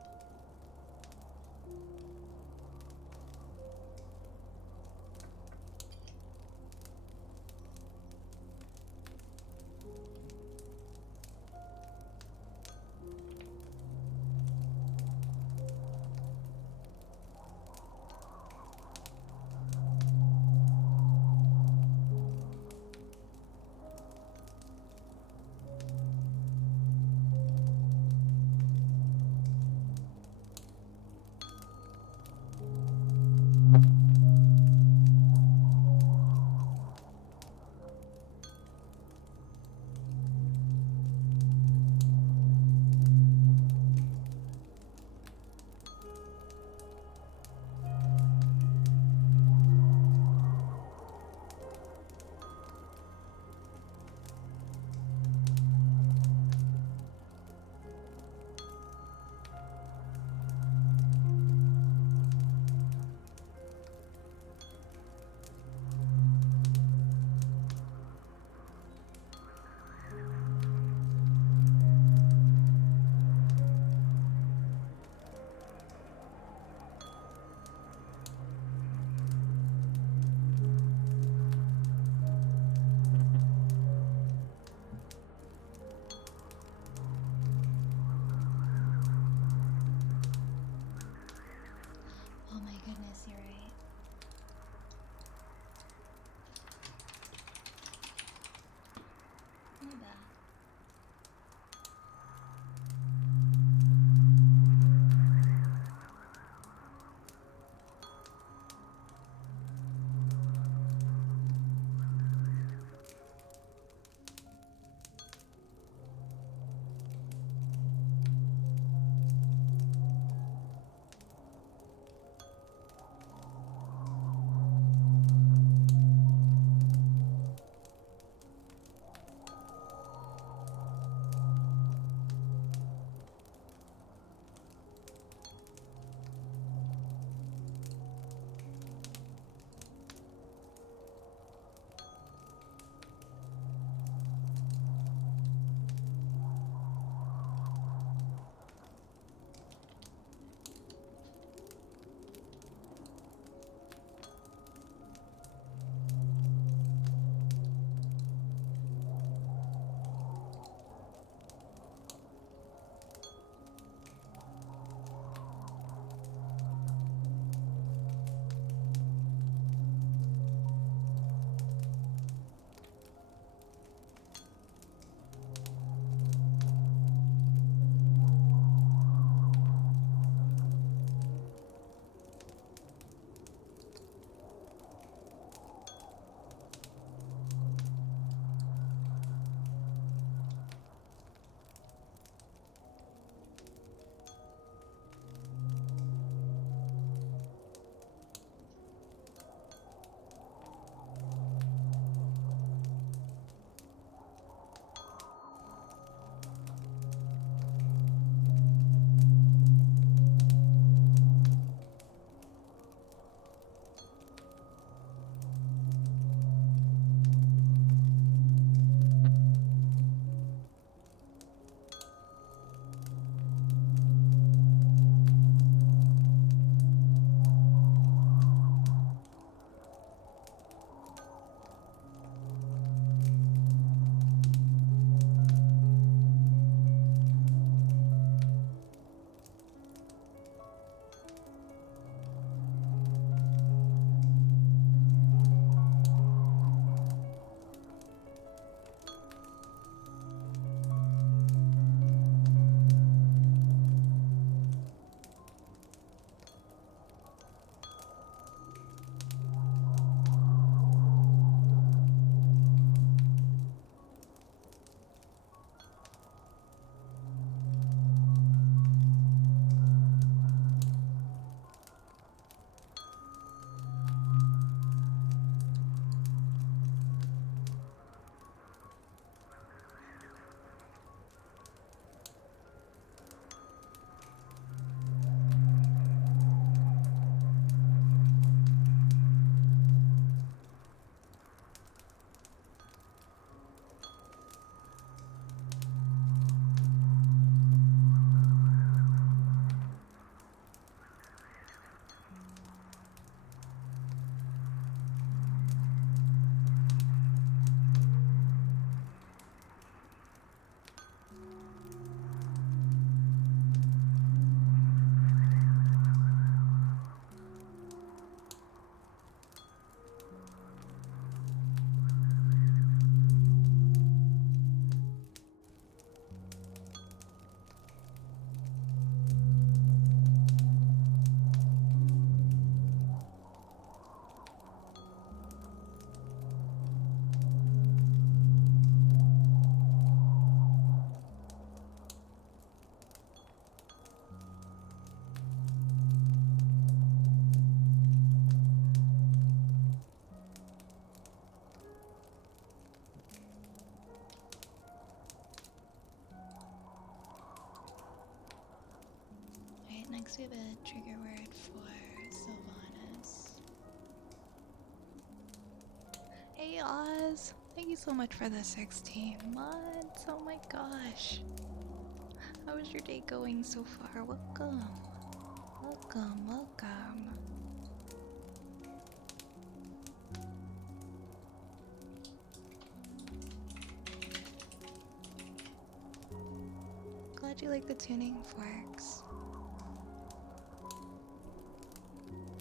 next we have a trigger word for Sylvanas. Hey Oz! Thank you so much for the 16 months. Oh my gosh. How is your day going so far? Welcome. Welcome, welcome. Glad you like the tuning forks.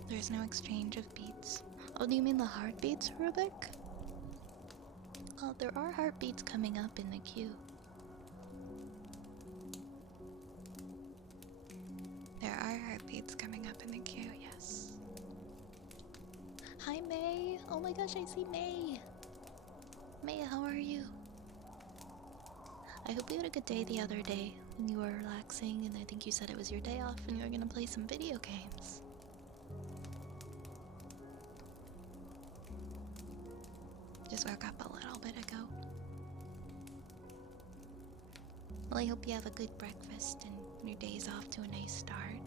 There's no exchange of beats. Oh, do you mean the heartbeats, Rubik? Oh, there are heartbeats coming up in the queue. There are heartbeats coming up in the queue, yes. Hi, May. Oh my gosh, I see May. May, how are you? I hope you had a good day the other day when you were relaxing, and I think you said it was your day off and you were gonna play some video games. Just woke up a little bit ago. Well, I hope you have a good breakfast and your day's off to a nice start.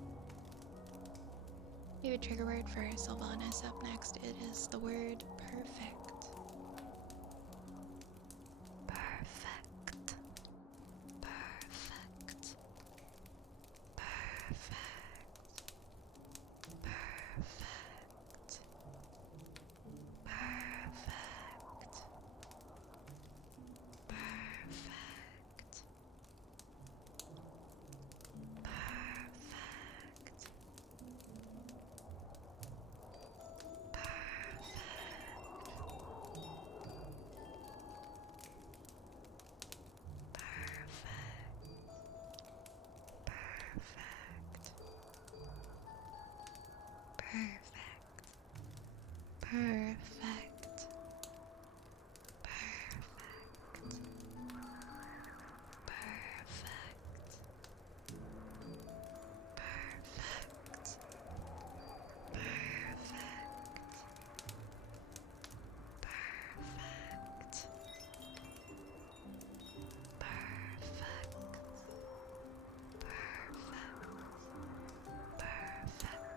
We have a trigger word for Sylvanas up next. It is the word perfect. Perfect. Perfect. Perfect. Perfect. Perfect. Perfect.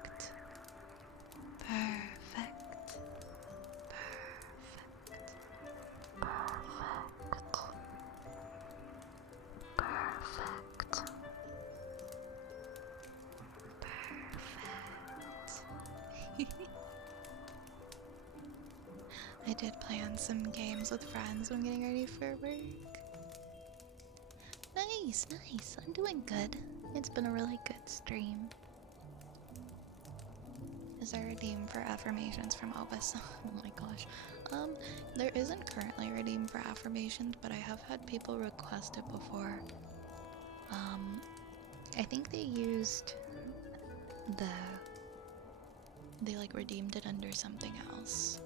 Perfect. Perfect. I did plan some games with friends when getting ready for work. Nice, nice. I'm doing good. It's been a really good stream. Is there a redeem for affirmations from Elvis? Oh my gosh. There isn't currently a redeem for affirmations, but I have had people request it before. I think they used they like redeemed it under something else.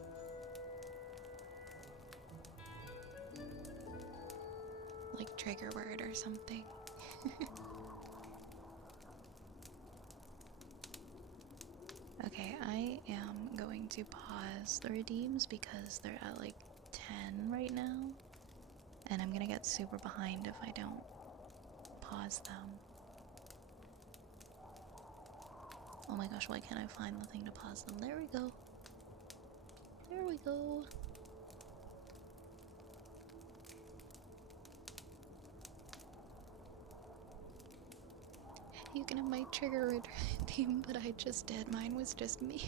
Like trigger word or something. Okay, I am going to pause the redeems because they're at like 10 right now. And I'm gonna get super behind if I don't pause them. Oh my gosh, why can't I find the thing to pause them? There we go. There we go. You can have my trigger redeem, but I just did. Mine was just mean.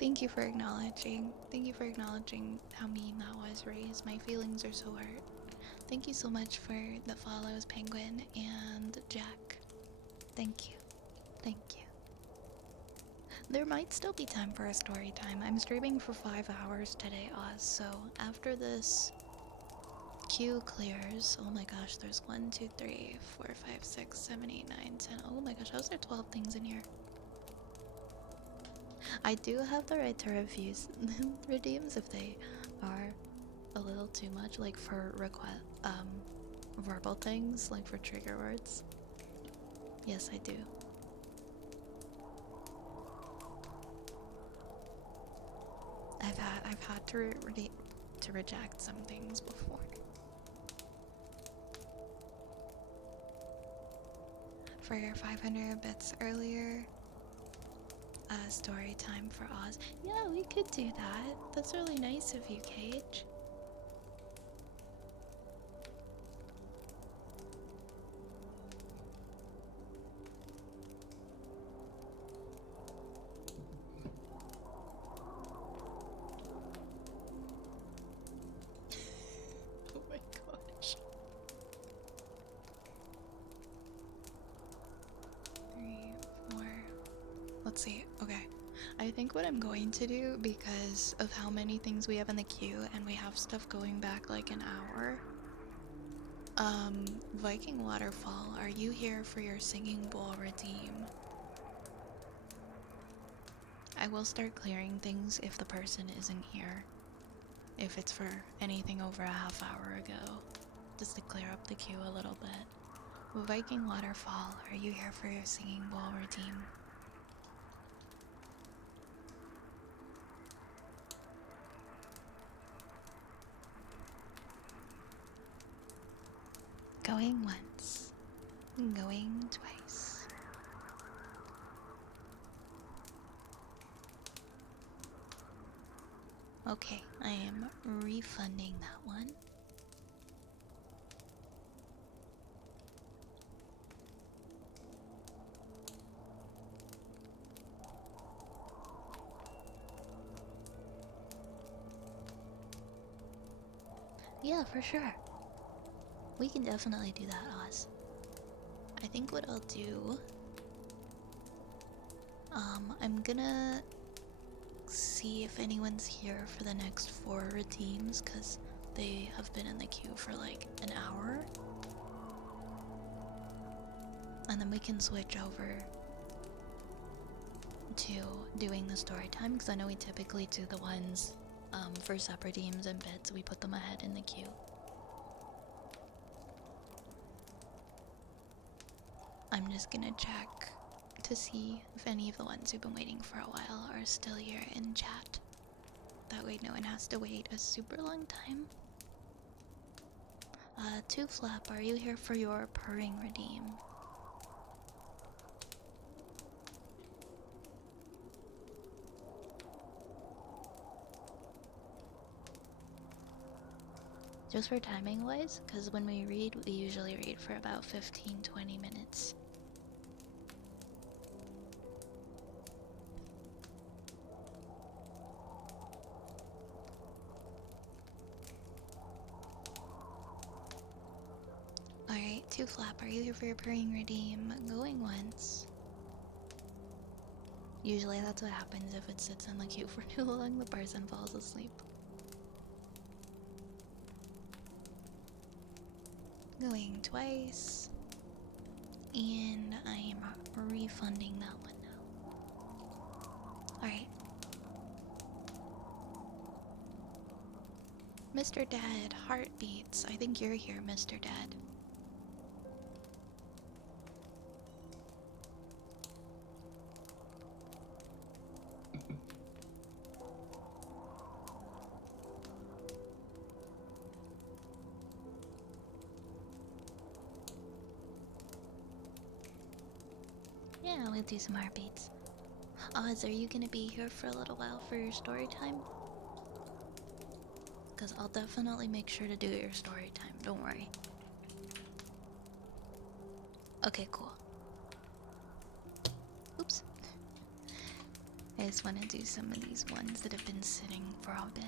Thank you for acknowledging. Thank you for acknowledging how mean that was, Raze. My feelings are so hurt. Thank you so much for the follows, Penguin and Jack. Thank you. Thank you. There might still be time for a story time. I'm streaming for 5 hours today, Oz, so after this queue clears, oh my gosh, there's 1, 2, 3, 4, 5, 6, 7, 8, 9, 10. Oh my gosh, how's there 12 things in here? I do have the right to refuse redeems if they are a little too much, like for verbal things, like for trigger words. Yes, I do. I've had to reject some things before. for your 500 bits earlier. Story time for Oz. Yeah, we could do that. That's really nice of you, Cage. Oh my gosh. 3, 4. Let's see. Okay. I think what I'm going to do, because of how many things we have in the queue and we have stuff going back like an hour. Viking Waterfall, are you here for your singing bowl redeem? I will start clearing things if the person isn't here. If it's for anything over a half hour ago. Just to clear up the queue a little bit. Viking Waterfall, are you here for your singing bowl redeem? Going once. Going twice. Okay, I am refunding that one. Yeah, for sure. We can definitely do that, Oz. I think what I'll do... I'm gonna see if anyone's here for the next 4 redeems, because they have been in the queue for like an hour. And then we can switch over to doing the story time, because I know we typically do the ones for sub-redeems and bits. We put them ahead in the queue. I'm just gonna check to see if any of the ones who've been waiting for a while are still here in chat. That way no one has to wait a super long time. Two Flap, are you here for your purring redeem? Just for timing wise, because when we read, we usually read for about 15-20 minutes. Alright, Two Flap, are you here for your purring redeem? Going once. Usually that's what happens if it sits in the queue for too long, the person falls asleep. Going twice. And I am refunding that one now. Alright. Mr. Dad, heartbeats. I think you're here, Mr. Dad. Yeah, we'll do some heartbeats. Oz, are you gonna be here for a little while for your story time? Because I'll definitely make sure to do your story time, don't worry. Okay, cool. Oops. I just want to do some of these ones that have been sitting for a bit.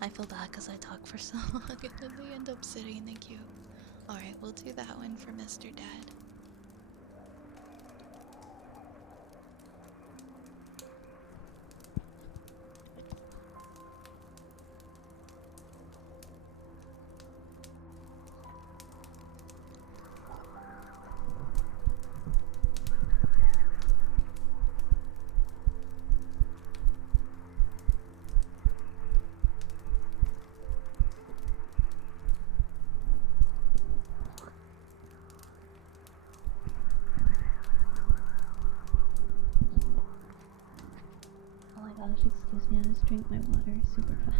I feel bad because I talk for so long and then they end up sitting in the queue. Alright, we'll do that one for Mr. Dad. Oh my gosh, excuse me, I just drink my water super fast.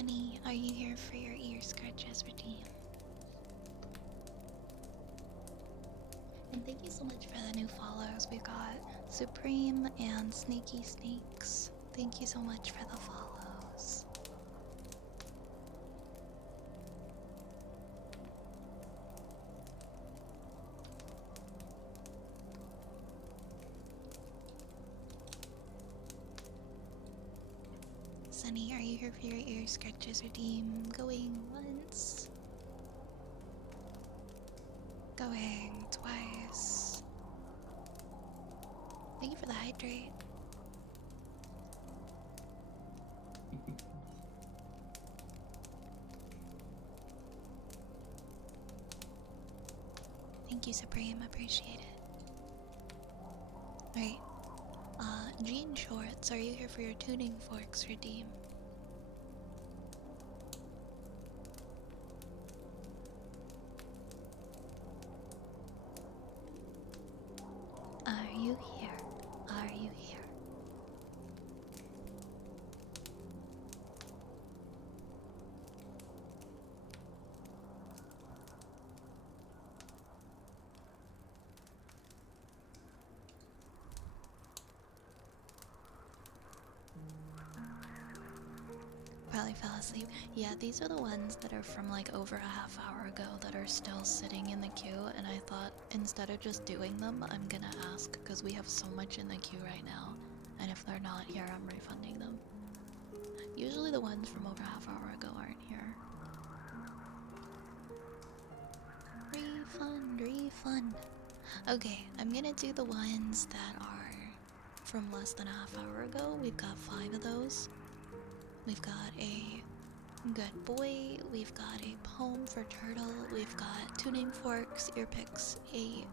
Sunny, are you here for your ear scratches redeem? And thank you so much for the new follows. We've got Supreme and Sneaky Snakes. Thank you so much for the follows. Sunny, are you here for your ear scratches redeem? Going once. Going twice. Thank you for the hydrate. Thank you, Supreme. Appreciate it. Alright. Jean Shorts, are you here for your tuning forks redeem? Are you here? Are you here? Probably fell asleep. Yeah, these are the ones that are from like over a half hour ago that are still sitting in the queue, and I thought instead of just doing them, I'm gonna ask because we have so much in the queue right now, and if they're not here, I'm refunding them. Usually the ones from over a half hour ago aren't here. Refund, refund. Okay, I'm gonna do the ones that are from less than a half hour ago. We've got 5 of those. We've got a good boy, we've got a poem for turtle, we've got tuning forks, ear picks, a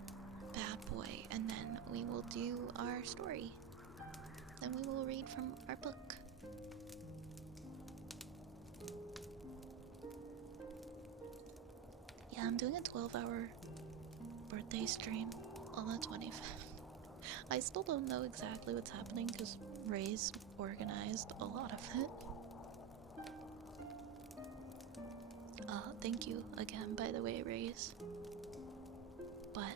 bad boy, and then we will do our story. Then we will read from our book. Yeah, I'm doing a 12-hour birthday stream on the 25th. I still don't know exactly what's happening because Ray's organized a lot of it. Thank you again, by the way, Rays. But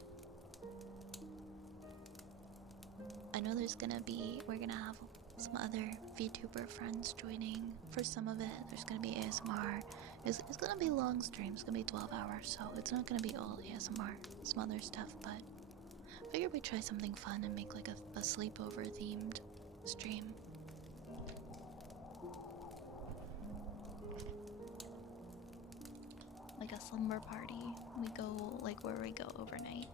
I know we're gonna have some other VTuber friends joining for some of it. There's gonna be ASMR. It's gonna be long streams, it's gonna be 12 hours, so it's not gonna be all ASMR, some other stuff, but I figured we'd try something fun and make like a sleepover themed stream. Like a slumber party. We go like where we go overnight.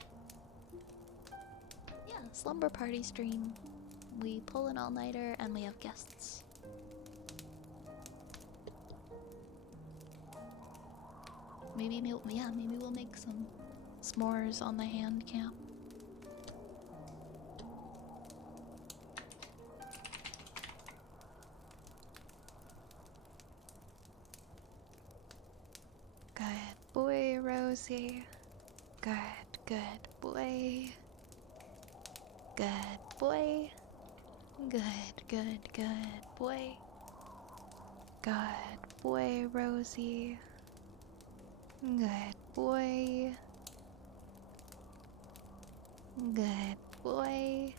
Yeah, slumber party stream. We pull an all-nighter and we have guests. Maybe we'll make some s'mores on the hand cam. Good boy, Rosie. Good boy. Good boy. Good boy. Good boy, Rosie. Good boy. Good boy.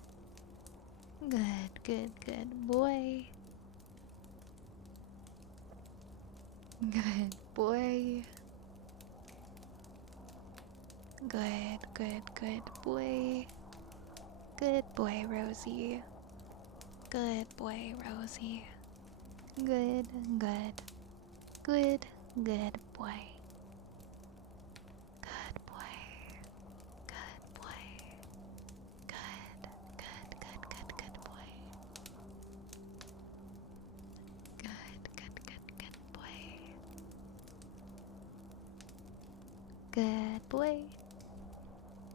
Good boy. Good boy. Good boy. Good boy, Rosie. Good boy, Rosie. Good boy. Good boy. Good boy. Good boy. Good boy.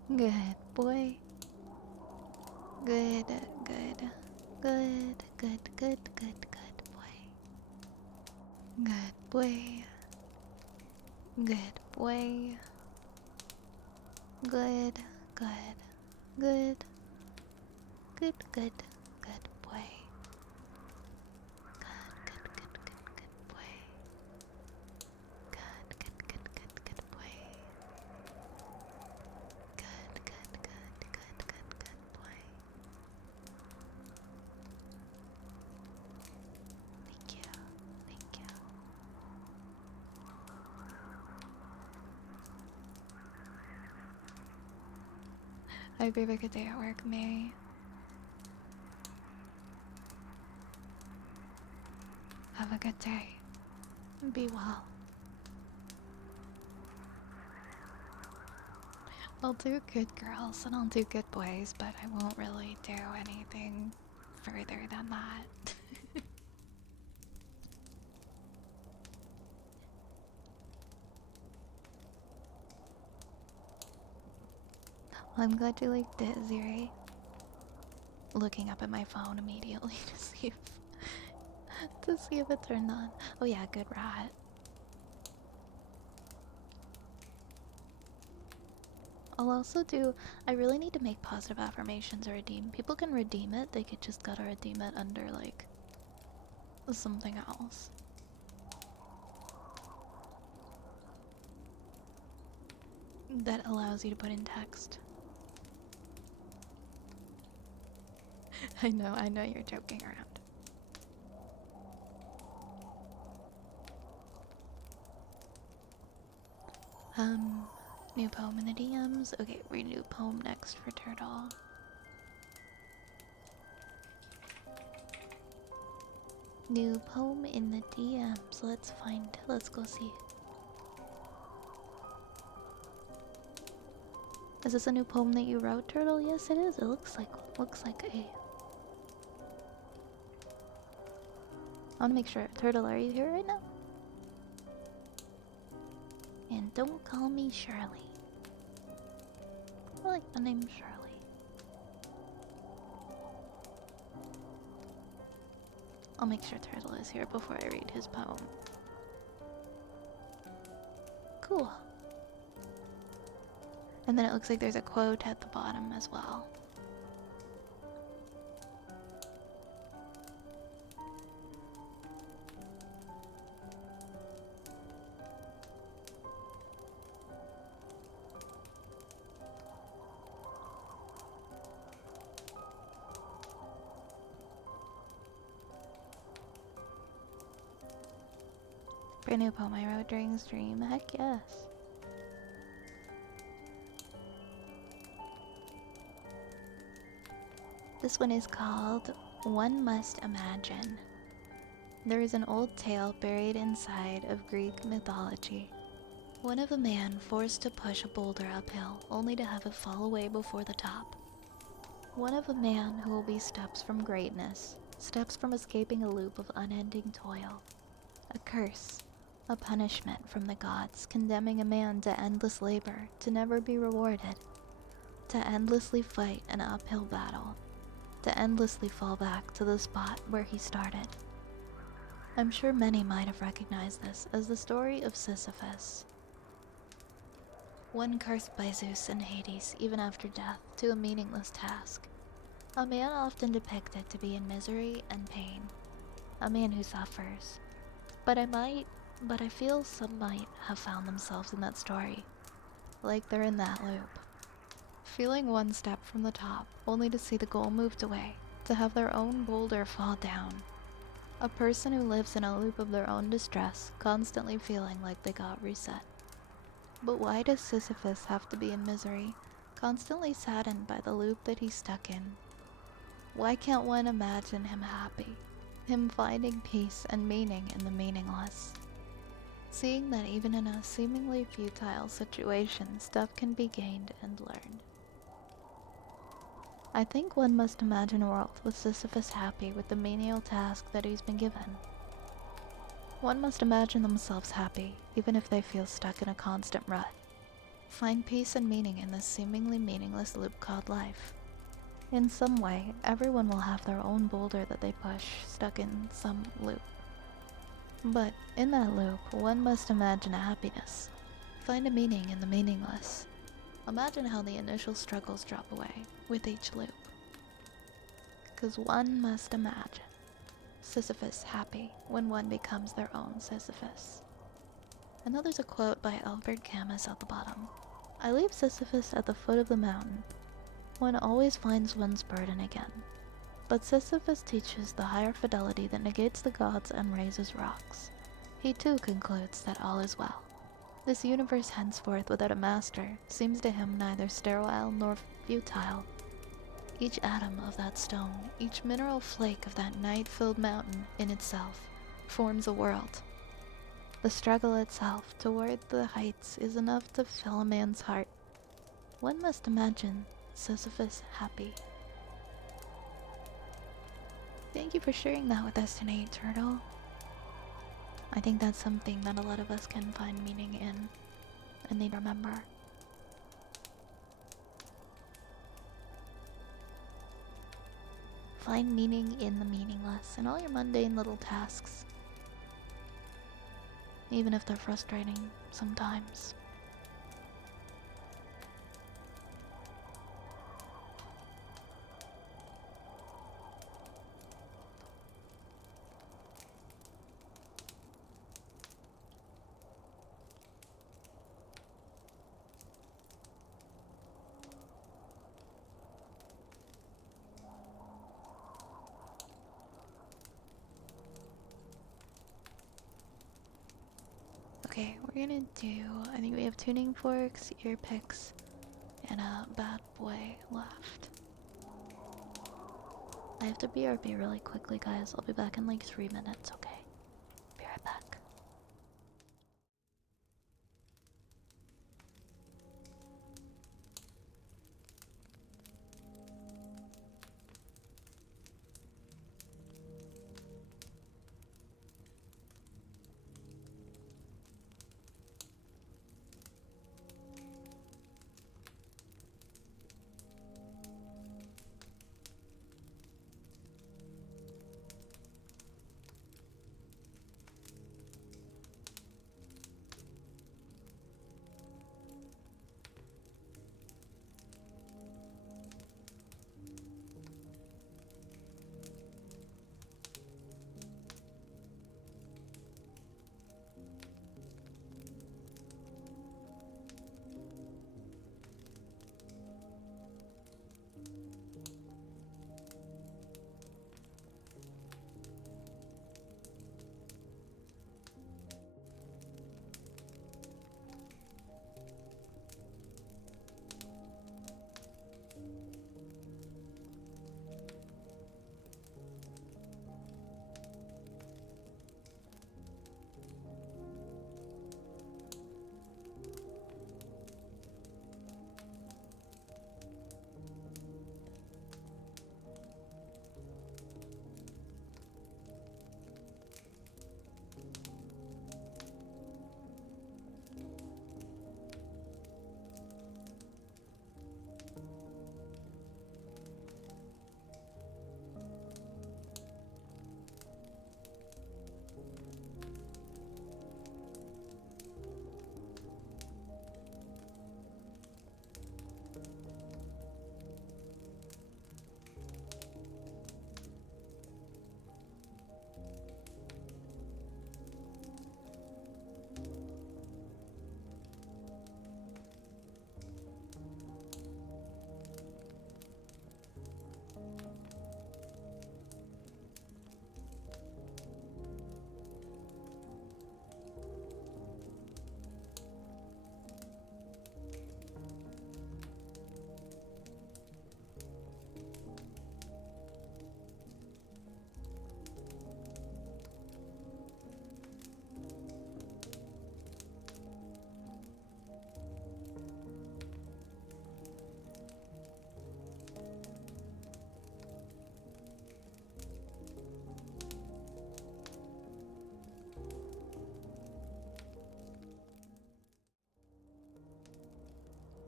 Good boy. Good boy. Good boy. Good boy. Good boy. Good boy. Good boy. Good boy. I hope you have a good day at work, Mary. Have a good day. Be well. I'll do good girls and I'll do good boys, but I won't really do anything further than that. Well, I'm glad you liked it, Ziri. Looking up at my phone immediately to see if it turned on. Oh yeah, good rat. I'll also do. I really need to make positive affirmations or redeem. People can redeem it. They could just gotta redeem it under like something else. That allows you to put in text. I know you're joking around. New poem in the DMs. Okay, read new poem next for Turtle. New poem in the DMs. Let's go see. Is this a new poem that you wrote, Turtle? Yes, it is. It looks like a. I wanna make sure. Turtle, are you here right now? And don't call me Shirley. I like the name Shirley. I'll make sure Turtle is here before I read his poem. Cool. And then it looks like there's a quote at the bottom as well. Brand new poem I wrote during stream. Heck yes. This one is called One Must Imagine. There is an old tale buried inside of Greek mythology. One of a man forced to push a boulder uphill only to have it fall away before the top. One of a man who will be steps from greatness, steps from escaping a loop of unending toil. A curse, a punishment from the gods, condemning a man to endless labor, to never be rewarded, to endlessly fight an uphill battle, to endlessly fall back to the spot where he started. I'm sure many might have recognized this as the story of Sisyphus. One cursed by Zeus and Hades even after death to a meaningless task. A man often depicted to be in misery and pain. A man who suffers. But I feel some might have found themselves in that story. Like they're in that loop. Feeling one step from the top, only to see the goal moved away, to have their own boulder fall down. A person who lives in a loop of their own distress, constantly feeling like they got reset. But why does Sisyphus have to be in misery, constantly saddened by the loop that he's stuck in? Why can't one imagine him happy, him finding peace and meaning in the meaningless? Seeing that even in a seemingly futile situation, stuff can be gained and learned. I think one must imagine a world with Sisyphus happy with the menial task that he's been given. One must imagine themselves happy, even if they feel stuck in a constant rut. Find peace and meaning in this seemingly meaningless loop called life. In some way, everyone will have their own boulder that they push, stuck in some loop. But in that loop, one must imagine a happiness. Find a meaning in the meaningless. Imagine how the initial struggles drop away with each loop. Because one must imagine Sisyphus happy when one becomes their own Sisyphus. And then there's a quote by Albert Camus at the bottom. I leave Sisyphus at the foot of the mountain. One always finds one's burden again. But Sisyphus teaches the higher fidelity that negates the gods and raises rocks. He too concludes that all is well. This universe henceforth without a master seems to him neither sterile nor futile. Each atom of that stone, each mineral flake of that night-filled mountain in itself, forms a world. The struggle itself toward the heights is enough to fill a man's heart. One must imagine Sisyphus happy. Thank you for sharing that with us tonight, Turtle. I think that's something that a lot of us can find meaning in and need to remember. Find meaning in the meaningless in all your mundane little tasks, even if they're frustrating sometimes. Okay, we're gonna do, I think we have tuning forks, ear picks, and a bad boy left. I have to BRB really quickly, guys. I'll be back in like 3 minutes, okay? Be right back.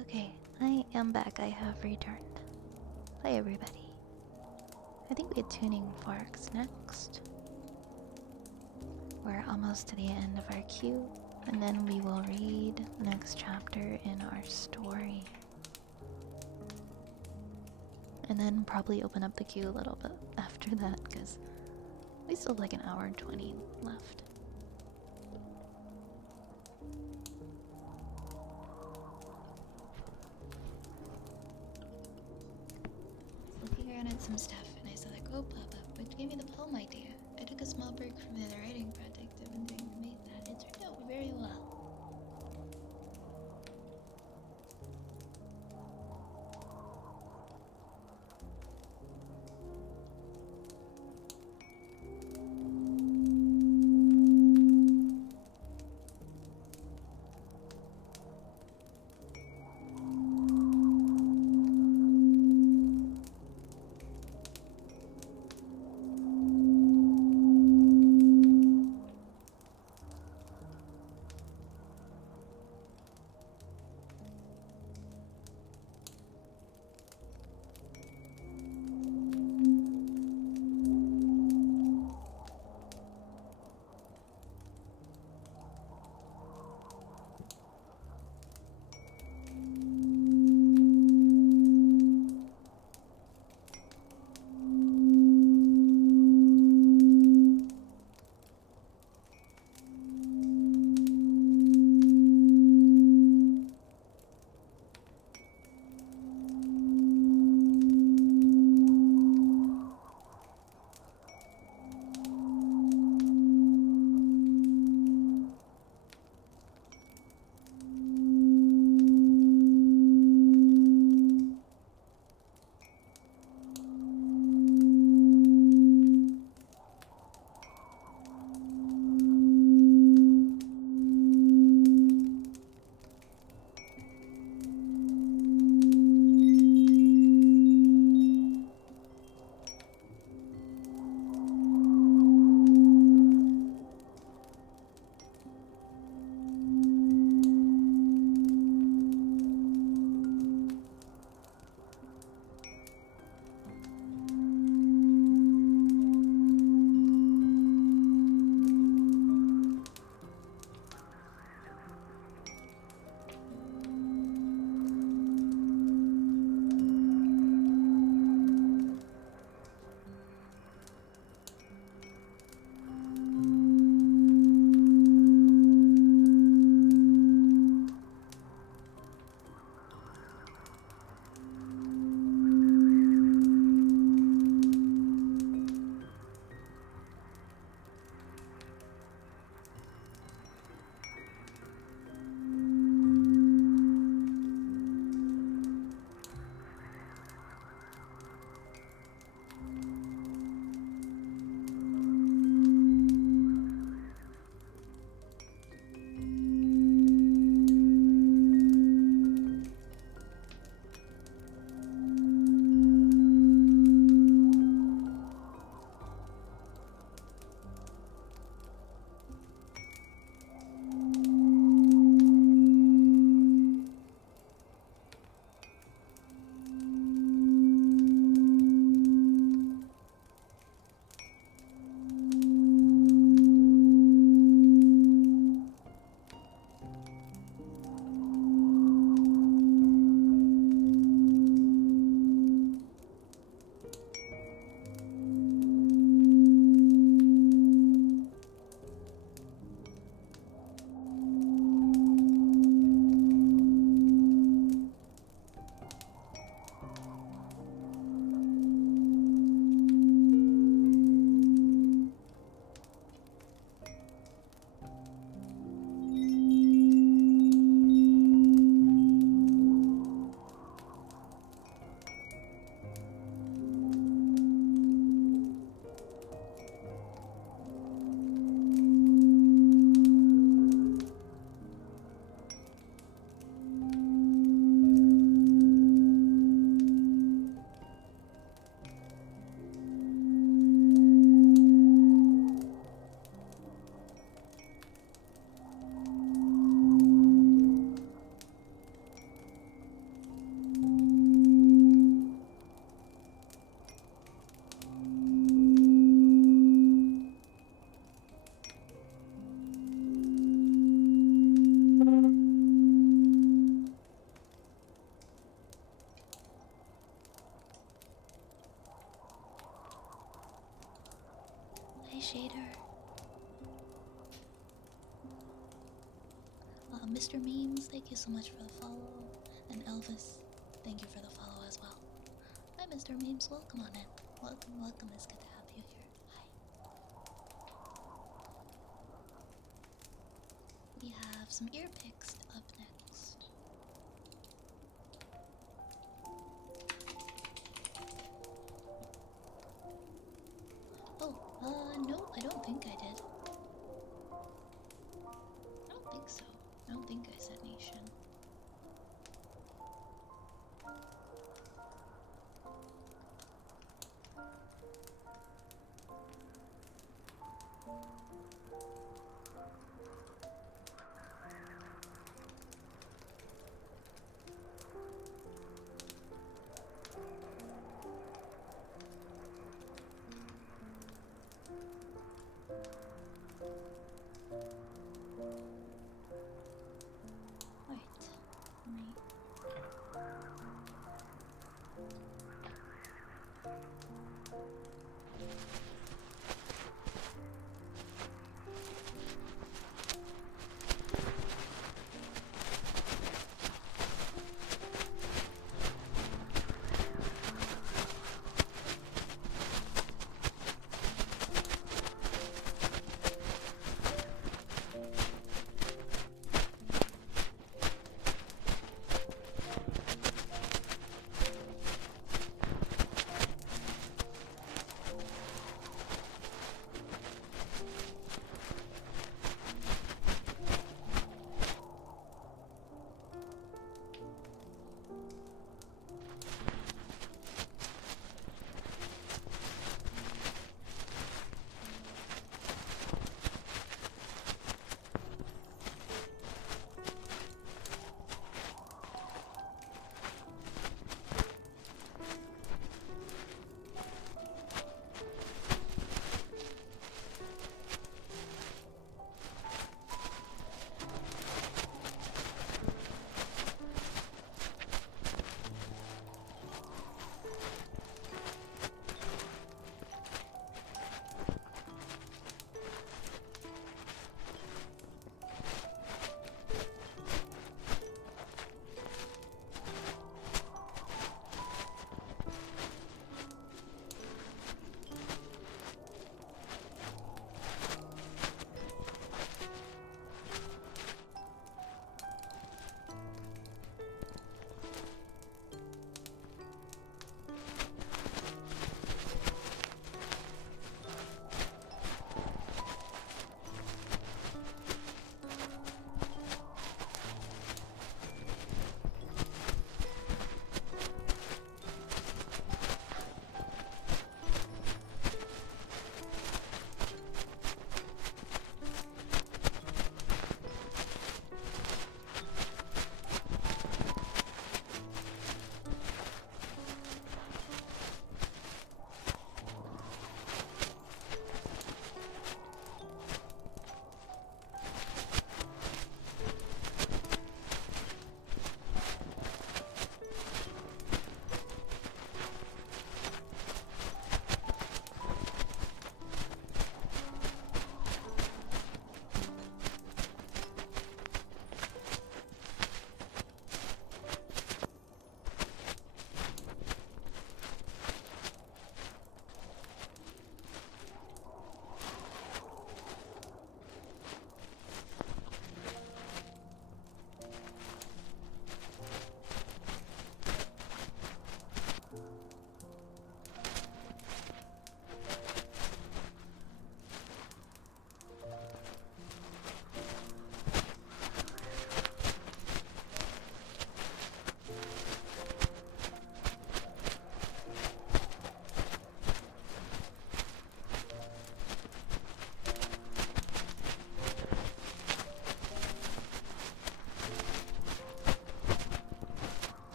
Okay, I am back. I have returned. Hi, everybody. I think we had tuning forks next. We're almost to the end of our queue, and then we will read the next chapter in our story. And then probably open up the queue a little bit after that, because we still have like an hour and 20 left. Looking around at some stuff, and I saw that quote pop up, which gave me the poem idea. I took a small break from the other writing project I've been doing to make that. It turned out very well. Hi, Shader. Mr. Memes, thank you so much for the follow. And Elvis, thank you for the follow as well. Hi, Mr. Memes, welcome on in. Welcome, welcome. It's good to have you here. Hi. We have some ear picks up next. Oh, no, I don't think I did. I don't think so. I don't think I said nation. Alright,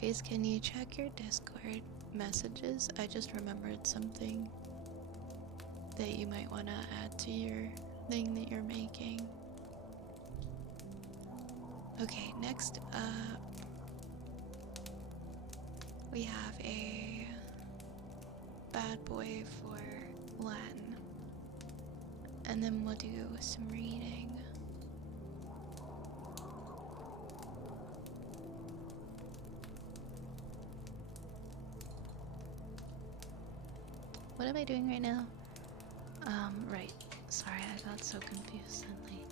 Raze, can you check your Discord messages? I just remembered something that you might want to add to your thing that you're making. Okay, next up, we have a bad boy for Latin. And then we'll do some reading. What am I doing right now? Right. Sorry, I got so confused suddenly.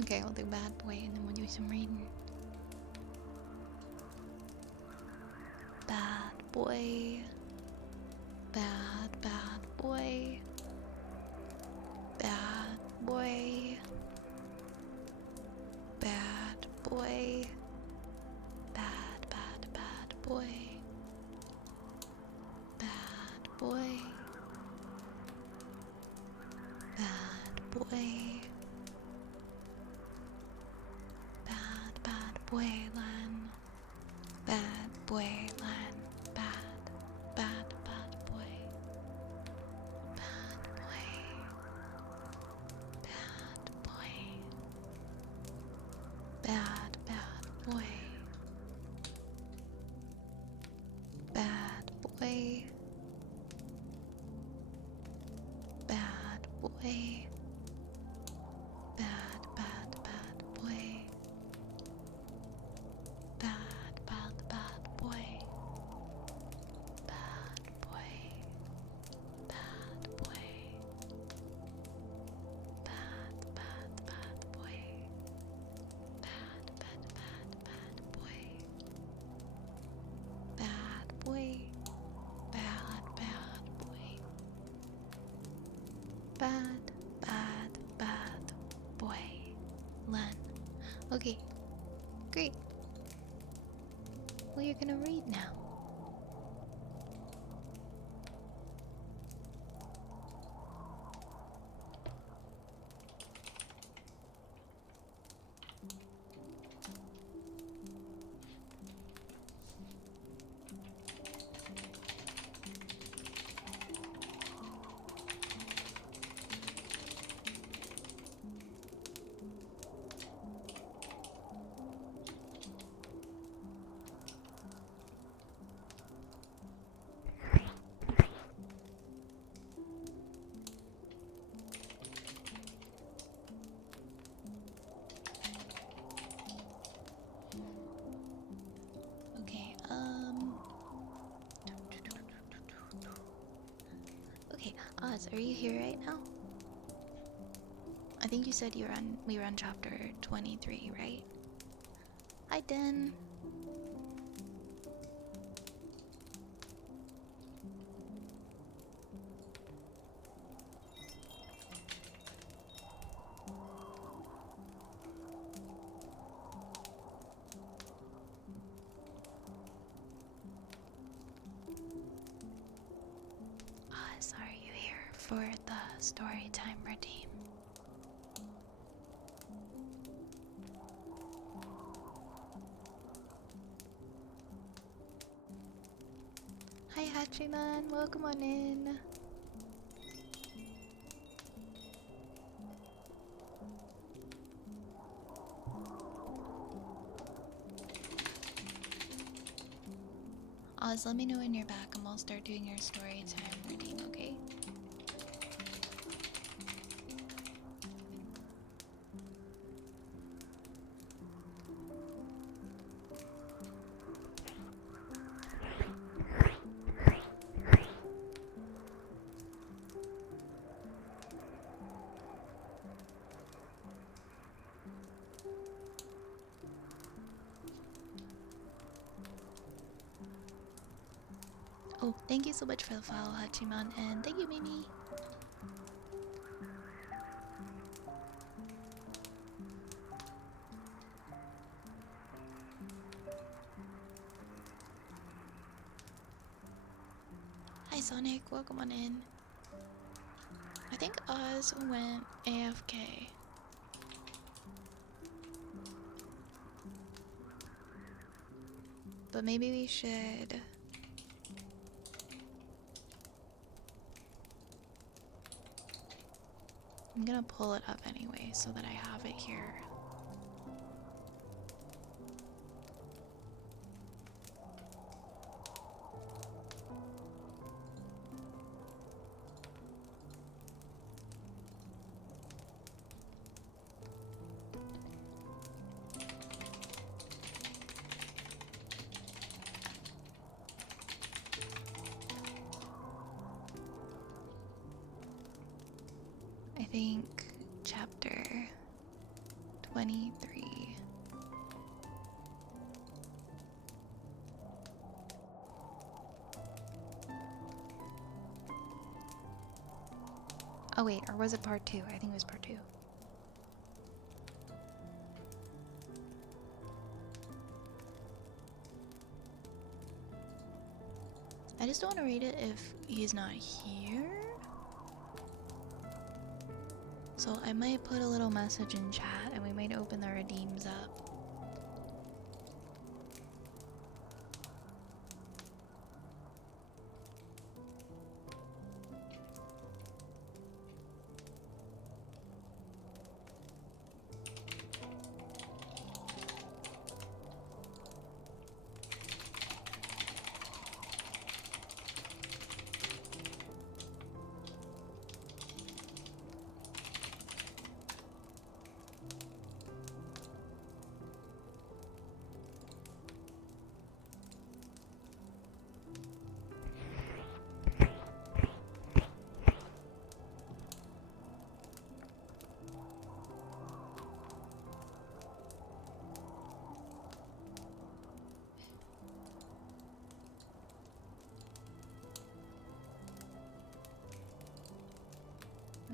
Okay, I'll do bad boy and then we'll do some reading. Bad boy. Bad boy. Bad boy. Bad boy. Bad boy. Bad boy. Bad boy. Bad boy, Len. Bad boy, Len. Bad boy. Bad boy. Bad boy. Bad boy. Bad boy. Bad boy. Bad boy. Bad boy. Bad boy. Bad boy. Bad boy. Bad boy. Bad boy. Bad boy. Bad boy. Bad boy. Len. Okay. Great. Well, you're gonna read now. Okay, okay, Oz, are you here right now? I think you said we were on chapter 23, right? Hi, Den. Oz, are you here for the story time routine? Hi, Hachiman. Welcome on in. Oz, let me know when you're back and we'll start doing your story time routine, okay? Oh, thank you so much for the follow, Hachiman, and thank you, Mimi. Hi, Sonic. Welcome on in. I think Oz went AFK. But maybe we should... I'm gonna pull it up anyway so that I have it here. I think chapter 23. Oh wait, or was it part 2? I think it was part 2. I just don't want to read it if he's not here. So I might put a little message in chat and we might open the redeems up.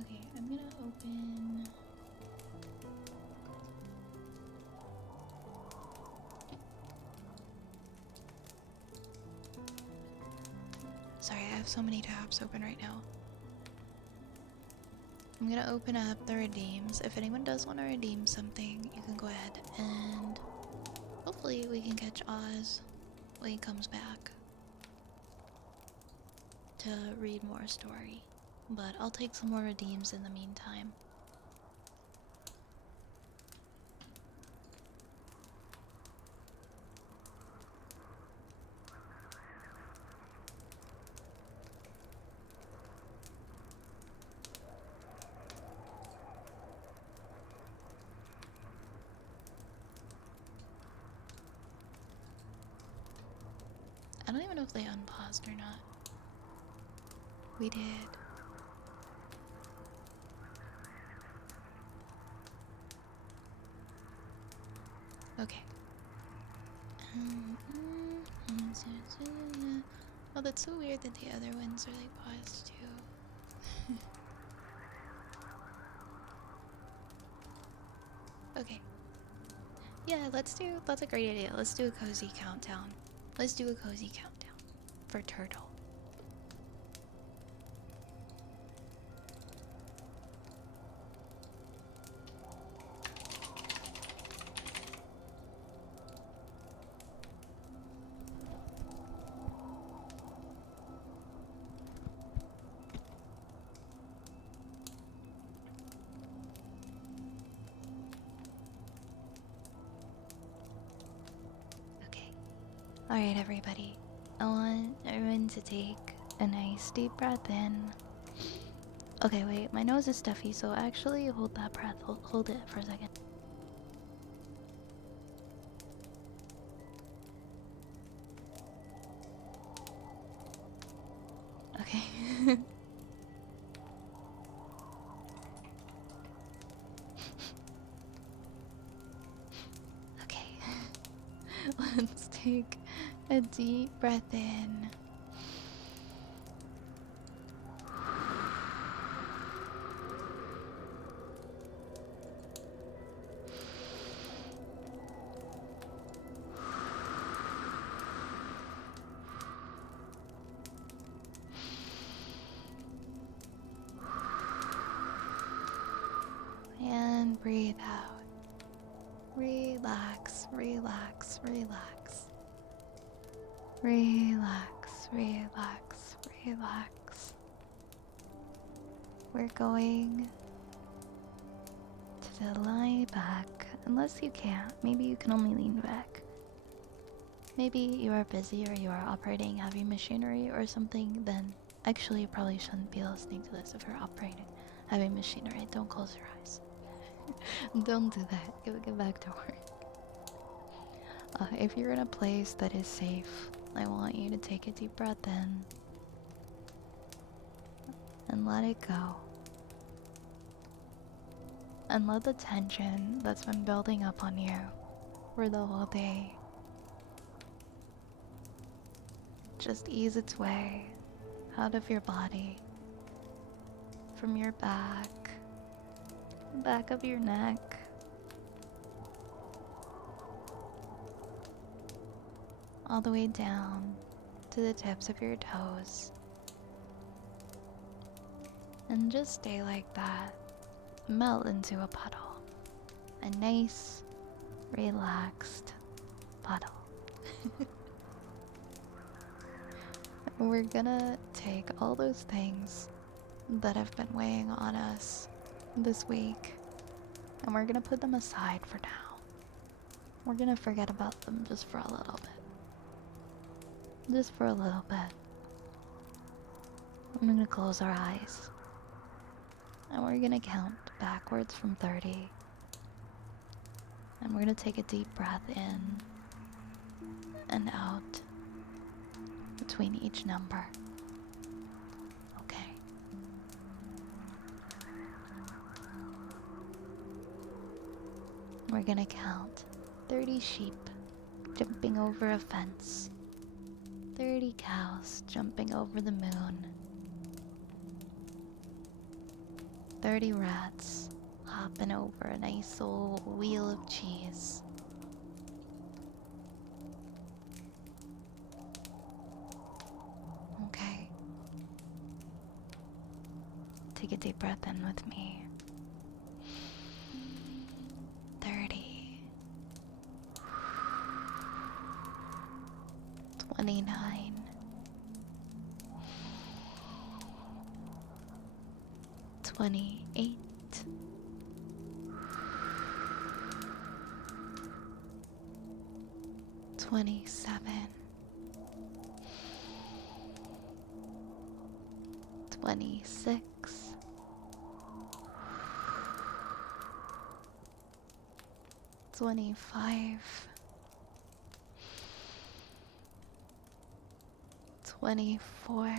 Okay, I'm gonna open... Sorry, I have so many tabs open right now. I'm gonna open up the redeems. If anyone does want to redeem something, you can go ahead and hopefully we can catch Oz when he comes back to read more story. But I'll take some more redeems in the meantime. I don't even know if they unpaused or not. We did. Okay. Oh, that's so weird that the other ones are like paused too. Okay. Yeah, that's a great idea. Let's do a cozy countdown. Let's do a cozy countdown for Turtle. Okay. Alright, everybody. I want everyone to take a nice deep breath in. Okay, wait, my nose is stuffy, so actually hold that breath. Hold it for a second. Okay. Okay. Let's take a deep breath in. And breathe out. Relax, relax, relax. Relax, relax, relax. We're going to lie back, unless you can't. Maybe you can only lean back. Maybe you are busy or you are operating heavy machinery or something, then actually you probably shouldn't be listening to this if you're operating heavy machinery. Don't close your eyes. Don't do that. Get back to work. If you're in a place that is safe, I want you to take a deep breath in and let it go. And let the tension that's been building up on you for the whole day just ease its way out of your body, from your back of your neck, all the way down to the tips of your toes. And just stay like that. Melt into a puddle. A nice, relaxed puddle. We're gonna take all those things that have been weighing on us this week and we're gonna put them aside for now. We're gonna forget about them just for a little bit. Just for a little bit. I'm gonna close our eyes. And we're gonna count backwards from 30. And we're gonna take a deep breath in and out between each number. Okay. We're gonna count 30 sheep jumping over a fence, 30 cows jumping over the moon, 30 rats hopping over a nice old wheel of cheese. Okay. Take a deep breath in with me. 30. 29. 28. 27. 26. 25. 24.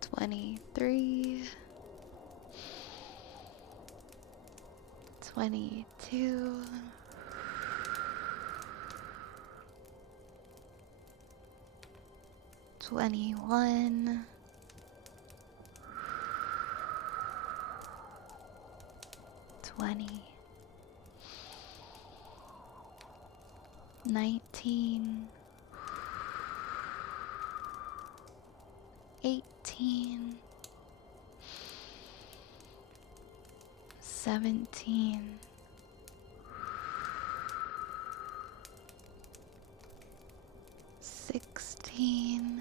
23. 22. 21. 20. 19. 18. 17. 16.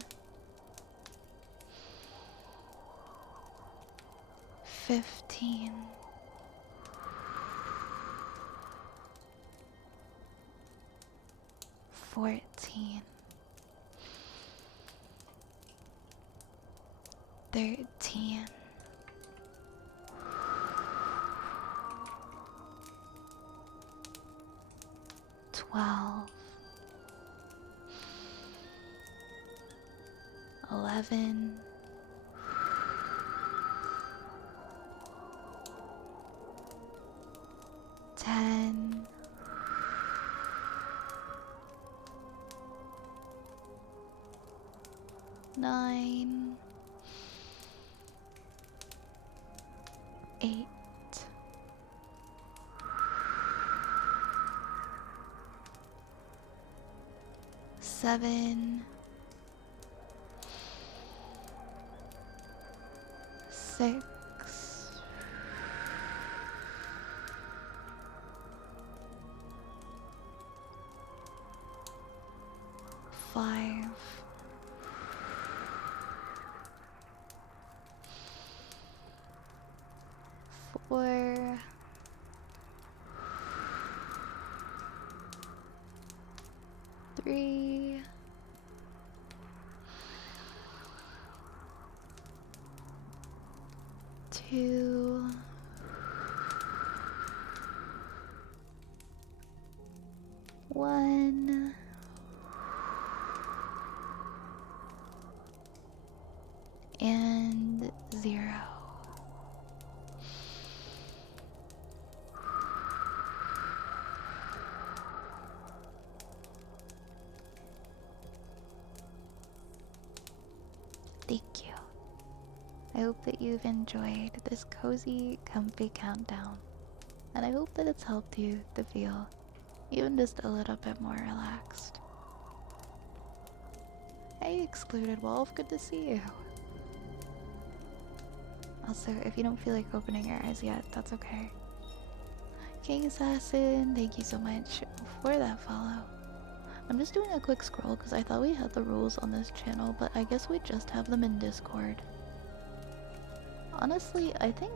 15. 14. 13. 12. 11. 10. 9. 8. 7. 6. 4, 3, 2, 1, and 0. Thank you. I hope that you've enjoyed this cozy, comfy countdown. And I hope that it's helped you to feel even just a little bit more relaxed. Hey, Excluded Wolf, good to see you. Also, if you don't feel like opening your eyes yet, that's okay. King Assassin, thank you so much for that follow. I'm just doing a quick scroll because I thought we had the rules on this channel, but I guess we just have them in Discord. Honestly, I think...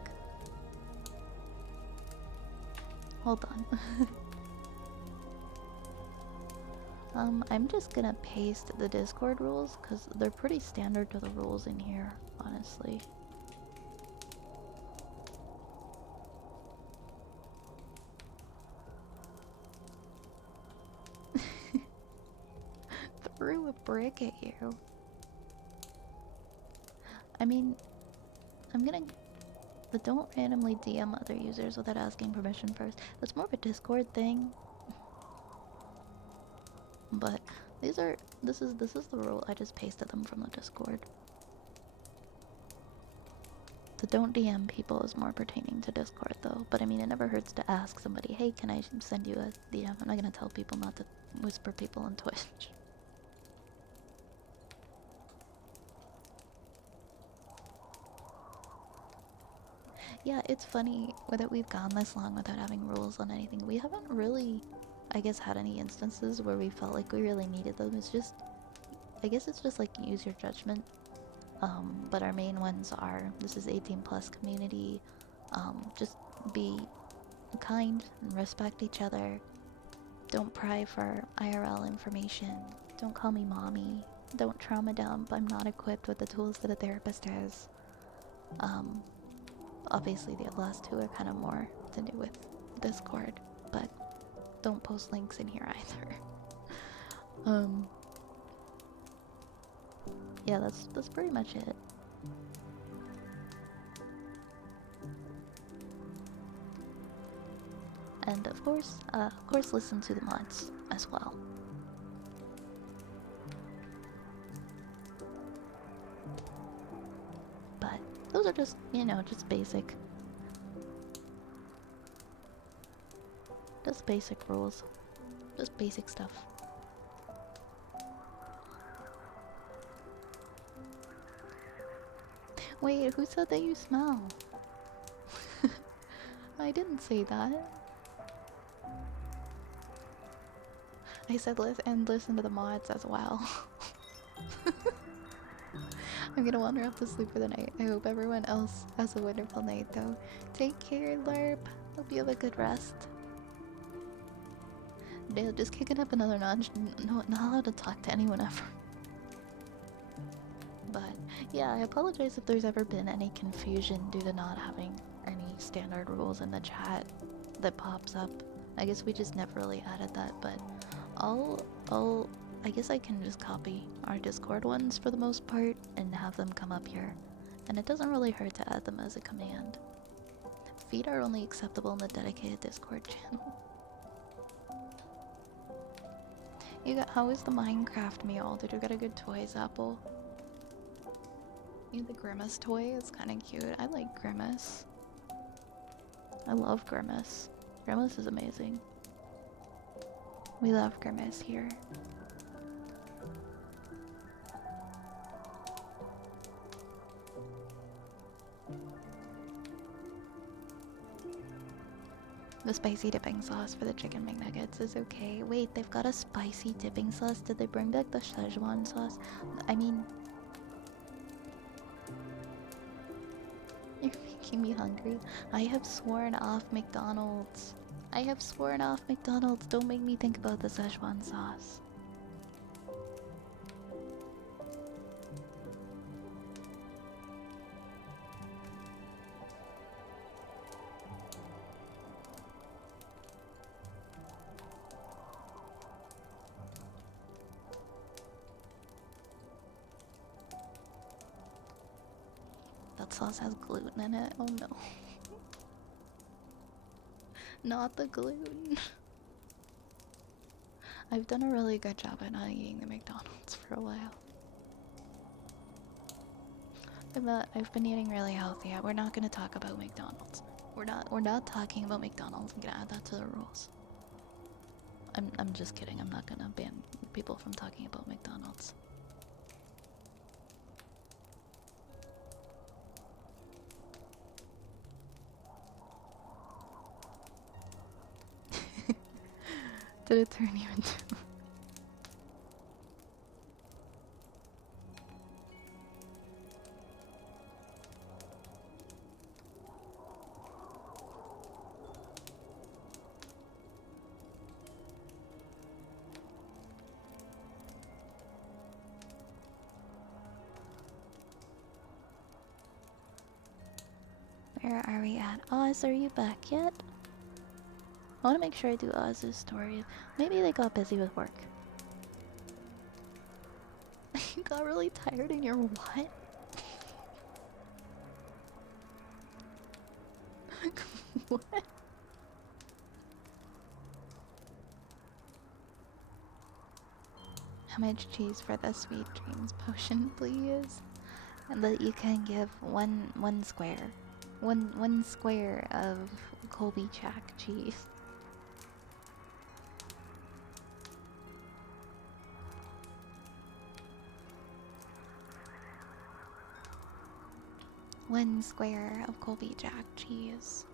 Hold on. I'm just gonna paste the Discord rules because they're pretty standard to the rules in here, honestly. Threw a brick at you. I mean, I'm gonna... But don't randomly DM other users without asking permission first. That's more of a Discord thing. But this is the rule. I just pasted them from the Discord. The don't DM people is more pertaining to Discord though. But I mean, it never hurts to ask somebody, hey, can I send you a DM? I'm not gonna tell people not to whisper people on Twitch. Yeah, it's funny that we've gone this long without having rules on anything. We haven't really, I guess, had any instances where we felt like we really needed them. It's just, I guess it's just like use your judgment. But our main ones are, this is 18 plus community, just be kind and respect each other. Don't pry for IRL information. Don't call me mommy. Don't trauma dump. I'm not equipped with the tools that a therapist has. Obviously the last two are kind of more to do with Discord, but don't post links in here either. Yeah, that's pretty much it. And of course, listen to the mods as well. But those are just, you know, just basic rules. Just basic stuff. Wait, who said that you smell? I didn't say that. I said listen to the mods as well. I'm gonna wander off to sleep for the night. I hope everyone else has a wonderful night though. Take care, Lerp. Hope you have a good rest. Dale, just kick it up another notch. No, not allowed to talk to anyone ever. But yeah, I apologize if there's ever been any confusion due to not having any standard rules in the chat that pops up. I guess we just never really added that, but I guess I can just copy our Discord ones for the most part and have them come up here. And it doesn't really hurt to add them as a command. Feet are only acceptable in the dedicated Discord channel. How is the Minecraft meal? Did you get a good toys, Apple? The Grimace toy is kind of cute. I like Grimace. I love Grimace. Grimace is amazing. We love Grimace here. The spicy dipping sauce for the chicken McNuggets is okay. Wait, they've got a spicy dipping sauce? Did they bring back the Szechuan sauce? I mean... You're making me hungry. I have sworn off McDonald's. I have sworn off McDonald's. Don't make me think about the Szechuan sauce. That sauce has gluten in it. Oh no. Not the gluten. I've done a really good job at not eating the McDonald's for a while. I've been eating really healthy. We're not gonna talk about McDonald's. We're not talking about McDonald's. I'm gonna add that to the rules. I'm just kidding. I'm not gonna ban people from talking about McDonald's. Did it turn you into? Where are we at? Oz, are you back yet? I want to make sure I do Oz's story. Maybe they got busy with work. You got really tired in your what? What? How much cheese for the sweet dreams potion, please? And that you can give one square. One square of Colby Jack cheese. One square of Colby Jack cheese.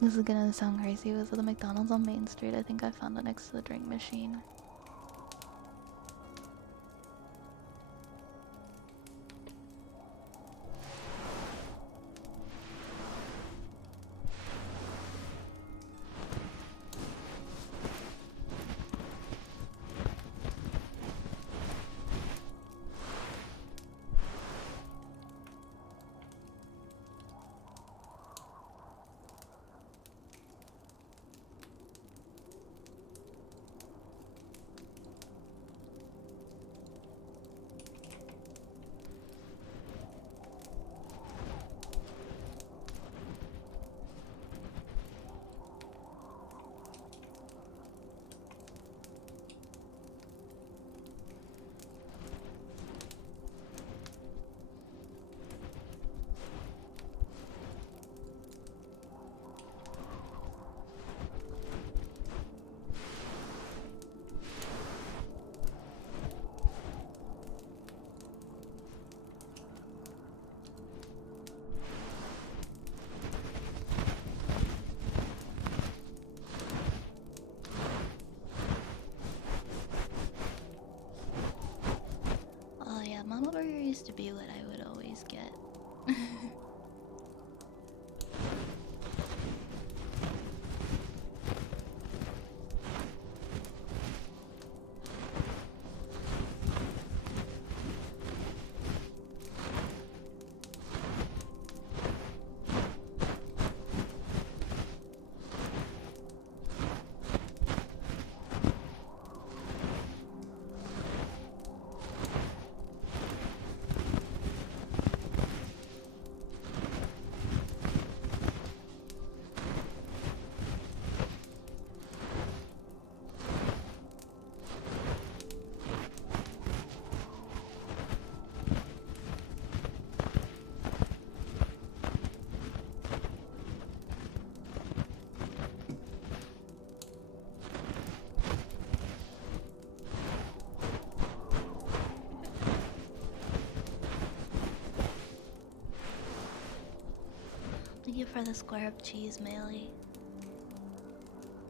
This is gonna sound crazy. Was it the McDonald's on Main Street? I think I found it next to the drink machine. Oh yeah, Mama Burger used to be what I would always get. Thank you for the square of cheese, Melee.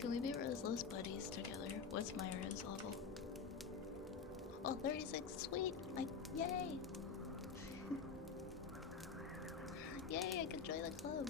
Can we be restless buddies together? What's my res level? Oh, 36, sweet! Yay! Yay, I can join the club!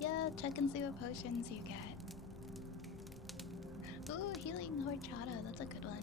Yeah, check and see what potions you get. Ooh, healing horchata, that's a good one.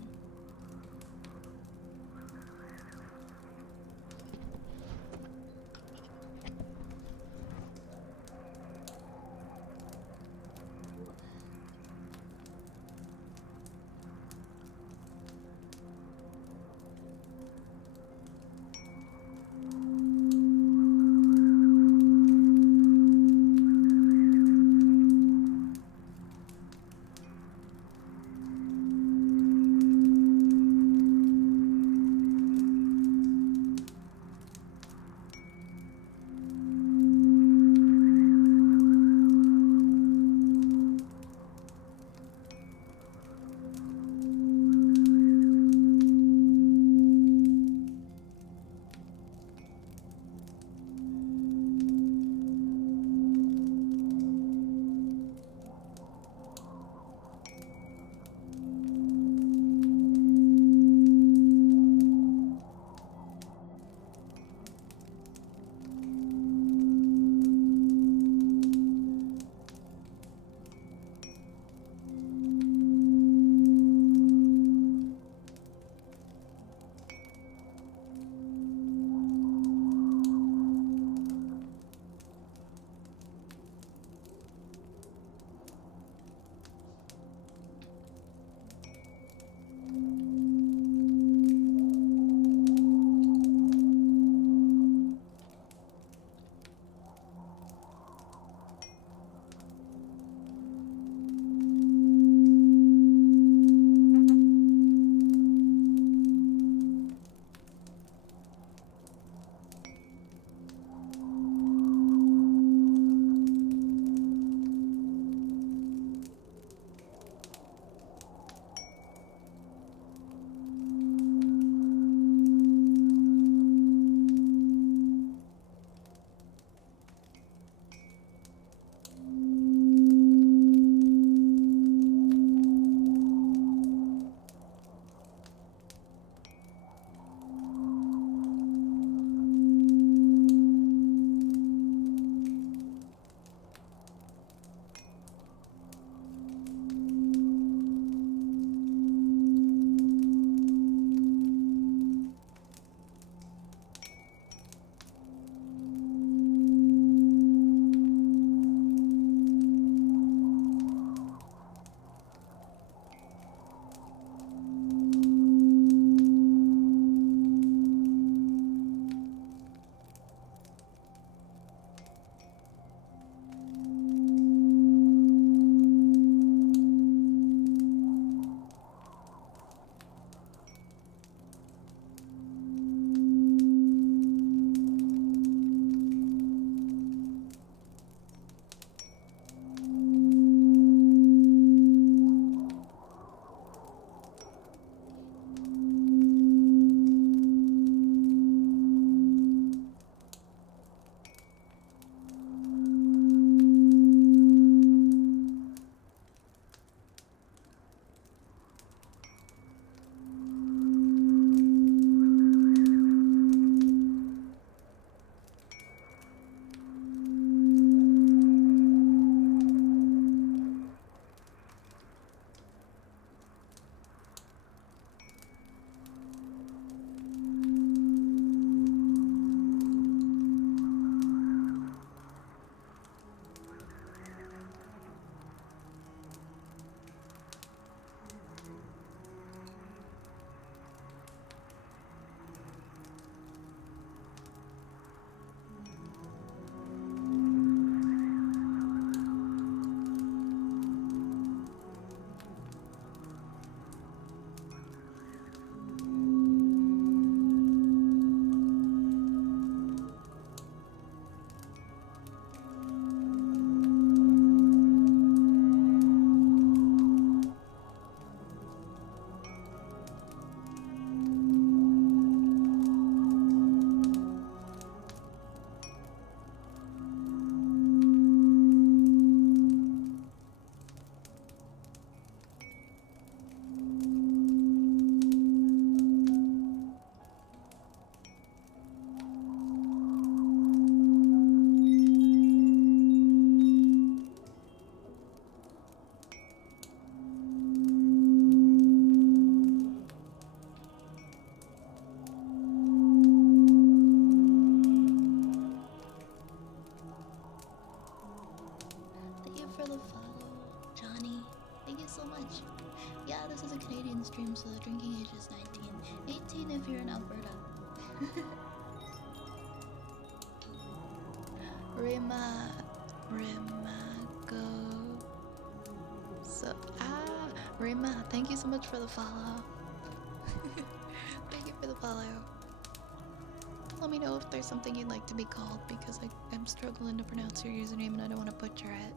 so much. Yeah, this is a Canadian stream, so the drinking age is 19. 18 if you're in Alberta. Rima, go. So, Rima, thank you so much for the follow. Thank you for the follow. Let me know if there's something you'd like to be called because I'm struggling to pronounce your username and I don't want to butcher it.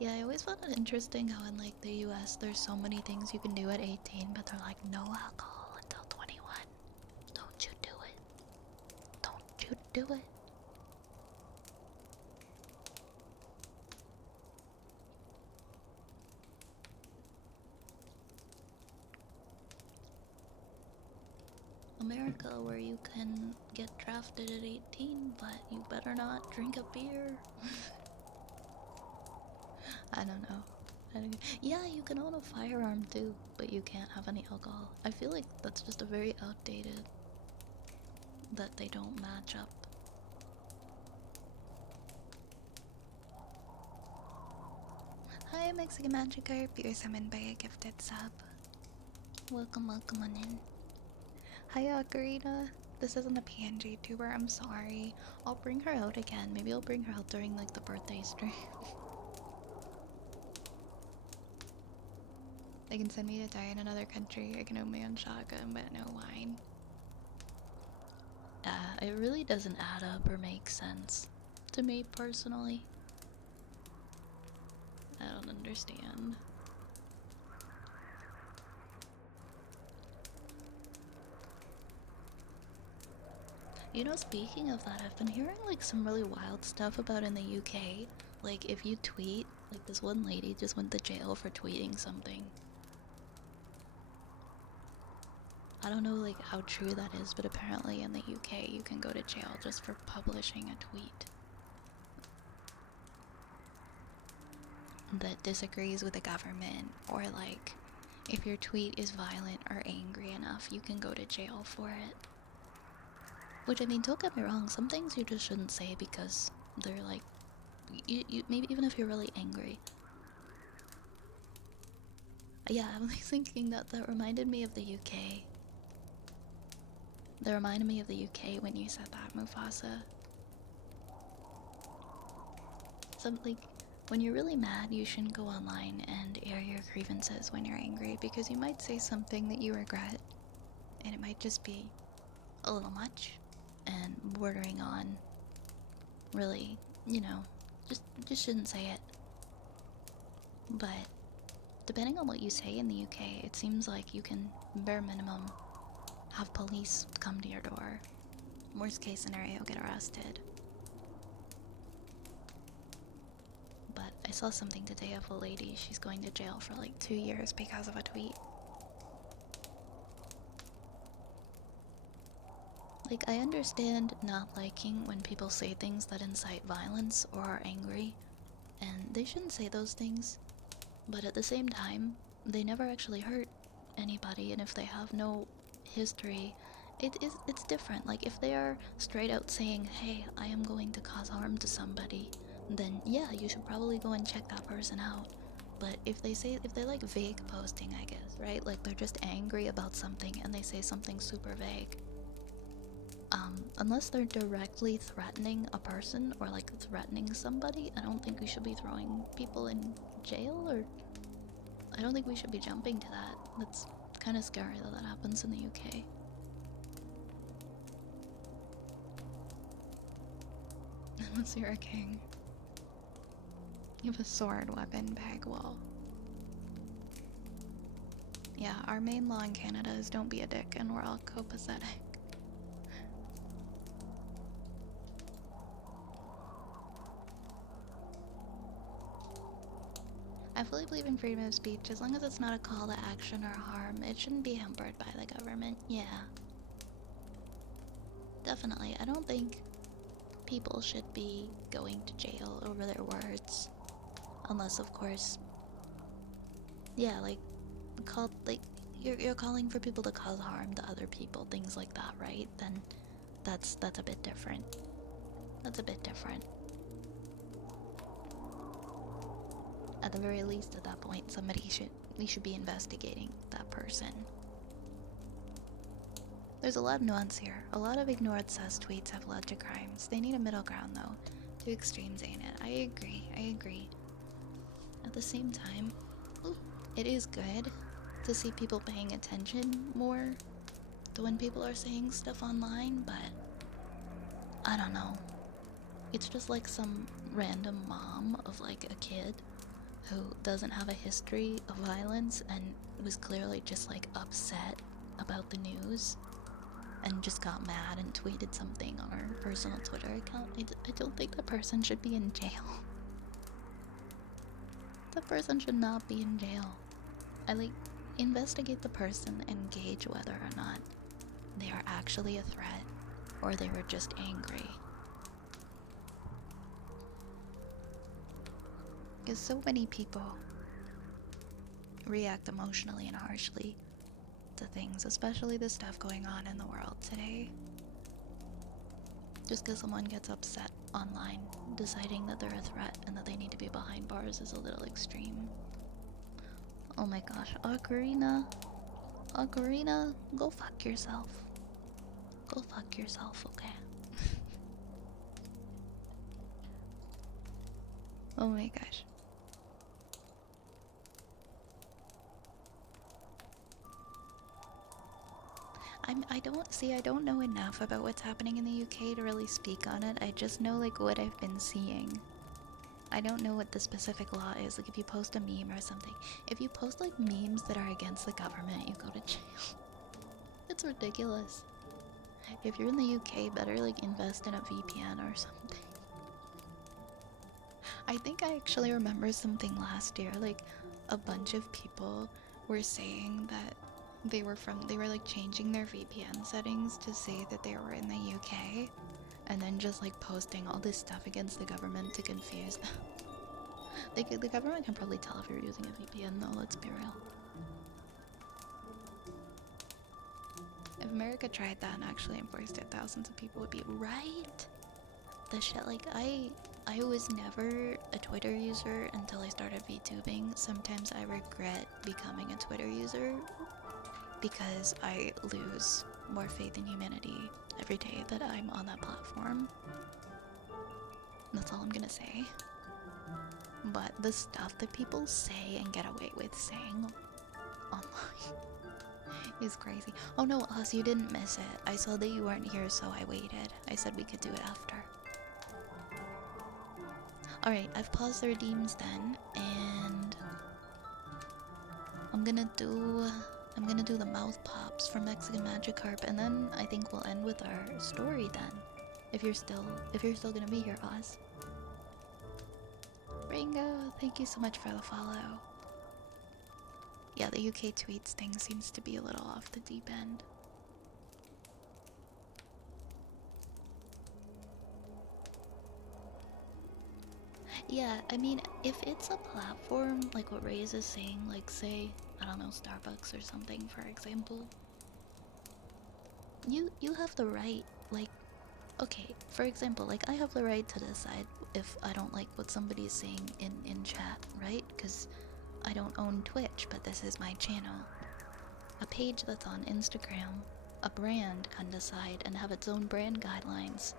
Yeah, I always found it interesting how in like the US there's so many things you can do at 18, but they're like no alcohol until 21. Don't you do it. Don't you do it. America, where you can get drafted at 18, but you better not drink a beer. I don't know. Yeah, you can own a firearm too, but you can't have any alcohol. I feel like that's just a very outdated, that they don't match up. Hi, Mexican Magikarp. You're summoned by a gifted sub. Welcome, welcome on in. Hi, Ocarina. This isn't a PNG tuber, I'm sorry. I'll bring her out again. Maybe I'll bring her out during like the birthday stream. They can send me to die in another country. I can only on shotgun, but no wine. It really doesn't add up or make sense to me personally. I don't understand. You know, speaking of that, I've been hearing like some really wild stuff about in the UK. Like if you tweet, like this one lady just went to jail for tweeting something. I don't know like how true that is, but apparently in the UK you can go to jail just for publishing a tweet that disagrees with the government, or like if your tweet is violent or angry enough, you can go to jail for it. Which, I mean, don't get me wrong, some things you just shouldn't say because they're like, you maybe even if you're really angry. Yeah, I'm like thinking that reminded me of the UK. That reminded me of the UK when you said that, Mufasa. Like, when you're really mad, you shouldn't go online and air your grievances when you're angry because you might say something that you regret and it might just be a little much and bordering on really, you know, just shouldn't say it. But depending on what you say in the UK, it seems like you can, bare minimum, have police come to your door. Worst case scenario, get arrested. But I saw something today of a lady, she's going to jail for like 2 years because of a tweet. Like, I understand not liking when people say things that incite violence or are angry, and they shouldn't say those things, but at the same time, they never actually hurt anybody, and if they have no history, it's different. Like, if they are straight out saying, hey, I am going to cause harm to somebody, then yeah, you should probably go and check that person out. But if they like vague posting, I guess, right? Like they're just angry about something and they say something super vague. Unless they're directly threatening a person or like threatening somebody, I don't think we should be throwing people in jail, or I don't think we should be jumping to that. That's kind of scary that that happens in the UK. Unless you're a king. You have a sword, weapon, bag, wall. Yeah, our main law in Canada is don't be a dick, and we're all copacetic. I fully believe in freedom of speech. As long as it's not a call to action or harm, it shouldn't be hampered by the government. Yeah. Definitely. I don't think people should be going to jail over their words. Unless, of course, yeah, like, you're calling for people to cause harm to other people, things like that, right? Then that's a bit different. That's a bit different. the very least, at that point, we should be investigating that person. There's a lot of nuance here. A lot of ignored sus tweets have led to crimes. They need a middle ground, though. Two extremes, ain't it? I agree. At the same time, it is good to see people paying attention more to when people are saying stuff online, but I don't know. It's just like some random mom of like a kid who doesn't have a history of violence and was clearly just like upset about the news and just got mad and tweeted something on her personal Twitter account. I don't think that person should be in jail. That person should not be in jail. Investigate the person and gauge whether or not they are actually a threat or they were just angry. Because so many people react emotionally and harshly to things, especially the stuff going on in the world today. Just because someone gets upset online, deciding that they're a threat and that they need to be behind bars is a little extreme. Oh my gosh, Ocarina, go fuck yourself. Go fuck yourself, okay? Oh my gosh. I don't know enough about what's happening in the UK to really speak on it. I just know like what I've been seeing. I don't know what the specific law is. Like if you post a meme or something. If you post like memes that are against the government, you go to jail. It's ridiculous. If you're in the UK, better like invest in a VPN or something. I think I actually remember something last year, like a bunch of people were saying that they were like changing their VPN settings to say that they were in the UK and then just like posting all this stuff against the government to confuse them. The government can probably tell if you're using a VPN though, let's be real. If America tried that and actually enforced it, thousands of people would be right. The shit, like I was never a Twitter user until I started VTubing. Sometimes I regret becoming a Twitter user because I lose more faith in humanity every day that I'm on that platform. That's all I'm gonna say. But the stuff that people say and get away with saying online is crazy. Oh no, Us, you didn't miss it. I saw that you weren't here, so I waited. I said we could do it after. Alright, I've paused the redeems then, and I'm gonna do the mouth pops from Mexican Magikarp, and then I think we'll end with our story then. If you're still gonna be here, Oz. Ringo, thank you so much for the follow. Yeah, the UK tweets thing seems to be a little off the deep end. Yeah, I mean, if it's a platform, like what Reyes is saying, like say, I don't know, Starbucks or something, for example, you have the right, like, okay, for example, like I have the right to decide if I don't like what somebody's saying in chat, right? Because I don't own Twitch, but this is my channel. A page that's on Instagram, a brand can decide and have its own brand guidelines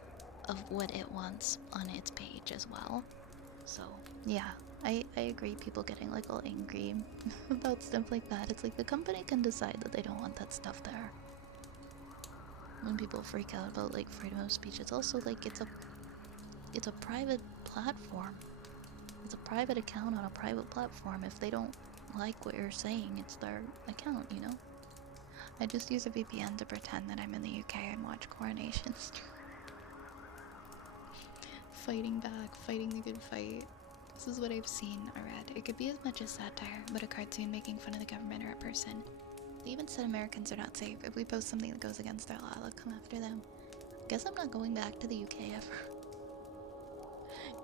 of what it wants on its page as well. So, yeah, I agree people getting like all angry about stuff like that. It's like the company can decide that they don't want that stuff there. When people freak out about like freedom of speech, it's also like it's a private platform. It's a private account on a private platform. If they don't like what you're saying, it's their account, you know? I just use a VPN to pretend that I'm in the UK and watch coronations. Fighting back, fighting the good fight. This is what I've seen or read. It could be as much as satire, but a cartoon making fun of the government or a person. They even said Americans are not safe. If we post something that goes against their law, they'll come after them. Guess I'm not going back to the UK ever.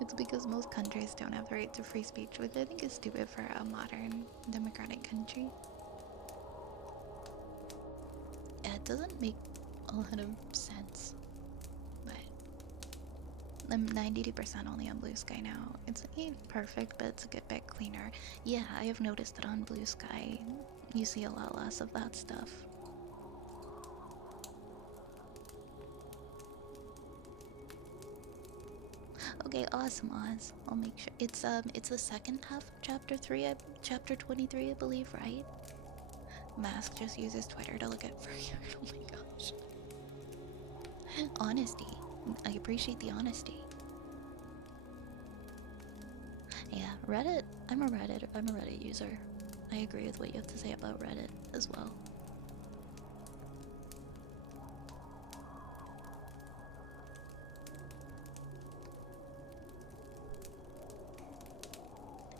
It's because most countries don't have the right to free speech, which I think is stupid for a modern, democratic country. It doesn't make a lot of sense, but I'm 92% only on Blue Sky now. It's ain't perfect, but it's a good bit cleaner. Yeah, I have noticed that on Blue Sky, you see a lot less of that stuff. Okay, awesome, Oz. I'll make sure. It's the second half of chapter 3, chapter 23, I believe, right? Mask just uses Twitter to look at furry art. Oh my gosh. Honesty. I appreciate the honesty. Yeah, Reddit. I'm a Reddit user. I agree with what you have to say about Reddit as well.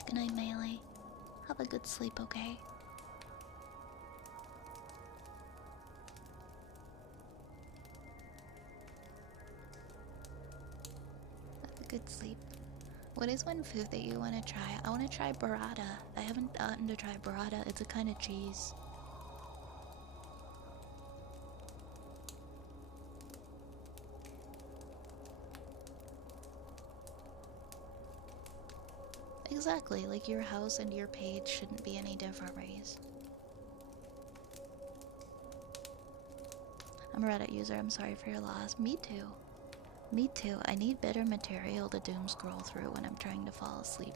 Good night, Melee. Have a good sleep, okay? Have a good sleep. What is one food that you want to try? I want to try burrata. I haven't gotten to try burrata. It's a kind of cheese. Exactly, like your house and your page shouldn't be any different, Raze. I'm a Reddit user, I'm sorry for your loss. Me too. Me too. I need better material to doom scroll through when I'm trying to fall asleep.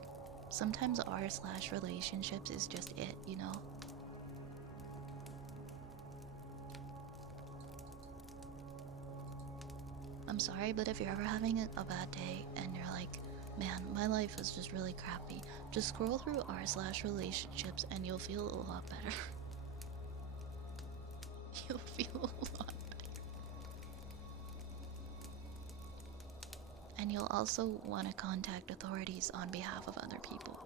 Sometimes r/relationships is just it, you know? I'm sorry, but if you're ever having a bad day and you're like, man, my life is just really crappy, just scroll through r/relationships and you'll feel a lot better. You'll feel a lot better. And you'll also want to contact authorities on behalf of other people.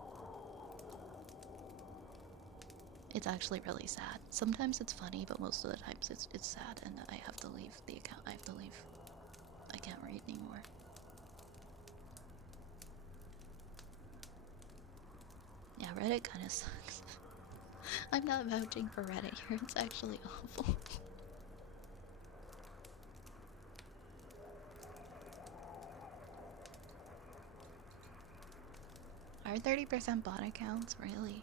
It's actually really sad. Sometimes it's funny, but most of the times it's sad, and I have to leave the account. I have to leave. I can't read anymore. Yeah, Reddit kind of sucks. I'm not vouching for Reddit here. It's actually awful. Are 30% bot accounts really?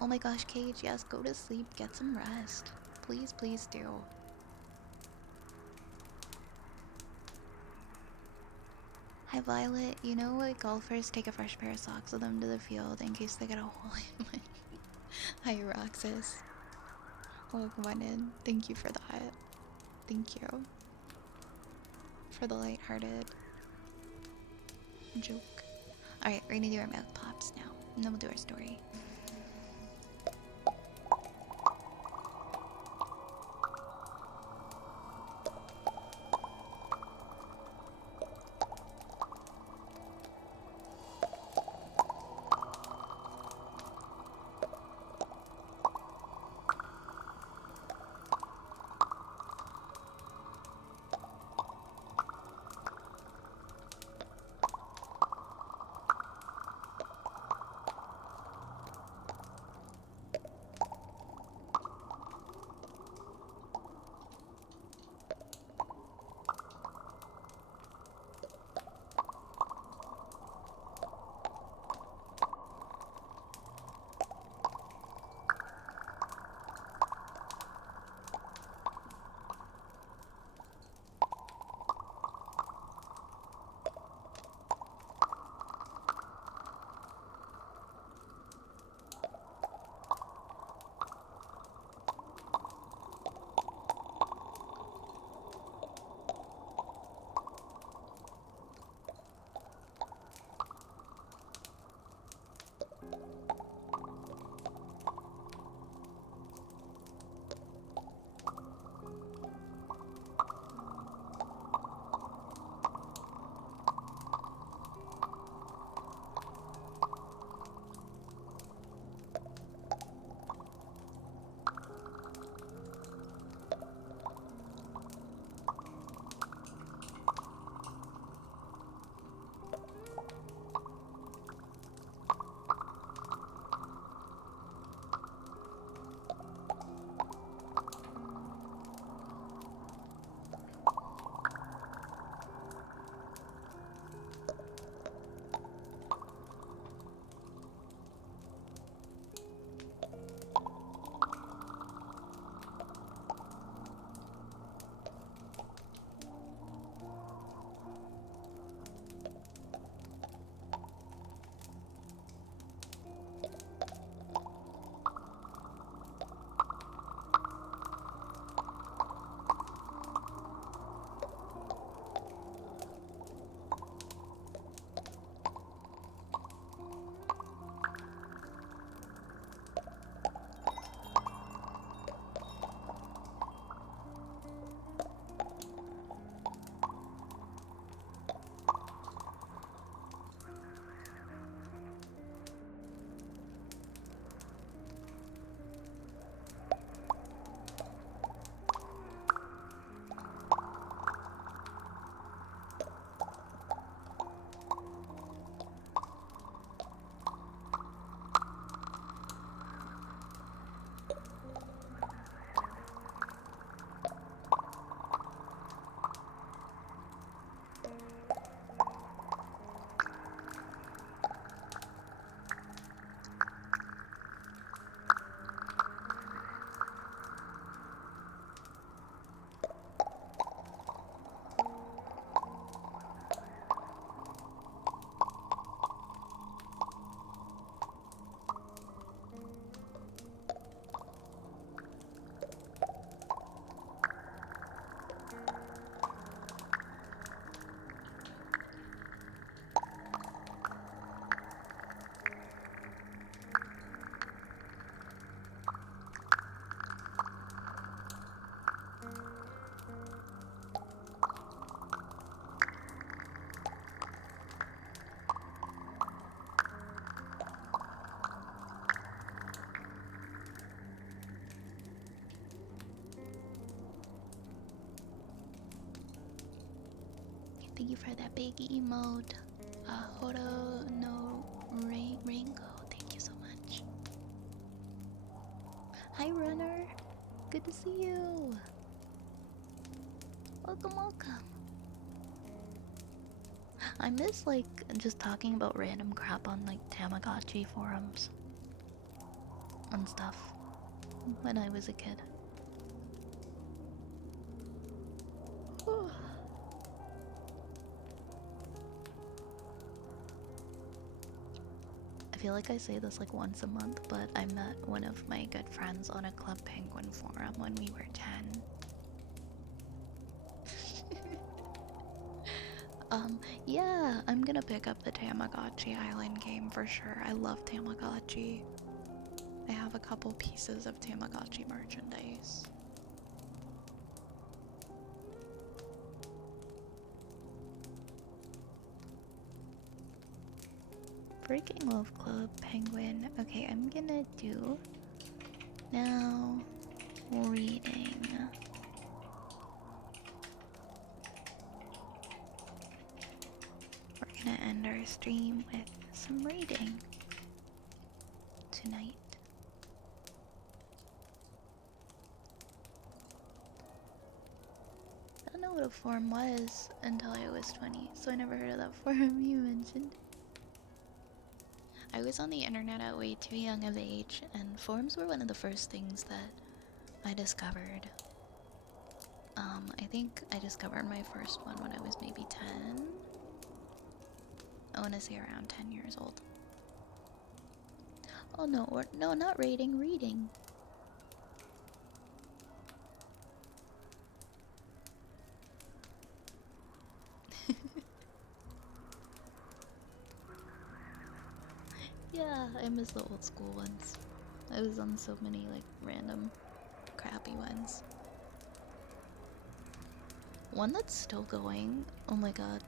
Oh my gosh, Cage, yes, go to sleep, get some rest. Please, please do. Hi Violet, you know what golfers take a fresh pair of socks with them to the field in case they get a hole in my... Hi Roxas. Welcome on in. Thank you for that. Thank you. For the lighthearted joke. Alright, we're gonna do our mouth pops now. And then we'll do our story. Thank you for that big emote. Hodo no Raingo. Thank you so much. Hi, Runner. Good to see you. Welcome, welcome. I miss like just talking about random crap on like Tamagotchi forums and stuff when I was a kid. I feel like I say this like once a month, but I met one of my good friends on a Club Penguin forum when we were 10. Yeah, I'm gonna pick up the Tamagotchi Island game for sure. I love Tamagotchi. I have a couple pieces of Tamagotchi merchandise. Freaking Love Club Penguin. Okay, I'm gonna do now reading. We're gonna end our stream with some reading tonight. I don't know what a forum was until I was 20, so I never heard of that forum you mentioned. I was on the internet at way too young of age, and forums were one of the first things that I discovered. I think I discovered my first one when I was maybe 10. I want to say around 10 years old. Oh no, no, not rating, reading. Yeah, I miss the old school ones. I was on so many like random crappy ones. One that's still going, oh my god.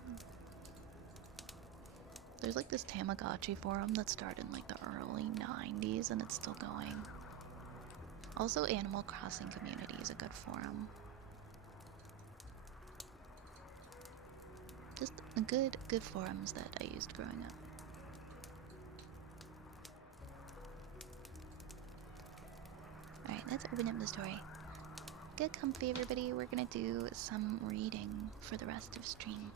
There's like this Tamagotchi forum that started in like the early 90s and it's still going. Also, Animal Crossing Community is a good forum. Just good forums that I used growing up. Alright, let's open up the story. Get comfy, everybody. We're gonna do some reading for the rest of stream.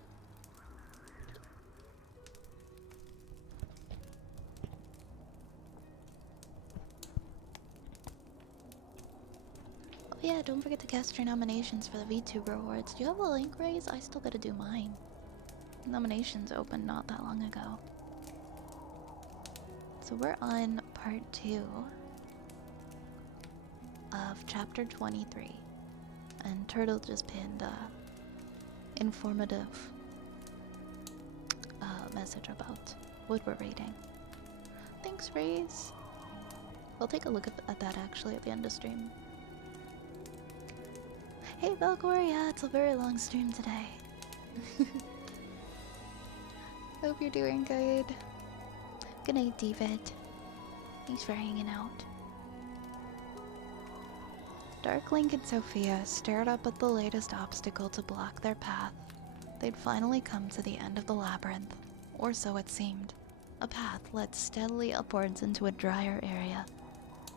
Oh yeah, don't forget to cast your nominations for the VTuber Awards. Do you have a link, Raise? I still gotta do mine. Nominations opened not that long ago. So we're on part 2 of chapter 23. And Turtle just pinned informative message about what we're reading. Thanks, Raze. We'll take a look at that actually at the end of stream. Hey, Valgor, yeah, it's a very long stream today. Hope you're doing good. Good night, David. Thanks for hanging out. Darklink and Sophia stared up at the latest obstacle to block their path. They'd finally come to the end of the labyrinth, or so it seemed. A path led steadily upwards into a drier area.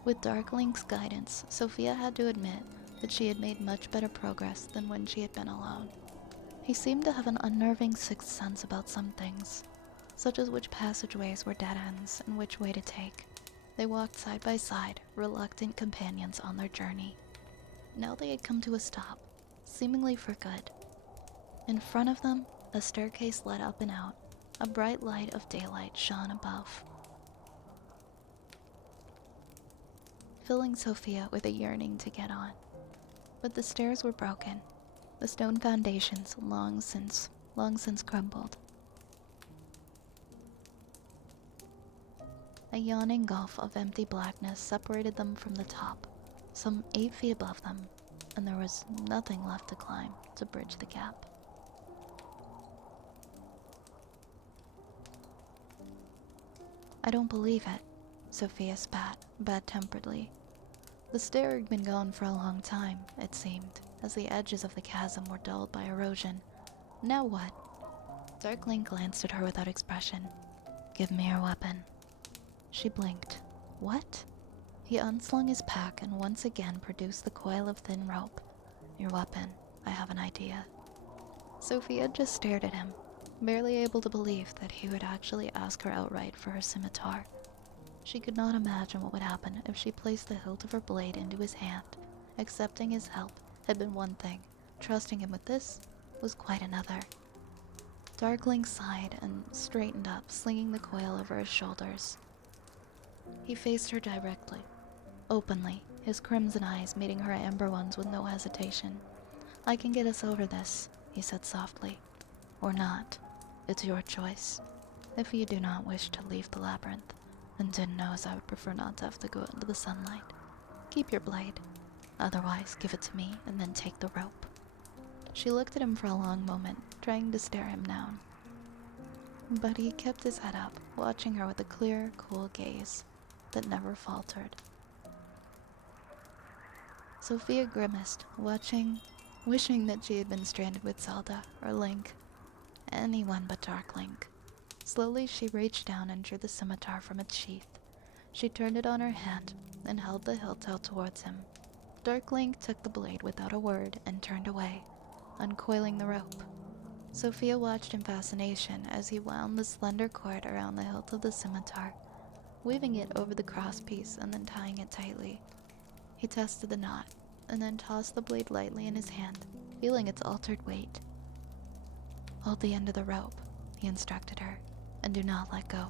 With Darklink's guidance, Sophia had to admit that she had made much better progress than when she had been alone. He seemed to have an unnerving sixth sense about some things, such as which passageways were dead ends and which way to take. They walked side by side, reluctant companions on their journey. Now they had come to a stop, seemingly for good. In front of them, a staircase led up and out. A bright light of daylight shone above, filling Sophia with a yearning to get on. But the stairs were broken, the stone foundations long since crumbled. A yawning gulf of empty blackness separated them from the top, some 8 feet above them, and there was nothing left to climb to bridge the gap. I don't believe it, Sophia spat, bad-temperedly. The stair had been gone for a long time, it seemed, as the edges of the chasm were dulled by erosion. Now what? Darkling glanced at her without expression. Give me your weapon. She blinked. What? He unslung his pack and once again produced the coil of thin rope. Your weapon. I have an idea. Sophia just stared at him, barely able to believe that he would actually ask her outright for her scimitar. She could not imagine what would happen if she placed the hilt of her blade into his hand. Accepting his help had been one thing. Trusting him with this was quite another. Darkling sighed and straightened up, slinging the coil over his shoulders. He faced her directly, openly, his crimson eyes meeting her amber ones with no hesitation. I can get us over this, he said softly. Or not. It's your choice. If you do not wish to leave the labyrinth, and Din knows I would prefer not to have to go into the sunlight, keep your blade. Otherwise, give it to me and then take the rope. She looked at him for a long moment, trying to stare him down. But he kept his head up, watching her with a clear, cool gaze that never faltered. Sophia grimaced, wishing that she had been stranded with Zelda or Link. Anyone but Darkling. Slowly she reached down and drew the scimitar from its sheath. She turned it on her hand and held the hilt out towards him. Darkling took the blade without a word and turned away, uncoiling the rope. Sophia watched in fascination as he wound the slender cord around the hilt of the scimitar, weaving it over the crosspiece and then tying it tightly. He tested the knot, and then tossed the blade lightly in his hand, feeling its altered weight. Hold the end of the rope, he instructed her, and do not let go.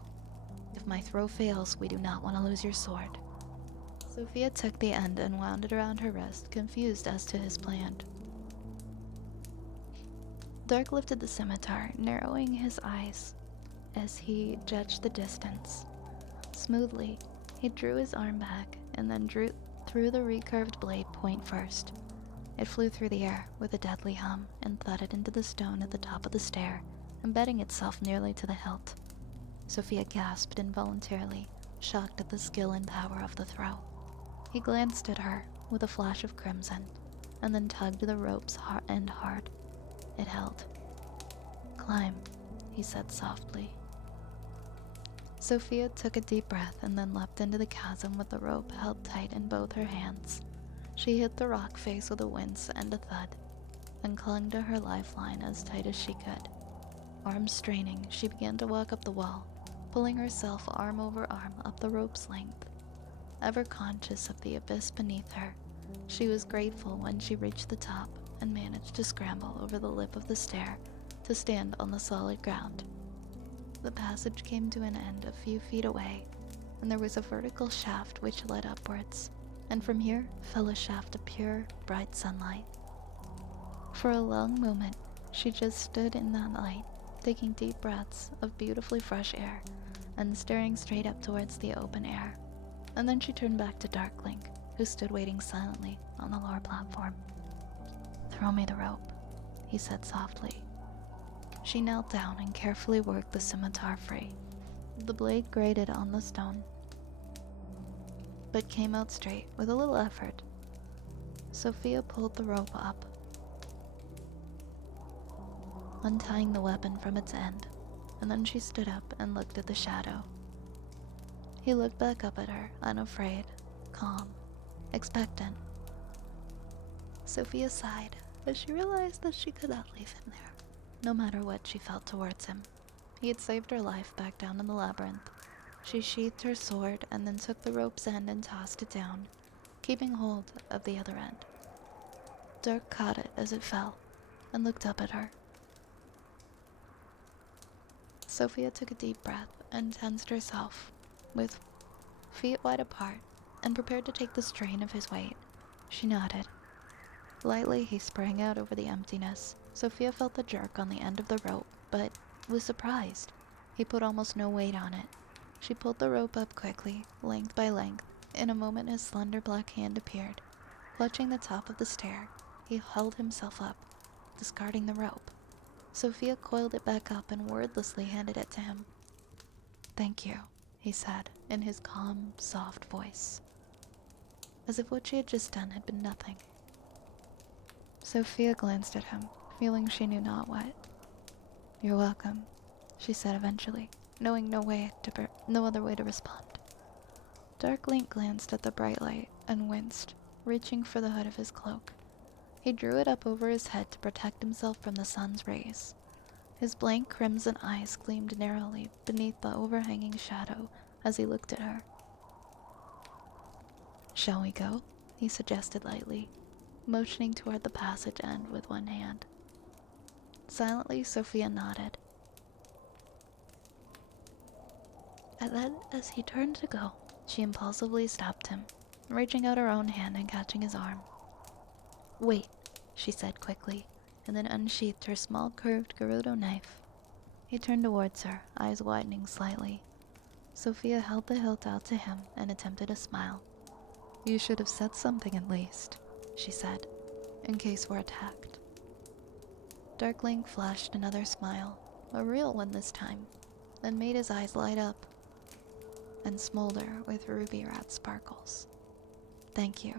If my throw fails, we do not want to lose your sword. Sophia took the end and wound it around her wrist, confused as to his plan. Dark lifted the scimitar, narrowing his eyes as he judged the distance. Smoothly, he drew his arm back and then threw the recurved blade point first. It flew through the air with a deadly hum and thudded into the stone at the top of the stair, embedding itself nearly to the hilt. Sophia gasped involuntarily, shocked at the skill and power of the throw. He glanced at her with a flash of crimson, and then tugged the rope's end hard. It held. Climb, he said softly. Sophia took a deep breath and then leapt into the chasm with the rope held tight in both her hands. She hit the rock face with a wince and a thud, and clung to her lifeline as tight as she could. Arms straining, she began to walk up the wall, pulling herself arm over arm up the rope's length. Ever conscious of the abyss beneath her, she was grateful when she reached the top and managed to scramble over the lip of the stair to stand on the solid ground. The passage came to an end a few feet away, and there was a vertical shaft which led upwards, and from here fell a shaft of pure, bright sunlight. For a long moment, she just stood in that light, taking deep breaths of beautifully fresh air and staring straight up towards the open air. And then she turned back to Darkling, who stood waiting silently on the lower platform. Throw me the rope, he said softly. She knelt down and carefully worked the scimitar free. The blade grated on the stone, but came out straight with a little effort. Sophia pulled the rope up, untying the weapon from its end, and then she stood up and looked at the shadow. He looked back up at her, unafraid, calm, expectant. Sophia sighed as she realized that she could not leave him there, no matter what she felt towards him. He had saved her life back down in the labyrinth. She sheathed her sword and then took the rope's end and tossed it down, keeping hold of the other end. Dirk caught it as it fell and looked up at her. Sophia took a deep breath and tensed herself, with feet wide apart, and prepared to take the strain of his weight. She nodded. Lightly, he sprang out over the emptiness. Sophia felt the jerk on the end of the rope, but was surprised. He put almost no weight on it. She pulled the rope up quickly, length by length. In a moment, his slender black hand appeared. Clutching the top of the stair, he held himself up, discarding the rope. Sophia coiled it back up and wordlessly handed it to him. Thank you, he said, in his calm, soft voice, as if what she had just done had been nothing. Sophia glanced at him, feeling she knew not what. You're welcome, she said eventually, knowing no other way to respond. Dark Link glanced at the bright light and winced, reaching for the hood of his cloak. He drew it up over his head to protect himself from the sun's rays. His blank crimson eyes gleamed narrowly beneath the overhanging shadow as he looked at her. Shall we go? He suggested lightly, motioning toward the passage end with one hand. Silently, Sophia nodded. And then, as he turned to go, she impulsively stopped him, reaching out her own hand and catching his arm. Wait, she said quickly, and then unsheathed her small curved Gerudo knife. He turned towards her, eyes widening slightly. Sophia held the hilt out to him and attempted a smile. You should have said something at least, she said, in case we're attacked. Darkling flashed another smile, a real one this time, then made his eyes light up and smolder with ruby rat sparkles. Thank you,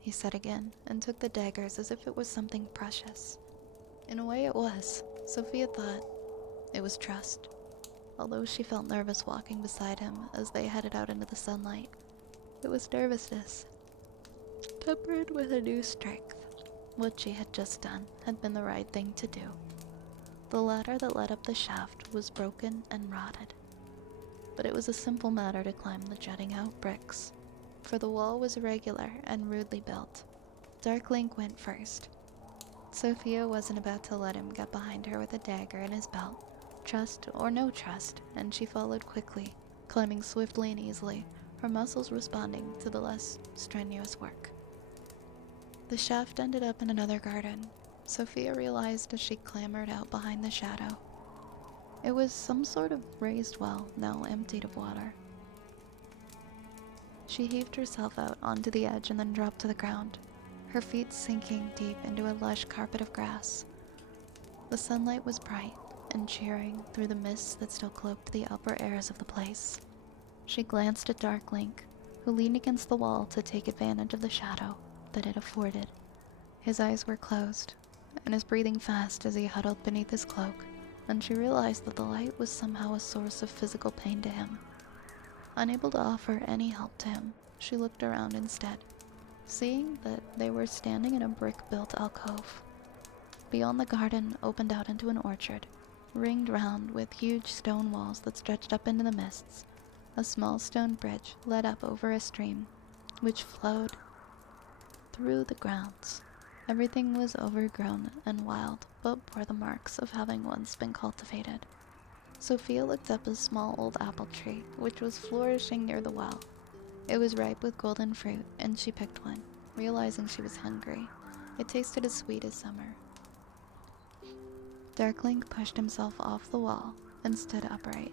he said again, and took the daggers as if it was something precious. In a way it was. Sophia thought it was trust, although she felt nervous walking beside him as they headed out into the sunlight. It was nervousness, tempered with a new strength. What she had just done had been the right thing to do. The ladder that led up the shaft was broken and rotted, but it was a simple matter to climb the jutting out bricks, for the wall was irregular and rudely built. Dark Link went first. Sophia wasn't about to let him get behind her with a dagger in his belt, trust or no trust, and she followed quickly, climbing swiftly and easily, her muscles responding to the less strenuous work. The shaft ended up in another garden, Sophia realized as she clambered out behind the shadow. It was some sort of raised well, now emptied of water. She heaved herself out onto the edge and then dropped to the ground, her feet sinking deep into a lush carpet of grass. The sunlight was bright and cheering through the mists that still cloaked the upper airs of the place. She glanced at Dark Link, who leaned against the wall to take advantage of the shadow that it afforded. His eyes were closed, and his breathing fast as he huddled beneath his cloak, and she realized that the light was somehow a source of physical pain to him. Unable to offer any help to him, she looked around instead, seeing that they were standing in a brick-built alcove. Beyond the garden opened out into an orchard, ringed round with huge stone walls that stretched up into the mists. A small stone bridge led up over a stream, which flowed through the grounds. Everything was overgrown and wild, but bore the marks of having once been cultivated. Sophia looked up a small old apple tree, which was flourishing near the well. It was ripe with golden fruit, and she picked one, realizing she was hungry. It tasted as sweet as summer. Darklink pushed himself off the wall and stood upright,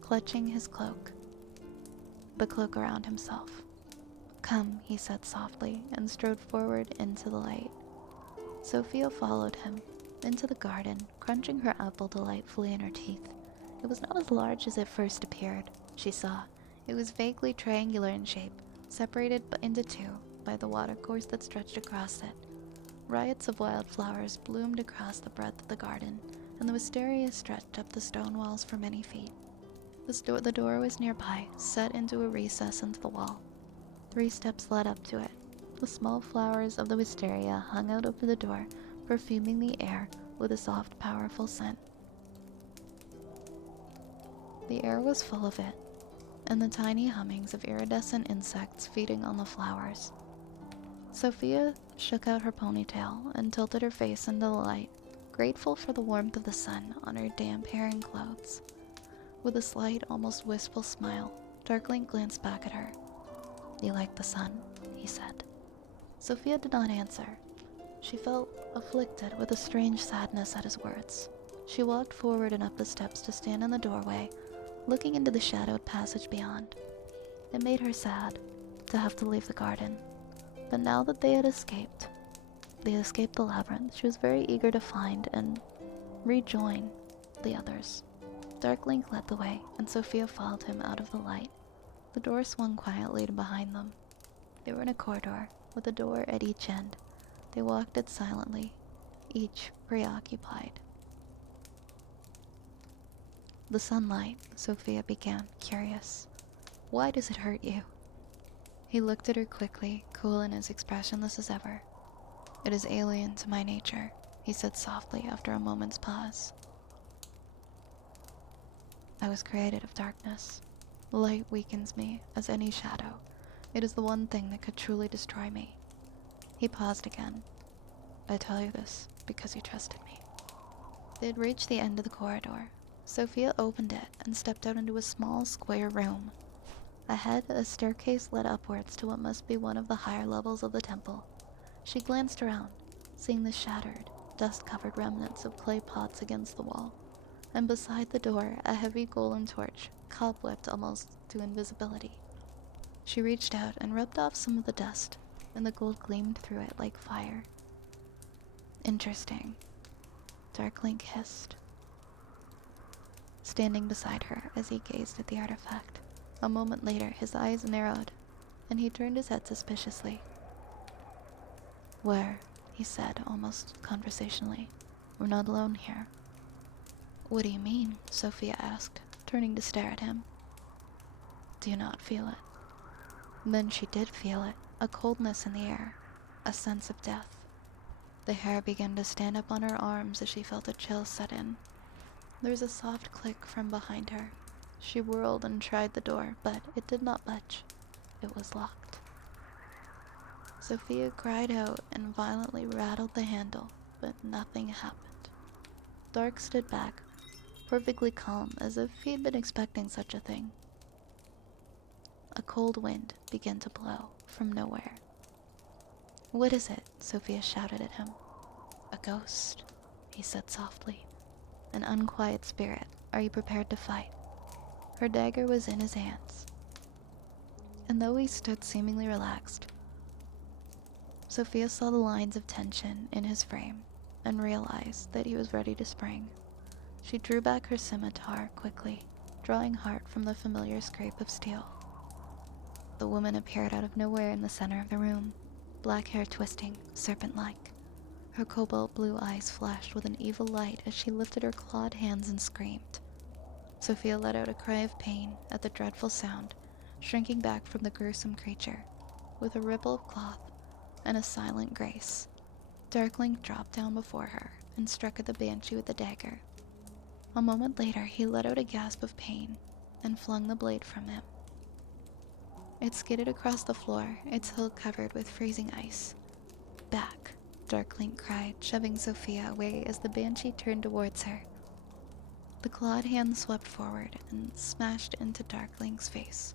clutching his cloak, the cloak around himself. Come, he said softly, and strode forward into the light. Sophia followed him, into the garden, crunching her apple delightfully in her teeth. It was not as large as it first appeared, she saw. It was vaguely triangular in shape, separated into two by the watercourse that stretched across it. Riots of wildflowers bloomed across the breadth of the garden, and the wisteria stretched up the stone walls for many feet. The door was nearby, set into a recess into the wall. 3 steps led up to it. The small flowers of the wisteria hung out over the door, perfuming the air with a soft, powerful scent. The air was full of it, and the tiny hummings of iridescent insects feeding on the flowers. Sophia shook out her ponytail and tilted her face into the light, grateful for the warmth of the sun on her damp hair and clothes. With a slight, almost wistful smile, Darkling glanced back at her. You like the sun, he said. Sophia did not answer. She felt afflicted with a strange sadness at his words. She walked forward and up the steps to stand in the doorway, looking into the shadowed passage beyond. It made her sad to have to leave the garden, but now that they escaped the labyrinth, she was very eager to find and rejoin the others. Darkling led the way, and Sophia followed him out of the light. The door swung quietly behind them. They were in a corridor, with a door at each end. They walked it silently, each preoccupied. The sunlight, Sophia began, curious. Why does it hurt you? He looked at her quickly, cool and as expressionless as ever. It is alien to my nature, he said softly after a moment's pause. I was created of darkness. Light weakens me, as any shadow. It is the one thing that could truly destroy me. He paused again. I tell you this because you trusted me. They had reached the end of the corridor. Sophia opened it and stepped out into a small square room. Ahead, a staircase led upwards to what must be one of the higher levels of the temple. She glanced around, seeing the shattered, dust-covered remnants of clay pots against the wall, and beside the door, a heavy golden torch, cobwebbed almost to invisibility. She reached out and rubbed off some of the dust, and the gold gleamed through it like fire. Interesting, Darklink hissed, standing beside her as he gazed at the artifact. A moment later, his eyes narrowed, and he turned his head suspiciously. Where? He said, almost conversationally. We're not alone here. What do you mean? Sophia asked, turning to stare at him. Do you not feel it? Then she did feel it, a coldness in the air, a sense of death. The hair began to stand up on her arms as she felt a chill set in. There was a soft click from behind her. She whirled and tried the door, but it did not budge. It was locked. Sophia cried out and violently rattled the handle, but nothing happened. Dark stood back, perfectly calm, as if he'd been expecting such a thing. A cold wind began to blow from nowhere. What is it? Sophia shouted at him. A ghost, he said softly. An unquiet spirit. Are you prepared to fight? Her dagger was in his hands. And though he stood seemingly relaxed, Sophia saw the lines of tension in his frame and realized that he was ready to spring. She drew back her scimitar quickly, drawing heart from the familiar scrape of steel. The woman appeared out of nowhere in the center of the room, black hair twisting, serpent-like. Her cobalt blue eyes flashed with an evil light as she lifted her clawed hands and screamed. Sophia let out a cry of pain at the dreadful sound, shrinking back from the gruesome creature. With a ripple of cloth and a silent grace, Darklink dropped down before her and struck at the banshee with the dagger. A moment later, he let out a gasp of pain and flung the blade from him. It skidded across the floor, its hilt covered with freezing ice. Back, Darklink cried, shoving Sophia away as the banshee turned towards her. The clawed hand swept forward and smashed into Darklink's face.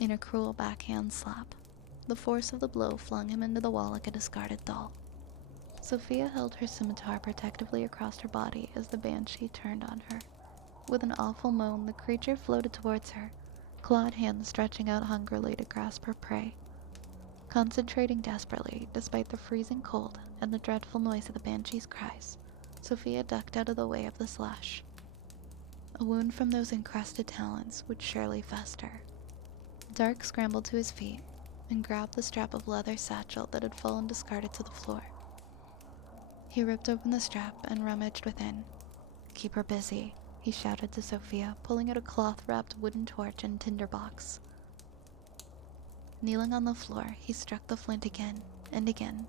In a cruel backhand slap, the force of the blow flung him into the wall like a discarded doll. Sophia held her scimitar protectively across her body as the banshee turned on her. With an awful moan, the creature floated towards her, clawed hands stretching out hungrily to grasp her prey. Concentrating desperately, despite the freezing cold and the dreadful noise of the banshee's cries, Sophia ducked out of the way of the slash. A wound from those encrusted talons would surely fester. Dark scrambled to his feet and grabbed the strap of leather satchel that had fallen discarded to the floor. He ripped open the strap and rummaged within. Keep her busy, he shouted to Sophia, pulling out a cloth-wrapped wooden torch and tinderbox. Kneeling on the floor, he struck the flint again and again,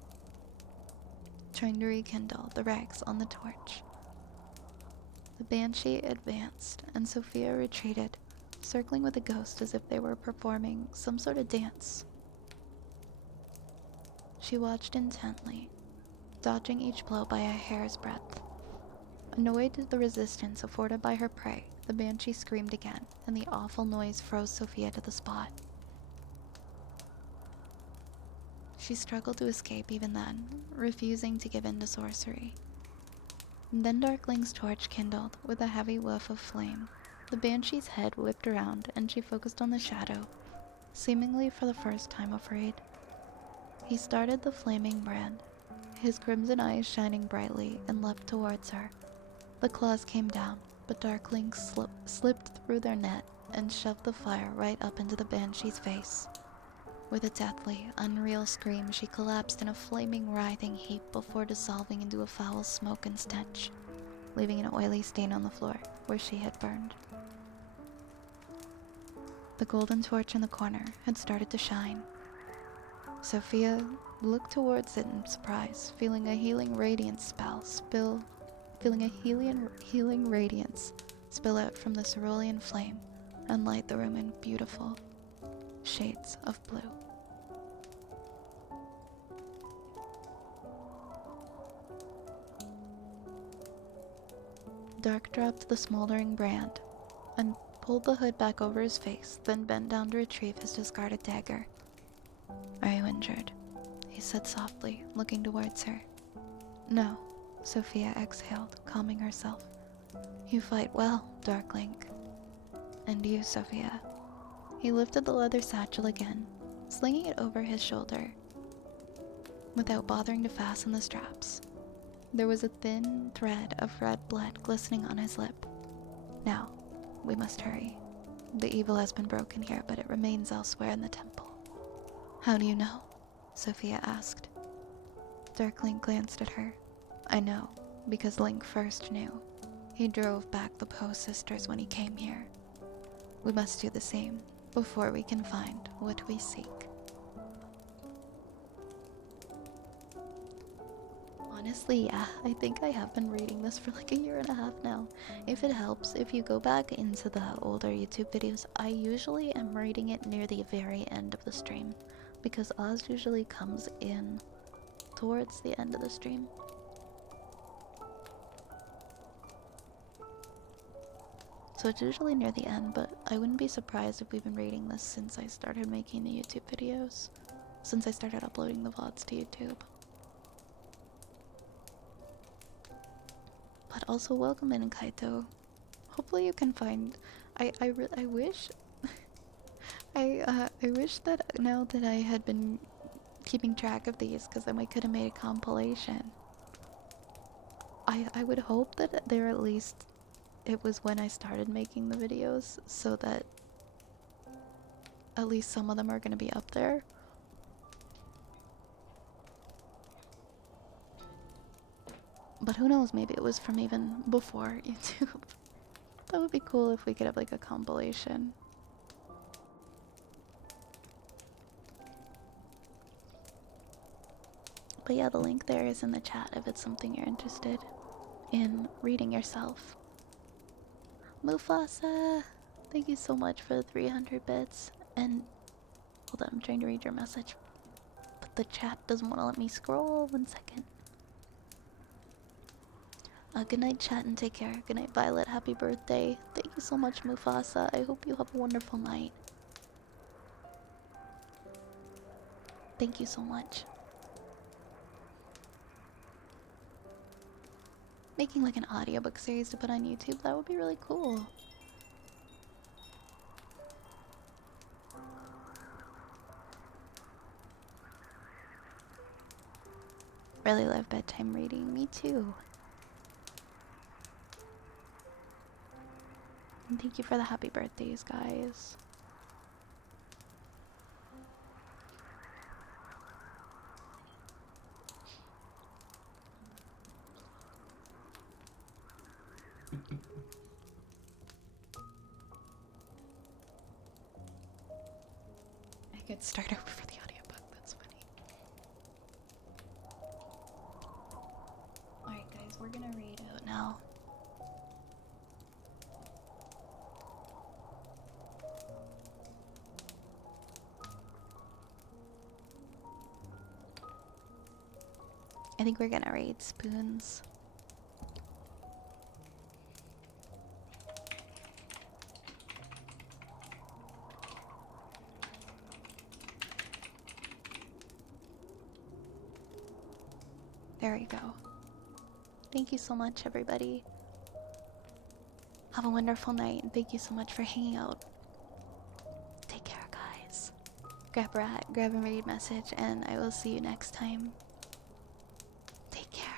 trying to rekindle the rags on the torch. The banshee advanced, and Sophia retreated, circling with the ghost as if they were performing some sort of dance. She watched intently, dodging each blow by a hair's breadth. Annoyed at the resistance afforded by her prey, the banshee screamed again, and the awful noise froze Sophia to the spot. She struggled to escape even then, refusing to give in to sorcery. Then Darkling's torch kindled with a heavy whiff of flame. The banshee's head whipped around, and she focused on the shadow, seemingly for the first time afraid. He started the flaming brand, his crimson eyes shining brightly, and leapt towards her. The claws came down, but Darkling slipped through their net and shoved the fire right up into the banshee's face. With a deathly, unreal scream, she collapsed in a flaming, writhing heap before dissolving into a foul smoke and stench, leaving an oily stain on the floor where she had burned. The golden torch in the corner had started to shine. Sophia looked towards it in surprise, feeling a healing radiance spill out from the cerulean flame and light the room in beautiful shades of blue. Dark dropped the smoldering brand and pulled the hood back over his face, then bent down to retrieve his discarded dagger. "Are you injured?" he said softly, looking towards her. "No," Sophia exhaled, calming herself. "You fight well, Darkling. And you, Sophia." He lifted the leather satchel again, slinging it over his shoulder, without bothering to fasten the straps. There was a thin thread of red blood glistening on his lip. "Now, we must hurry. The evil has been broken here, but it remains elsewhere in the temple." "How do you know?" Sophia asked. Darkling glanced at her. "I know, because Link first knew. He drove back the Poe sisters when he came here. We must do the same, before we can find what we seek." Honestly, yeah, I think I have been reading this for like a year and a half now. If it helps, if you go back into the older YouTube videos, I usually am reading it near the very end of the stream, because Oz usually comes in towards the end of the stream. So it's usually near the end, but I wouldn't be surprised if we've been reading this since I started making the YouTube videos. Since I started uploading the VODs to YouTube. But also welcome in, Kaito. Hopefully you can find... I wish... I wish that now that I had been keeping track of these, because then we could have made a compilation. I would hope that there at least... it was when I started making the videos, so that at least some of them are going to be up there. But who knows, maybe it was from even before YouTube. That would be cool if we could have like a compilation. But yeah, the link there is in the chat if it's something you're interested in reading yourself. Mufasa! Thank you so much for the 300 bits. And hold on, I'm trying to read your message. But the chat doesn't want to let me scroll. 1 second. Good night, chat, and take care. Good night, Violet. Happy birthday. Thank you so much, Mufasa. I hope you have a wonderful night. Thank you so much. Making like an audiobook series to put on YouTube, that would be really cool. Really love bedtime reading. Me too. And thank you for the happy birthdays, guys. I could start over for the audiobook. That's funny. Alright, guys, we're gonna read out now. I think we're gonna read Spoons. There we go. Thank you so much, everybody. Have a wonderful night, and thank you so much for hanging out. Take care, guys. Grab a read message, and I will see you next time. Take care.